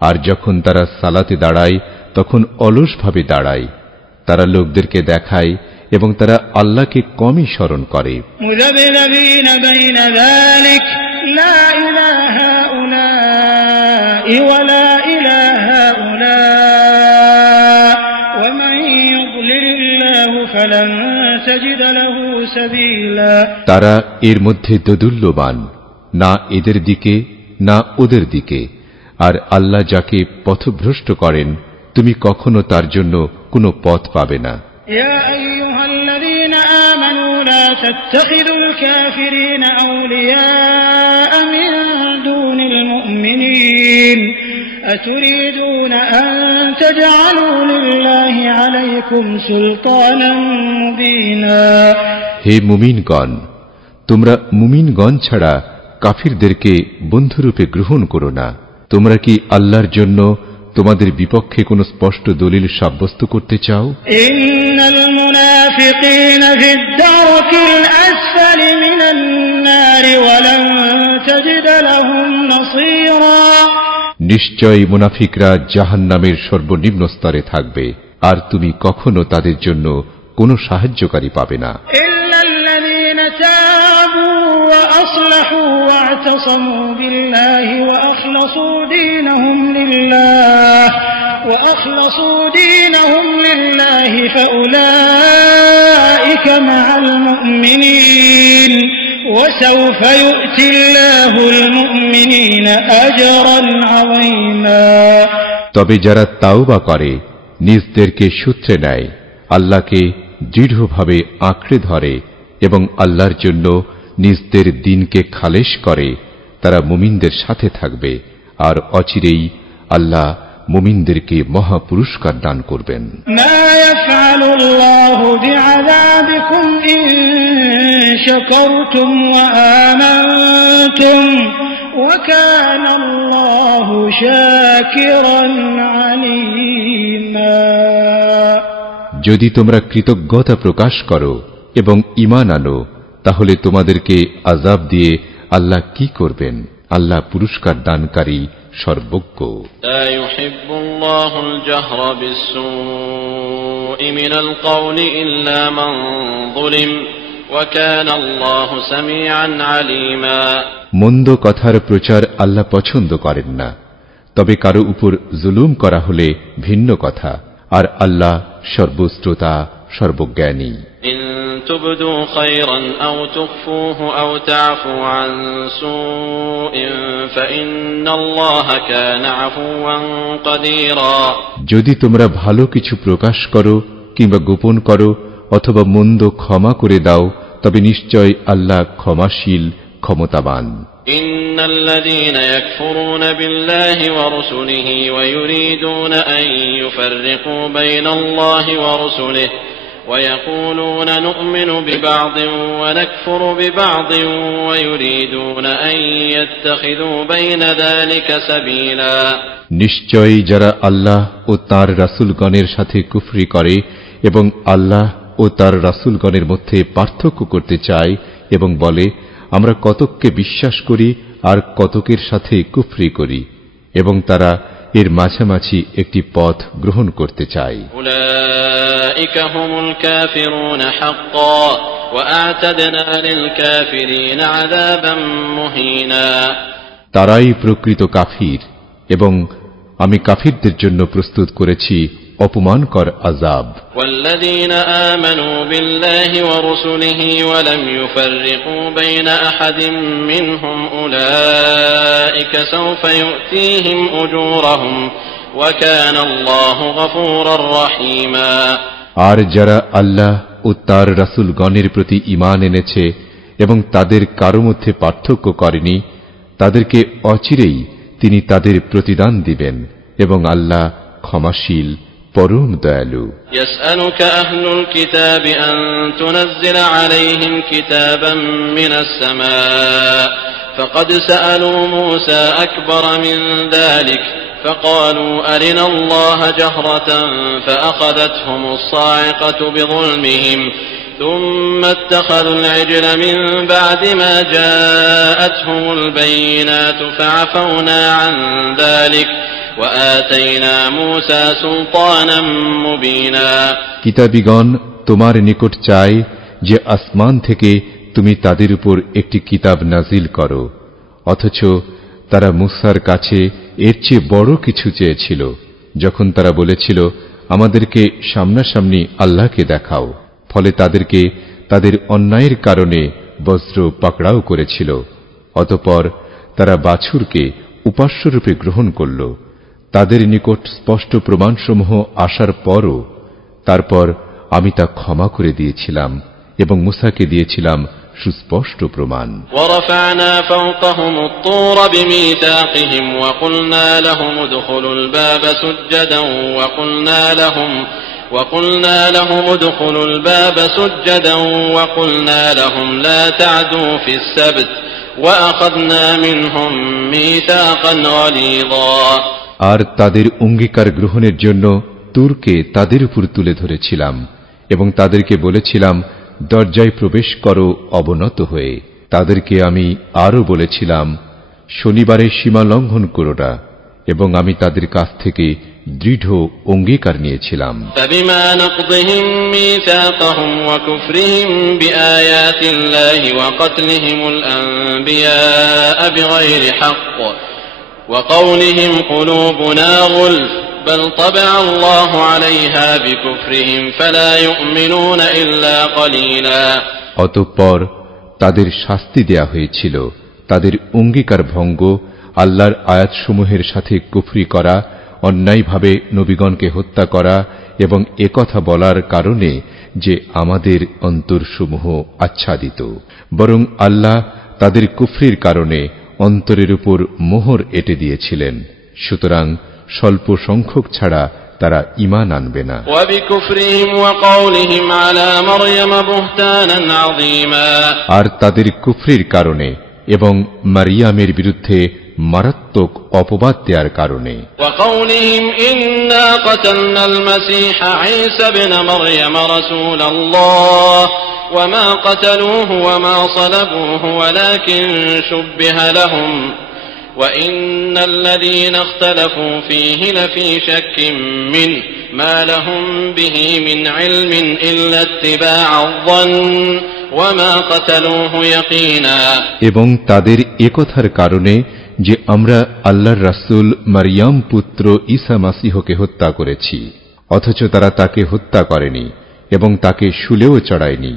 আর যখন তারা সালাতে দাঁড়ায় তখন অলসভাবে দাঁড়ায়, তারা লোকদেরকে দেখায় এবং তারা আল্লাহকে কমই স্মরণ করে। মুযাবযাবিনা বাইনা যালিক লা ইলাহা উলাই ওয়া লা ইলাহা উলা ওয়া মান ইউদ্লিলিল্লাহু ফালান তাজিদ লাহু সাবিলা। তারা এর মধ্যে দোদুল্যমান, না এদের দিকে না ওদের দিকে, আর আল্লাহ যাকে পথভ্রষ্ট করেন তুমি কখনো তার জন্য কোনো পথ পাবে না। ইয়া আইয়ুহাল্লাযীনা আমানু লা তাত্তাখিযুল কাফিরিনা আউলিয়া মিন দুনিল মুমিনিন আতুরিদুনা আন তাজআলু লিল্লাহি আলাইকুম সুলতানান মুবিনা। হে মুমিনগণ, তোমরা মুমিনগণ ছাড়া কাফিরদেরকে বন্ধুরূপে গ্রহণ করো না। তোমরা কি আল্লাহর জন্য তোমাদের বিপক্ষে কোন স্পষ্ট দলিল সাব্যস্ত করতে চাও? ইন্নাল মুনাফিকিনা ফিদ দারকিল আসফালি মিনান নার ওয়া লান তাজিদ লাহুম নাসীরা। নিশ্চয় মুনাফিকরা জাহান্নামের সর্বনিম্ন স্তরে থাকবে, আর তুমি কখনো তাদের জন্য কোনো সাহায্যকারী পাবে না। ইল্লাল্লাযীনা তাবু ওয়া আসলাহু ওয়া আ'তাসামু বিল্লাহি ওয়া আখলাসু দীনহুম লিল্লাহি ফাউলাইকা মা'আল মুমিনিন ওয়া সাওফা ইউ'তিল্লাহুল মুমিনিনা আজরান 'আযীমা। তবে যারা তাওবা করে, নিজদেরকে সূত্রে নেয়, আল্লাহকে দৃঢ়ভাবে আঁকড়ে ধরে এবং আল্লাহর জন্য নিজদের দিনকে খালেস করে, তারা মুমিনদের সাথে থাকবে, আর অচিরেই আল্লাহ মুমিনদেরকে মহা পুরস্কার দান করবেন। মা ইয়াফআলুল্লাহু বিআযাবিকুম ইন شكرتم وآمنتم وكان الله شاكرا عليما। যদি তোমরা কৃতজ্ঞতা প্রকাশ করো এবং ঈমান আনো তাহলে তোমাদেরকে আযাব দিয়ে আল্লাহ কি করবেন? আল্লাহ পুরস্কার দানকারী সর্বজ্ঞ। লা ইউহিব্বুল্লাহুল জাহরা বিস-সুই মিনাল কওলি ইল্লা মান যুলিম ওয়া কানা আল্লাহু সামিআন আলীমা। মন্দ কথার প্রচার আল্লাহ পছন্দ করেন না, তবে কারো উপর জুলুম করা হলে ভিন্ন কথা, আর আল্লাহ সর্বশ্রোতা সর্বজ্ঞানী। ইন তুবদু খায়রান আও তুখফুহু আও তা'ফু আন সুইন ফাইন্নাল্লাহা কানা আফুওয়ান কাদীরা। যদি তোমরা ভালো কিছু প্রকাশ করো কিংবা গোপন করো অথবা মন্দ ক্ষমা করে দাও তবে নিশ্চয় আল্লাহ ক্ষমাশীল ক্ষমতাবান। إن الذين يكفرون بالله ورسله ويريدون أن يفرقوا بين الله ورسله ويقولون نؤمن ببعض ونكفر ببعض ويريدون أن يتخذوا بين ذلك سبيلا। নিশ্চয়ই যারা আল্লাহ ও তার রাসূলগণের সাথে কুফরি করে এবং আল্লাহ ও তার রাসূলগণের মধ্যে পার্থক্য করতে চায় এবং বলে আমরা কতককে বিশ্বাস করি আর কতকের সাথে কুফরি করি, এবং তারা এর মাঝামাঝি একটি পথ গ্রহণ করতে চায়। উলাইকা হুমুল কাফিরুন হাক্কান ওয়া আ'তাদনা লিল কাফিরিন আযাবান মুহিনা। তারাই প্রকৃত কাফির এবং আমি কাফিরদের জন্য প্রস্তুত করেছি অপমানকর আযাব। ওয়াল্লাযীনা আমানু বিল্লাহি ওয়া রাসূলিহি ওয়া লাম ইউফাররিকু বাইনা আহাদিন মিনহুম উলাইকা সাওফা ইউতীহিম উজুরাহুম ওয়া কানা আল্লাহু গফুরার রহিমা। আর যারা আল্লাহ ও তার রাসূলগণের প্রতি ঈমান এনেছে এবং তাদের কারো মধ্যে পার্থক্য করেনি, তাদেরকে অচিরেই তিনি তাদের প্রতিদান দিবেন এবং আল্লাহ ক্ষমাশীল পরম দয়ালু। ইয়াসআলুকা আহলুল কিতাবি আন তুনাজ্জিলা আলাইহিম কিতাবান মিনাস সামাء ফাকাদ সাআলু মূসা আকবার মিন যালিক ফাকালু আরিনা আল্লাহা জাহরাতান ফাআখাযাতহুমুস সা'iqatu বিযুলমিহিম ثم اتخذوا العجل من بعد ما جاءتهم البينات فعفونا عن ذلك وآتينا موسى سلطانا مبينا। কিতাবীগণ তোমার নিকট চায় যে আসমান থেকে তুমি তাদের উপর একটি কিতাব নাজিল করো, অথচ তারা মুসার কাছে এর চেয়ে বড় কিছু চেয়েছিল যখন তারা বলেছিল আমাদেরকে সামনাসামনি আল্লাহকে দেখাও। ফলে তাদেরকে তাদের অন্যায়ের কারণে বজ্র পাকড়াও করেছিল। অতঃপর তারা বাছুরকে উপাস্যরূপে গ্রহণ করল। তাদের নিকট স্পষ্ট প্রমাণসমূহ আসার পরও তারপর আমি তা ক্ষমা করে দিয়েছিলাম এবং মুসাকে দিয়েছিলাম সুস্পষ্ট প্রমাণ। ওয়ারাফা'না ফাওকাহুমুত তুরা বিমিসাকিহিম ওয়া কুলনা লাহুম উদখুলুল বাবা সুজ্জাদান وقلنا لهم ادخلوا الباب سجدا وقلنا لهم لا تعدوا في السبت وأخذنا منهم ميثاقا غليظا। আর তাদের অঙ্গীকার গ্রহণের জন্য তুরকে তাদের উপর তুলে ধরেছিলাম এবং তাদেরকে বলেছিলাম দরজায় প্রবেশ করো অবনত হয়ে। তাদেরকে আমি আরো বলেছিলাম শনিবারের সীমা লঙ্ঘন করো না, এবং আমি তাদের কাছ থেকে দৃঢ় অঙ্গীকার নিয়েছিলাম। فبما نقضهم ميثاقهم وكفرهم بآيات الله وقتلهم الأنبياء بغير حق وقولهم قلوبنا غلف بل طبع الله عليها بكفرهم فلا يؤمنون إلا قليلا। অতঃপর তাদের শাস্তি দেয়া হয়েছিল তাদের অঙ্গীকার ভঙ্গ, আল্লাহর আয়াতসমূহের সাথে কুফরি করা, অন্যায়ভাবে নবীগণকে হত্যা করা এবং একথা বলার কারণে যে আমাদের অন্তরসমূহ আচ্ছাদিত। বরং আল্লাহ তাদের কুফরির কারণে অন্তরের উপর মোহর এঁটে দিয়েছিলেন। সুতরাং স্বল্প সংখ্যক ছাড়া তারা ঈমান আনবে না। আর তাদের কুফরির কারণে এবং মারিয়ামের বিরুদ্ধে মারাত্মক অপবাদ দেওয়ার কারণে। وما قتلوه وما صلبوه ولكن شبه لهم وإن الذين اختلفوا فيه لفي شك منه ما لهم به من علم إلا اتباع الظن وما قتلوه يقينا। এবং তাদের একথার কারণে যে আমরা আল্লাহর রাসূল মারিয়াম পুত্র ঈসা মাসীহকে হত্যা করেছি, অথচ তারা তাকে হত্যা করেনি এবং তাকে শুলেও চড়ায়নি,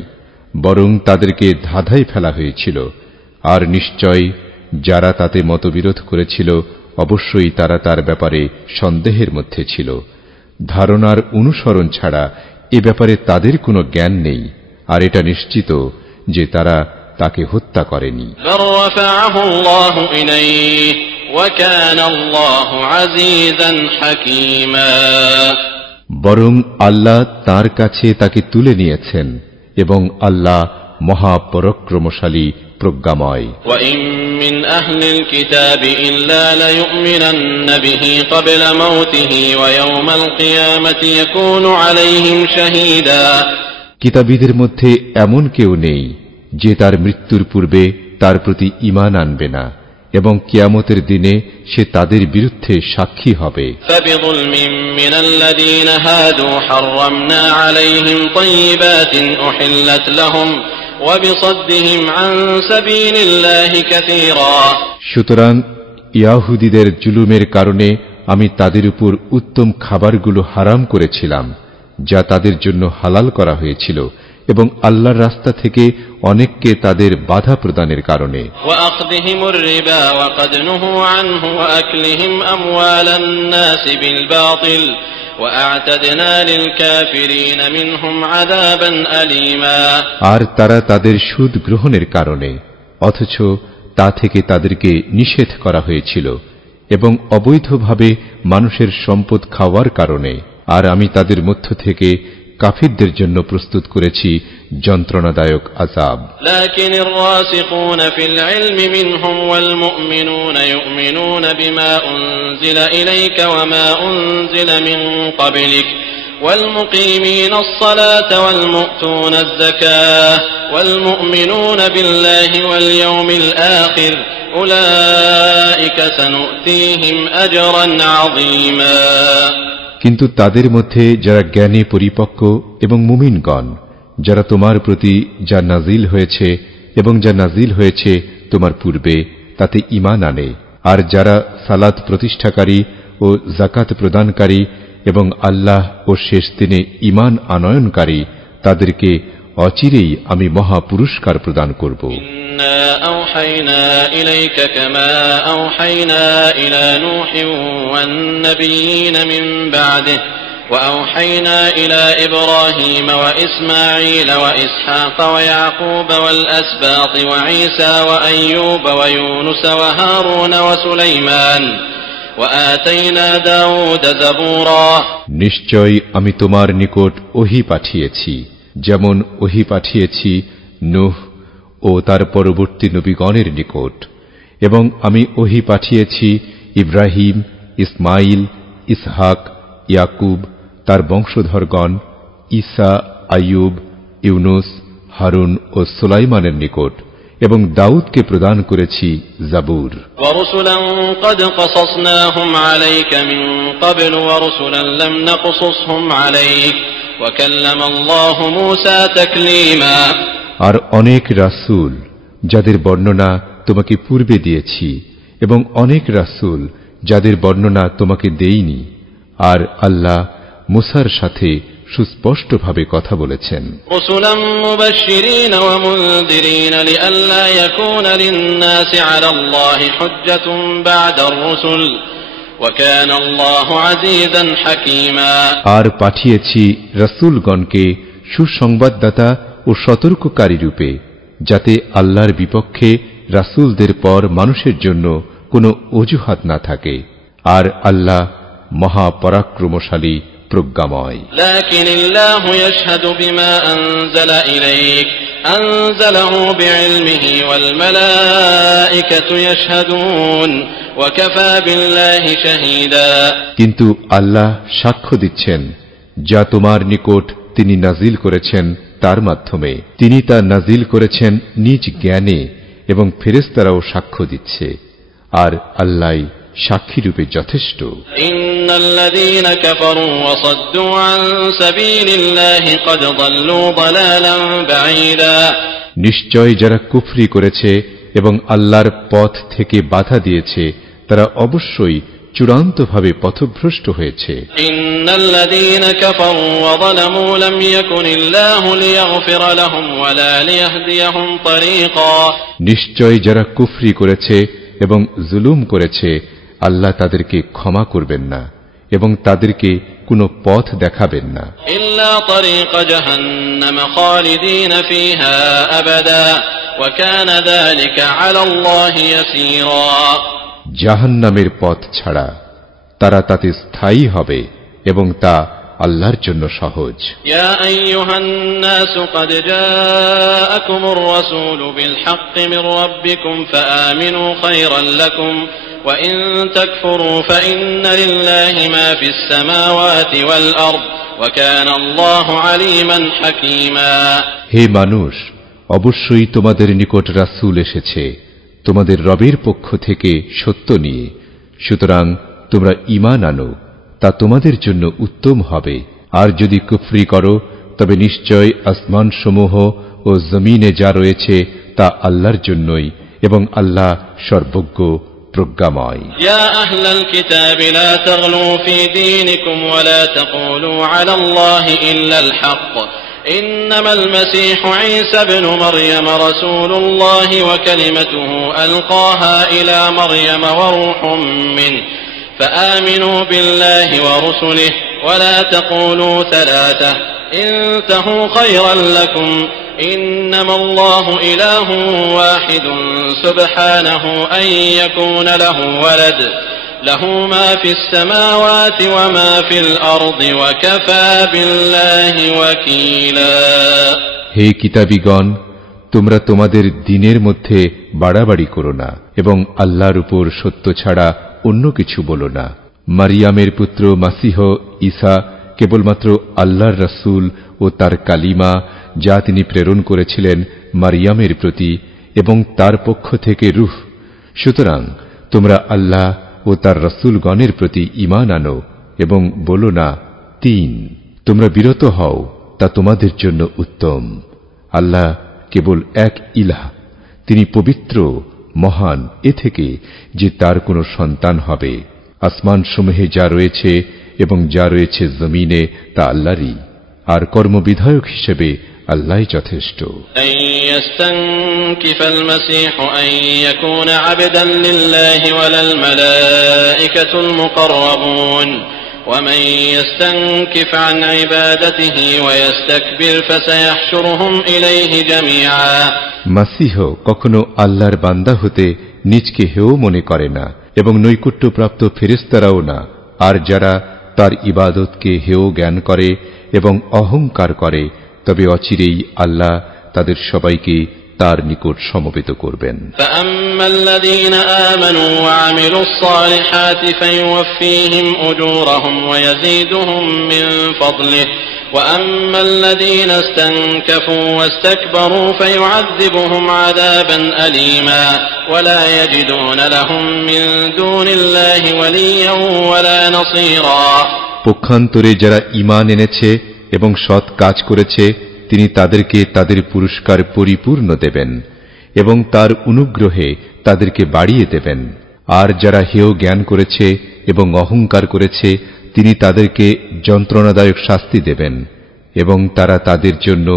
বরং তাদেরকে ধাঁধায় ফেলা হয়েছিল। আর নিশ্চয় যারা তাতে মতবিরোধ করেছিল অবশ্যই তারা তার ব্যাপারে সন্দেহের মধ্যে ছিল। ধারণার অনুসরণ ছাড়া এ ব্যাপারে তাদের কোনো জ্ঞান নেই, আর এটা নিশ্চিত যে তারা তাকে হত্যা করেনি। বরং আল্লাহ তার কাছে তাকে তুলে নিয়েছেন এবং আল্লাহ মহাপরাক্রমশালী প্রজ্ঞাময়। কিতাবীদের মধ্যে এমন কেউ নেই যে তার মৃত্যুর পূর্বে তার প্রতি ঈমান আনবে না, এবং কিয়ামতের দিনে সে তাদের বিরুদ্ধে সাক্ষী হবে। সুতরাং ইয়াহুদীদের জুলুমের কারণে আমি তাদের উপর উত্তম খাবারগুলো হারাম করেছিলাম যা তাদের জন্য হালাল করা হয়েছিল, এবং আল্লাহর রাস্তা থেকে অনেককে তাদের বাধা প্রদানের কারণে। আর তারা তাদের সুদ গ্রহণের কারণে, অথচ তা থেকে তাদেরকে নিষেধ করা হয়েছিল, এবং অবৈধভাবে মানুষের সম্পদ খাওয়ার কারণে। আর আমি তাদের মধ্য থেকে কাফিরদের জন্য প্রস্তুত করেছি যন্ত্রণাদায়ক আযাব। লাকিনির রাসিখুনা ফিল ইলমি মিনহুম ওয়াল মুমিনুনা ইউমিনুনা বিমা উনজিলা ইলাইকা ওয়া মা উনজিলা মিন ক্বাবলিক ওয়াল মুকিমিনাস সালাতা ওয়াল মুতুনাজ যাকাহ ওয়াল মুমিনুনা বিল্লাহি ওয়াল ইয়াউমিল আখির উলাইকা সানুতিহিম আজরান আযীমা। কিন্তু তাদের মধ্যে যারা জ্ঞানে পরিপক্ক এবং মুমিনগণ, যারা তোমার প্রতি যা নাজিল হয়েছে এবং যা নাজিল হয়েছে তোমার পূর্বে তাতে ঈমান আনে, আর যারা সালাত প্রতিষ্ঠাকারী ও যাকাত প্রদানকারী এবং আল্লাহ ও শেষ দিনে ঈমান আনয়নকারী, তাদেরকে অচিরেই আমি মহা পুরস্কার প্রদান করব। أوحينا إليك كما أوحينا إلى نوح والنبيين من بعده وأوحينا إلى إبراهيم وإسماعيل وإسحاق ويعقوب والأسباط وعيسى وأيوب ويونس وهارون وسليمان وآتينا داود زبورا। নিশ্চয় আমি তোমার নিকট ওহী পাঠিয়েছি, যেমন ওহী পাঠিয়েছি নূহ ও তার পরবর্তী নবীগণের নিকট, এবং আমি ওহী পাঠিয়েছি ইব্রাহিম, ইসমাইল, ইসহাক, ইয়াকুব, তার বংশধরগণ, ঈসা, আইয়ুব, ইউনুস, হারুন ও সুলাইমানের নিকট, এবং দাউদকে প্রদান করেছি জাবুর। ওয়ারুসুলান ক্বাদ ক্বাসাসনাহুম আলাইকা মিন ক্বাবল ওয়ারুসুলান লাম নাকসুসহুম আলাইক ওয়া কাল্লামাল্লাহু মূসা তাকলীমা। আর অনেক রাসূল যাদের বর্ণনা তোমাকে পূর্বে দিয়েছি, এবং অনেক রাসূল যাদের বর্ণনা তোমাকে দেইনি, আর আল্লাহ মুসার সাথে সুস্পষ্টভাবে কথা বলেছেন। রাসূলাম মুবাশশিরিন ওয়া মুনযিরিন লিআল্লা ইয়াকুনা লিন-নাসি আলাল্লাহি হুজ্জাতুন বা'দার রাসূল ওয়া কানা আল্লাহু আজিজান হাকীমা। আর পাঠিয়েছি রাসূলগণকে সুসংবাদদাতা ও সতর্ককারী রূপে, যাতে আল্লাহর বিপক্ষে রাসূলদের পর মানুষের জন্য কোনো অজুহাত না থাকে। আর আল্লাহ মহাপরাক্রমশালী প্রজ্ঞাময়। لكن الله يشهد بما أنزل إليك أنزله بعلمه والملائكة يشهدون وكفى بالله شهيدا। কিন্তু আল্লাহ সাক্ষ্য দিচ্ছেন যা তোমার নিকট তিনি নাজিল করেছেন তার মাধ্যমে। তিনি তা নাজিল করেছেন নিজ জ্ঞানে এবং ফেরেশতারাও সাক্ষ্য দিচ্ছে, আর আল্লাহ সাক্ষী রূপে যথেষ্ট। ইন্নাল্লাযীনা কাফারু ওয়া সাদ্দু আন সাবিলিল্লাহি ক্বাদ দাল্লু দালালান বাঈদা। নিশ্চয় যারা কুফরি করেছে এবং আল্লাহর পথ থেকে বাধা দিয়েছে তারা অবশ্যই চূড়ান্তভাবে পথভ্রষ্ট হয়েছে। ইন্নাল্লাযীনা কাফারু ওয়া যালামু লাম ইয়াকুনিল্লাহু লিয়াগফিরা লাহুম ওয়া লা লিয়াহদিয়াহুম তরীকা। নিশ্চয় যারা কুফরি করেছে এবং জুলুম করেছে আল্লাহ তাদেরকে ক্ষমা করবেন না এবং তাদেরকে কোনো পথ দেখাবেন না। ইল্লা তরীকা জাহান্নাম খালিদিনা ফিহা আবাদা ওয়া কানা যালিকা আলা আল্লাহি ইয়াসীরা। জাহান্নামের পথ ছাড়া তারা তাতে স্থায়ী হবে এবং তা আল্লাহর জন্য সহজ। ইয়া আইয়ুহান নাস ক্বাদ জাআকুমুর রাসূলু বিল হাক্কি মির রাব্বিকুম ফাআমিনু খায়রান লাকুম ওয়া ইন তাকফুরু ফাইন্না লিল্লাহি মা ফিস সামাওয়াতি ওয়াল আরদ ওয়া কানা আল্লাহু আলীমান হাকীমা। হে মানুষ, অবশ্যই তোমাদের নিকট রাসূল এসেছে তোমাদের রবের পক্ষ থেকে সত্য নিয়ে, সুতরাং তোমরা ঈমান আনো, তা তোমাদের জন্য উত্তম হবে। আর যদি কুফরি করো তবে নিশ্চয় আসমানসমূহ ও জমিনে যা রয়েছে তা আল্লাহর জন্যই এবং আল্লাহ সর্বজ্ঞ প্রজ্ঞাময়। ইয়া আহলাল কিতাবি লা তাগলু ফি দীনিকুম ওয়া লা তাকুলু আলাল্লাহি ইল্লাল হক। إنما المسيح عيسى ابن مريم رسول الله وكلمته ألقاها إلى مريم وروح منه فآمنوا بالله ورسله ولا تقولوا ثلاثة انتهوا خيرا لكم إنما الله إله واحد سبحانه أن يكون له ولد له ما في السماوات وما في الأرض وكفى بالله وكيلا। হে কিতাবীগণ, তোমরা তোমাদের দ্বীনের মধ্যে বাড়াবাড়ি করো না এবং আল্লাহর উপর সত্য ছাড়া অন্য কিছু বলো না। মারিয়ামের পুত্র মাসিহ ঈসা কেবলমাত্র আল্লাহর রাসূল ও তার কালিমা যা তিনি প্রেরণ করেছিলেন মারিয়ামের প্রতি এবং তার পক্ষ থেকে রূহ। সুতরাং তোমরা আল্লাহ ও তার রাসূলগণের প্রতি ঈমান আনো এবং বলো না তিন। তোমরা বিরত হও, তা তোমাদের জন্য উত্তম। আল্লাহ কেবল এক ইলাহ, তিনি পবিত্র মহান এ থেকে যে তার কোনো সন্তান হবে। আসমানসমূহে যা রয়েছে এবং যা রয়েছে জমিনে তা আল্লাহরই, আর কর্মবিধায়ক হিসেবে আল্লাহই যথেষ্ট। ইয়াস্তানকিফাল মাসীহু আন ইয়াকুনা আবদান লিল্লাহি ওয়ালাল মালায়েকাতুল মুকাররাবুন ওয়া মান ইয়াস্তানকিফ আন ইবাদাতিহি ওয়া ইস্তাকবির ফাসায়াহশুরুহুম ইলাইহি জামিআ। মাসীহ কখনো আল্লাহর বান্দা হতে নিজকে হেয় মনে করে না এবং নৈকট্যপ্রাপ্ত ফেরেশতারাও না, আর যারা তার ইবাদতকে হেয় জ্ঞান করে এবং অহংকার করে তবে অচিরেই আল্লাহ তাদের সবাইকে তার নিকট সমবেত করবেন। ফাআম্মাল্লাযীনা আমানু ওয়া আমিলুস সালিহাতি ফায়ুওয়াফফীহিম উজুরাহুম ওয়া ইয়াযীদুহুম মিন ফাদলিহি ওয়া আম্মাল্লাযীনা ইসতানকাফু ওয়াস্তাকবারু ফায়ু'আযযিবুহুম 'আযাবান আলীমা ওয়া লা ইয়াজিদুনা লাহুম মিন দুনিল্লাহি ওয়ালিয়্যান ওয়া লা নাসীরা। পক্ষান্তরে যারা ঈমান এনেছে এবং সৎ কাজ করেছে তিনি তাদেরকে তাদের পুরস্কার পরিপূর্ণ দেবেন এবং তার অনুগ্রহে তাদেরকে বাড়িয়ে দেবেন। আর যারা হেয় জ্ঞান করেছে এবং অহংকার করেছে তিনি তাদেরকে যন্ত্রণাদায়ক শাস্তি দেবেন এবং তারা তাদের জন্য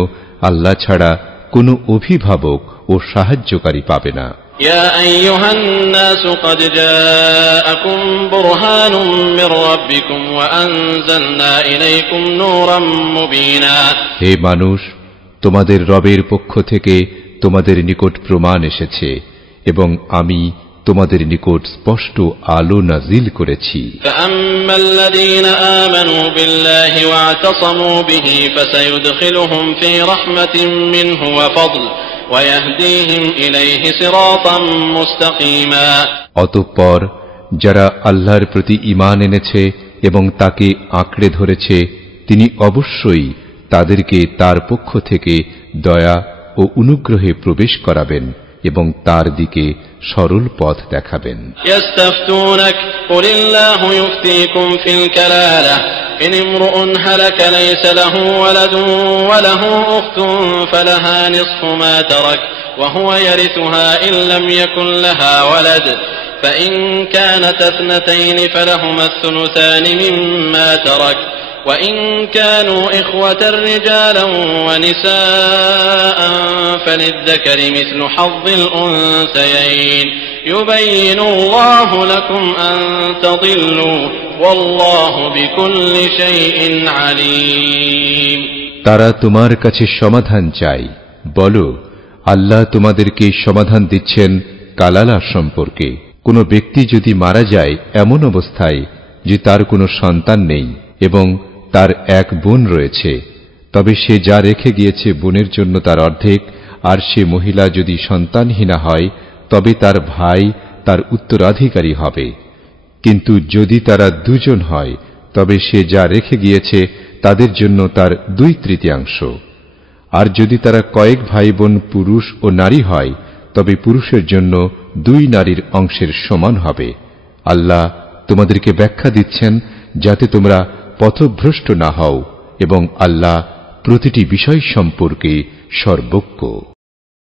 আল্লাহ ছাড়া কোনো অভিভাবক ও সাহায্যকারী পাবে না। يا أيها الناس قد جاءكم برهان من ربكم وأنزلنا إليكم نورا مبينا। হে মানুষ, তোমাদের রবের পক্ষ থেকে তোমাদের নিকট প্রমাণ এসেছে এবং আমি তোমাদের নিকট স্পষ্ট আলো নাজিল করেছি। فأما الذين آمنوا بالله واعتصموا به فسيدخلهم في رحمة منه وفضل ويهديهم إليه صراطا مستقيما। অতঃপর যারা আল্লাহর প্রতি ঈমান এনেছে এবং তাকে আঁকড়ে ধরেছে, তিনি অবশ্যই তাদেরকে তার পক্ষ থেকে দয়া ও অনুগ্রহে প্রবেশ করাবেন এবং তার দিকে সরল পথ দেখাবেন। يستفتونك قل الله يفتيكم في الكلالة إن امرؤ هلك ليس له ولد وله أخت فلها نصف ما ترك وهو يرثها إن لم يكن لها ولد فإن كانت اثنتين فلهما الثلثان مما ترك وإن كانوا إخوة رجالا ونساء فللذكر مثل حظ الأنثيين يبين الله لكم أن تضلوا والله بكل شيء عليم। তারা তোমার কাছে সমাধান চাই, বলো আল্লাহ তোমাদেরকে সমাধান দিচ্ছেন কালালা সম্পর্কে। কোনো ব্যক্তি যদি মারা যায় এমন অবস্থায় যে তার কোনো সন্তান নেই এবং তার এক বোন রয়েছে, তবে সে যা রেখে গিয়েছে বোনের জন্য তার অর্ধেক, আর সে মহিলা যদি সন্তানহীনা হয় তবে তার ভাই তার উত্তরাধিকারী হবে। কিন্তু যদি তারা দুজন হয় তবে সে যা রেখে গিয়েছে তাদের জন্য তার 2/3। আর যদি তারা কয়েক ভাই বোন পুরুষ ও নারী হয় তবে পুরুষের জন্য 2 নারীর অংশের সমান হবে। আল্লাহ তোমাদেরকে ব্যাখ্যা দিচ্ছেন যাতে তোমরা পথভ্রষ্ট না হও, এবং আল্লাহ প্রতিটি বিষয় সম্পর্কে সর্বজ্ঞ।